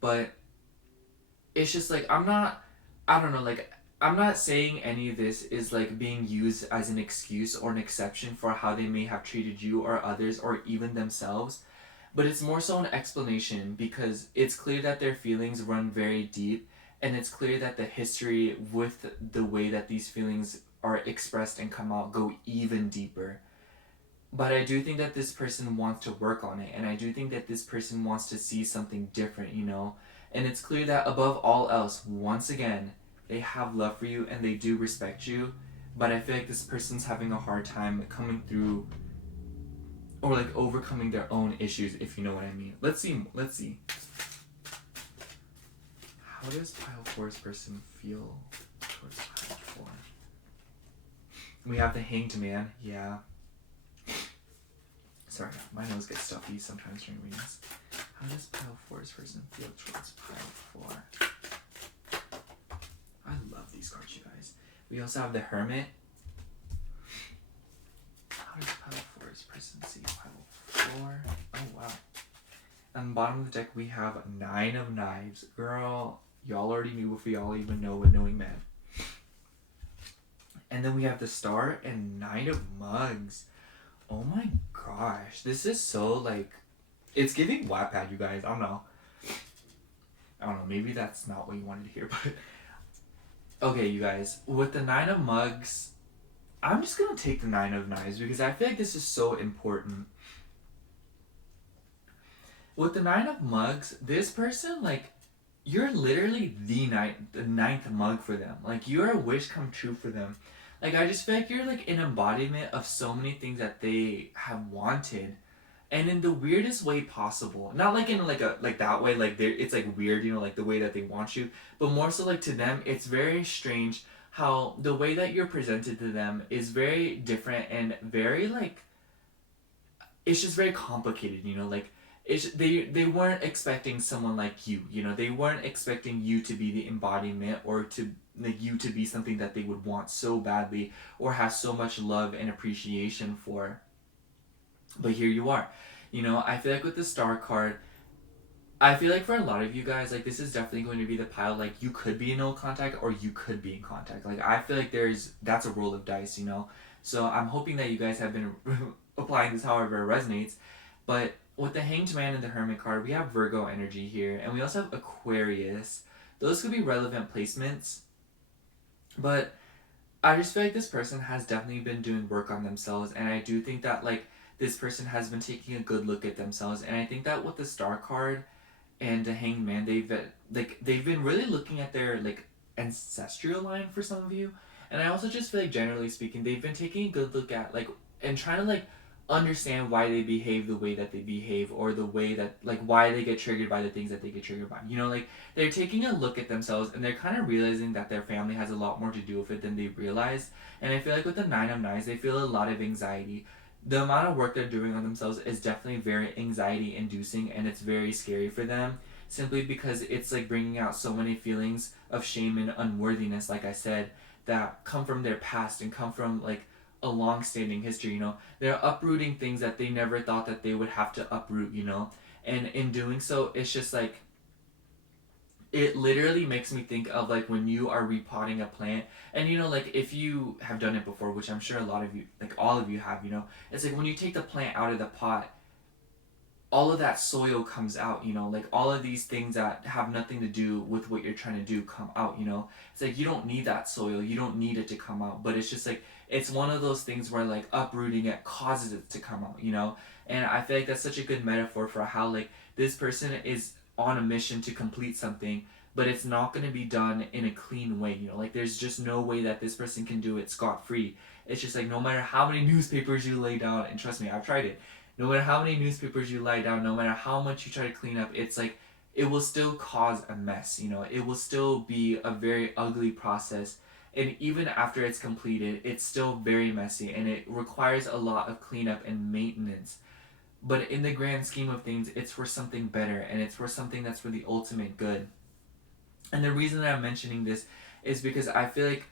But it's just like I don't know, like I'm not saying any of this is like being used as an excuse or an exception for how they may have treated you or others or even themselves, but it's more so an explanation because it's clear that their feelings run very deep and it's clear that the history with the way that these feelings are expressed and come out go even deeper. But I do think that this person wants to work on it, and I do think that this person wants to see something different, you know? And it's clear that above all else, once again, they have love for you and they do respect you, but I feel like this person's having a hard time coming through or like overcoming their own issues, if you know what I mean. Let's see. How does pile 4's person feel towards pile 4? We have the Hanged Man, yeah. Sorry, my nose gets stuffy sometimes during readings. How does pile 4's person feel towards pile 4? I love these cards, you guys. We also have the Hermit. How does pile 4's person see pile 4? Oh, wow. On the bottom of the deck, we have 9 of Knives. Girl, y'all already knew if y'all even know a knowing man. And then we have the Star and 9 of Mugs. Oh my gosh, this is so like, it's giving Wattpad, you guys. I don't know, maybe that's not what you wanted to hear, but okay, you guys, with the 9 of Mugs, I'm just gonna take the 9 of Knives because I feel like this is so important. With the 9 of Mugs, this person, like, you're literally the ninth mug for them. Like, you're a wish come true for them. Like, I just feel like you're, like, an embodiment of so many things that they have wanted. And in the weirdest way possible. Not, like, in, like, that way, like, it's, like, weird, you know, like, the way that they want you. But more so, like, to them, it's very strange how the way that you're presented to them is very different and very, like, it's just very complicated, you know? Like, they weren't expecting someone like you. You know, they weren't expecting you to be the embodiment, or to like you to be something that they would want so badly or have so much love and appreciation for. But here you are. You know, I feel like with the star card, I feel like for a lot of you guys, like this is definitely going to be the pile. Like you could be in no contact or you could be in contact. Like I feel like that's a roll of dice, you know. So I'm hoping that you guys have been applying this however it resonates. But with the Hanged Man and the Hermit card, we have Virgo energy here, and we also have Aquarius. Those could be relevant placements, but I just feel like this person has definitely been doing work on themselves, and I do think that like this person has been taking a good look at themselves, and I think that with the Star card and the Hanged Man, they've been really looking at their like ancestral line for some of you, and I also just feel like generally speaking, they've been taking a good look at like and trying to like understand why they behave the way that they behave, or the way that like why they get triggered by the things that they get triggered by. You know, like they're taking a look at themselves and they're kind of realizing that their family has a lot more to do with it than they realize. And I feel like with the Nine of Knives, they feel a lot of anxiety. The amount of work they're doing on themselves is definitely very anxiety inducing, and it's very scary for them, simply because it's like bringing out so many feelings of shame and unworthiness, like I said, that come from their past and come from like a long-standing history. You know, they're uprooting things that they never thought that they would have to uproot, you know, and in doing so, it's just like it literally makes me think of like when you are repotting a plant, and you know, like if you have done it before, which I'm sure a lot of you, like all of you have, you know, it's like when you take the plant out of the pot, all of that soil comes out, you know, like all of these things that have nothing to do with what you're trying to do come out, you know. It's like you don't need that soil, you don't need it to come out, but it's just like it's one of those things where like uprooting it causes it to come out, you know. And I feel like that's such a good metaphor for how like this person is on a mission to complete something, but it's not going to be done in a clean way, you know. Like there's just no way that this person can do it scot free. It's just like no matter how many newspapers you lay down, and trust me, I've tried it, no matter how many newspapers you lie down, no matter how much you try to clean up, it's like it will still cause a mess, you know. It will still be a very ugly process. And even after it's completed, it's still very messy and it requires a lot of cleanup and maintenance. But in the grand scheme of things, it's for something better, and it's for something that's for the ultimate good. And the reason that I'm mentioning this is because I feel like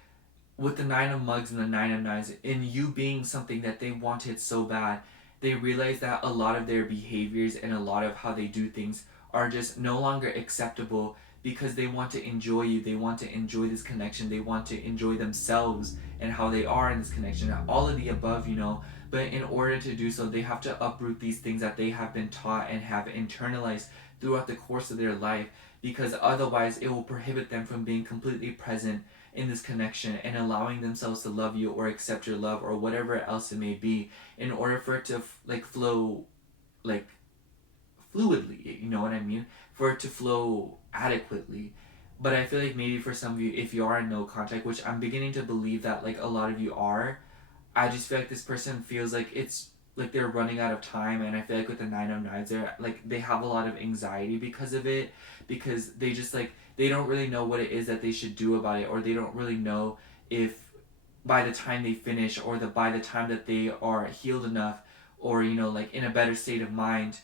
with the Nine of Mugs and the Nine of Knives, in you being something that they wanted so bad, they realize that a lot of their behaviors and a lot of how they do things are just no longer acceptable, because they want to enjoy you, they want to enjoy this connection, they want to enjoy themselves and how they are in this connection, all of the above, you know. But in order to do so, they have to uproot these things that they have been taught and have internalized throughout the course of their life, because otherwise it will prohibit them from being completely present in this connection and allowing themselves to love you or accept your love or whatever else it may be, in order for it to like flow like fluidly, you know what I mean, for it to flow adequately. But I feel like maybe for some of you, if you are in no contact, which I'm beginning to believe that like a lot of you are, I just feel like this person feels like it's like they're running out of time. And I feel like with the Nine of Knives, they're like they have a lot of anxiety because of it, because they just like they don't really know what it is that they should do about it, or they don't really know if by the time they finish, or the by the time that they are healed enough, or you know, like in a better state of mind,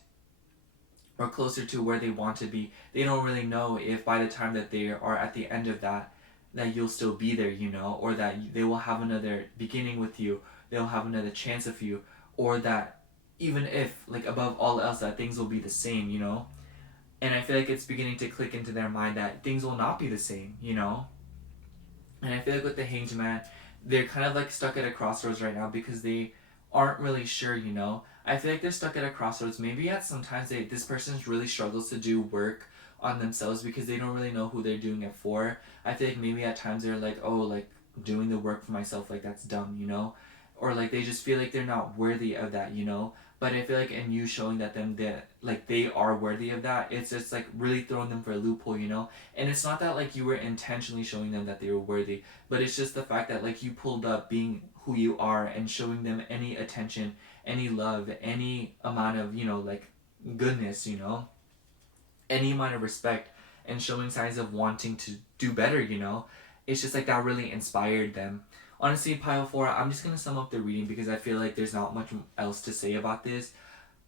or closer to where they want to be, they don't really know if by the time that they are at the end of that, that you'll still be there, you know, or that they will have another beginning with you, they'll have another chance of you, or that even if, like above all else, that things will be the same, you know. And I feel like it's beginning to click into their mind that things will not be the same, you know. And I feel like with the Hanged Man, they're kind of like stuck at a crossroads right now because they aren't really sure, you know. I feel like they're stuck at a crossroads. Maybe at sometimes this person really struggles to do work on themselves because they don't really know who they're doing it for. I feel like maybe at times they're like, oh, like doing the work for myself, like that's dumb, you know, or like they just feel like they're not worthy of that, you know. But I feel like in you showing that them that like they are worthy of that, it's just like really throwing them for a loophole, you know. And it's not that like you were intentionally showing them that they were worthy, but it's just the fact that like you pulled up being who you are and showing them any attention, any love, any amount of, you know, like goodness, you know, any amount of respect, and showing signs of wanting to do better, you know. It's just like that really inspired them. Honestly, pile 4, I'm just gonna sum up the reading because I feel like there's not much else to say about this.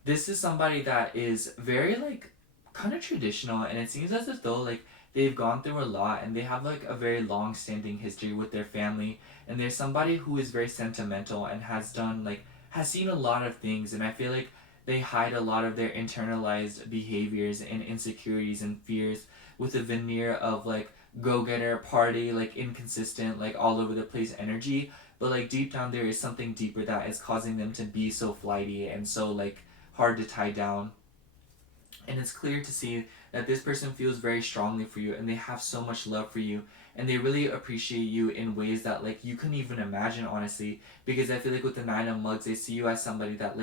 this is somebody that is very like kind of traditional, and it seems as if though like they've gone through a lot and they have like a very long standing history with their family, and there's somebody who is very sentimental and has done like has seen a lot of things, and I feel like they hide a lot of their internalized behaviors and insecurities and fears with a veneer of like go-getter party, like inconsistent, like all over the place energy, but like deep down there is something deeper that is causing them to be so flighty and so like hard to tie down. And it's clear to see that this person feels very strongly for you and they have so much love for you, and they really appreciate you in ways that like you couldn't even imagine, honestly, because I feel like with the nine of mugs they see you as somebody that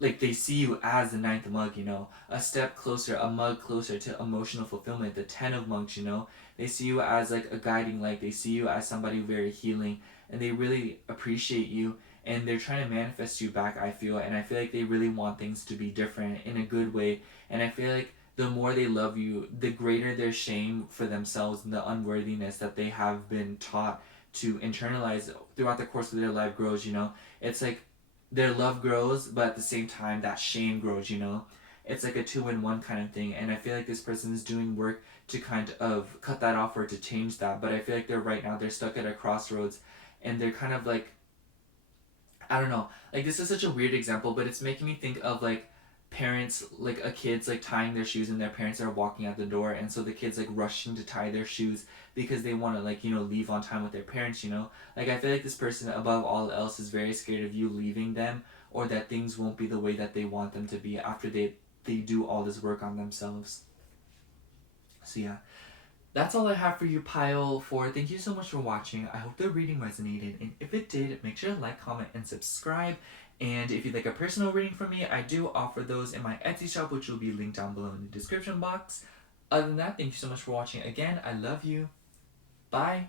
like they see you as the ninth mug, you know, a step closer, a mug closer to emotional fulfillment. The 10 of mugs, you know, they see you as like a guiding light, they see you as somebody very healing, and they really appreciate you, and they're trying to manifest you back, I feel. And I feel like they really want things to be different in a good way, and I feel like the more they love you, the greater their shame for themselves and the unworthiness that they have been taught to internalize throughout the course of their life grows, you know. It's like their love grows, but at the same time that shame grows, you know. It's like a two-in-one kind of thing, and I feel like this person is doing work to kind of cut that off or to change that, but I feel like they're right now, they're stuck at a crossroads, and they're kind of like, I don't know. Like this is such a weird example, but it's making me think of like parents, like a kid's like tying their shoes and their parents are walking out the door, and so the kids like rushing to tie their shoes because they want to like, you know, leave on time with their parents, you know. Like I feel like this person above all else is very scared of you leaving them, or that things won't be the way that they want them to be after they do all this work on themselves. So yeah, that's all I have for you, Pile 4. Thank you so much for watching. I hope the reading resonated, and if it did, make sure to like, comment, and subscribe. And if you'd like a personal reading from me, I do offer those in my Etsy shop, which will be linked down below in the description box. Other than that, thank you so much for watching again. I love you. Bye.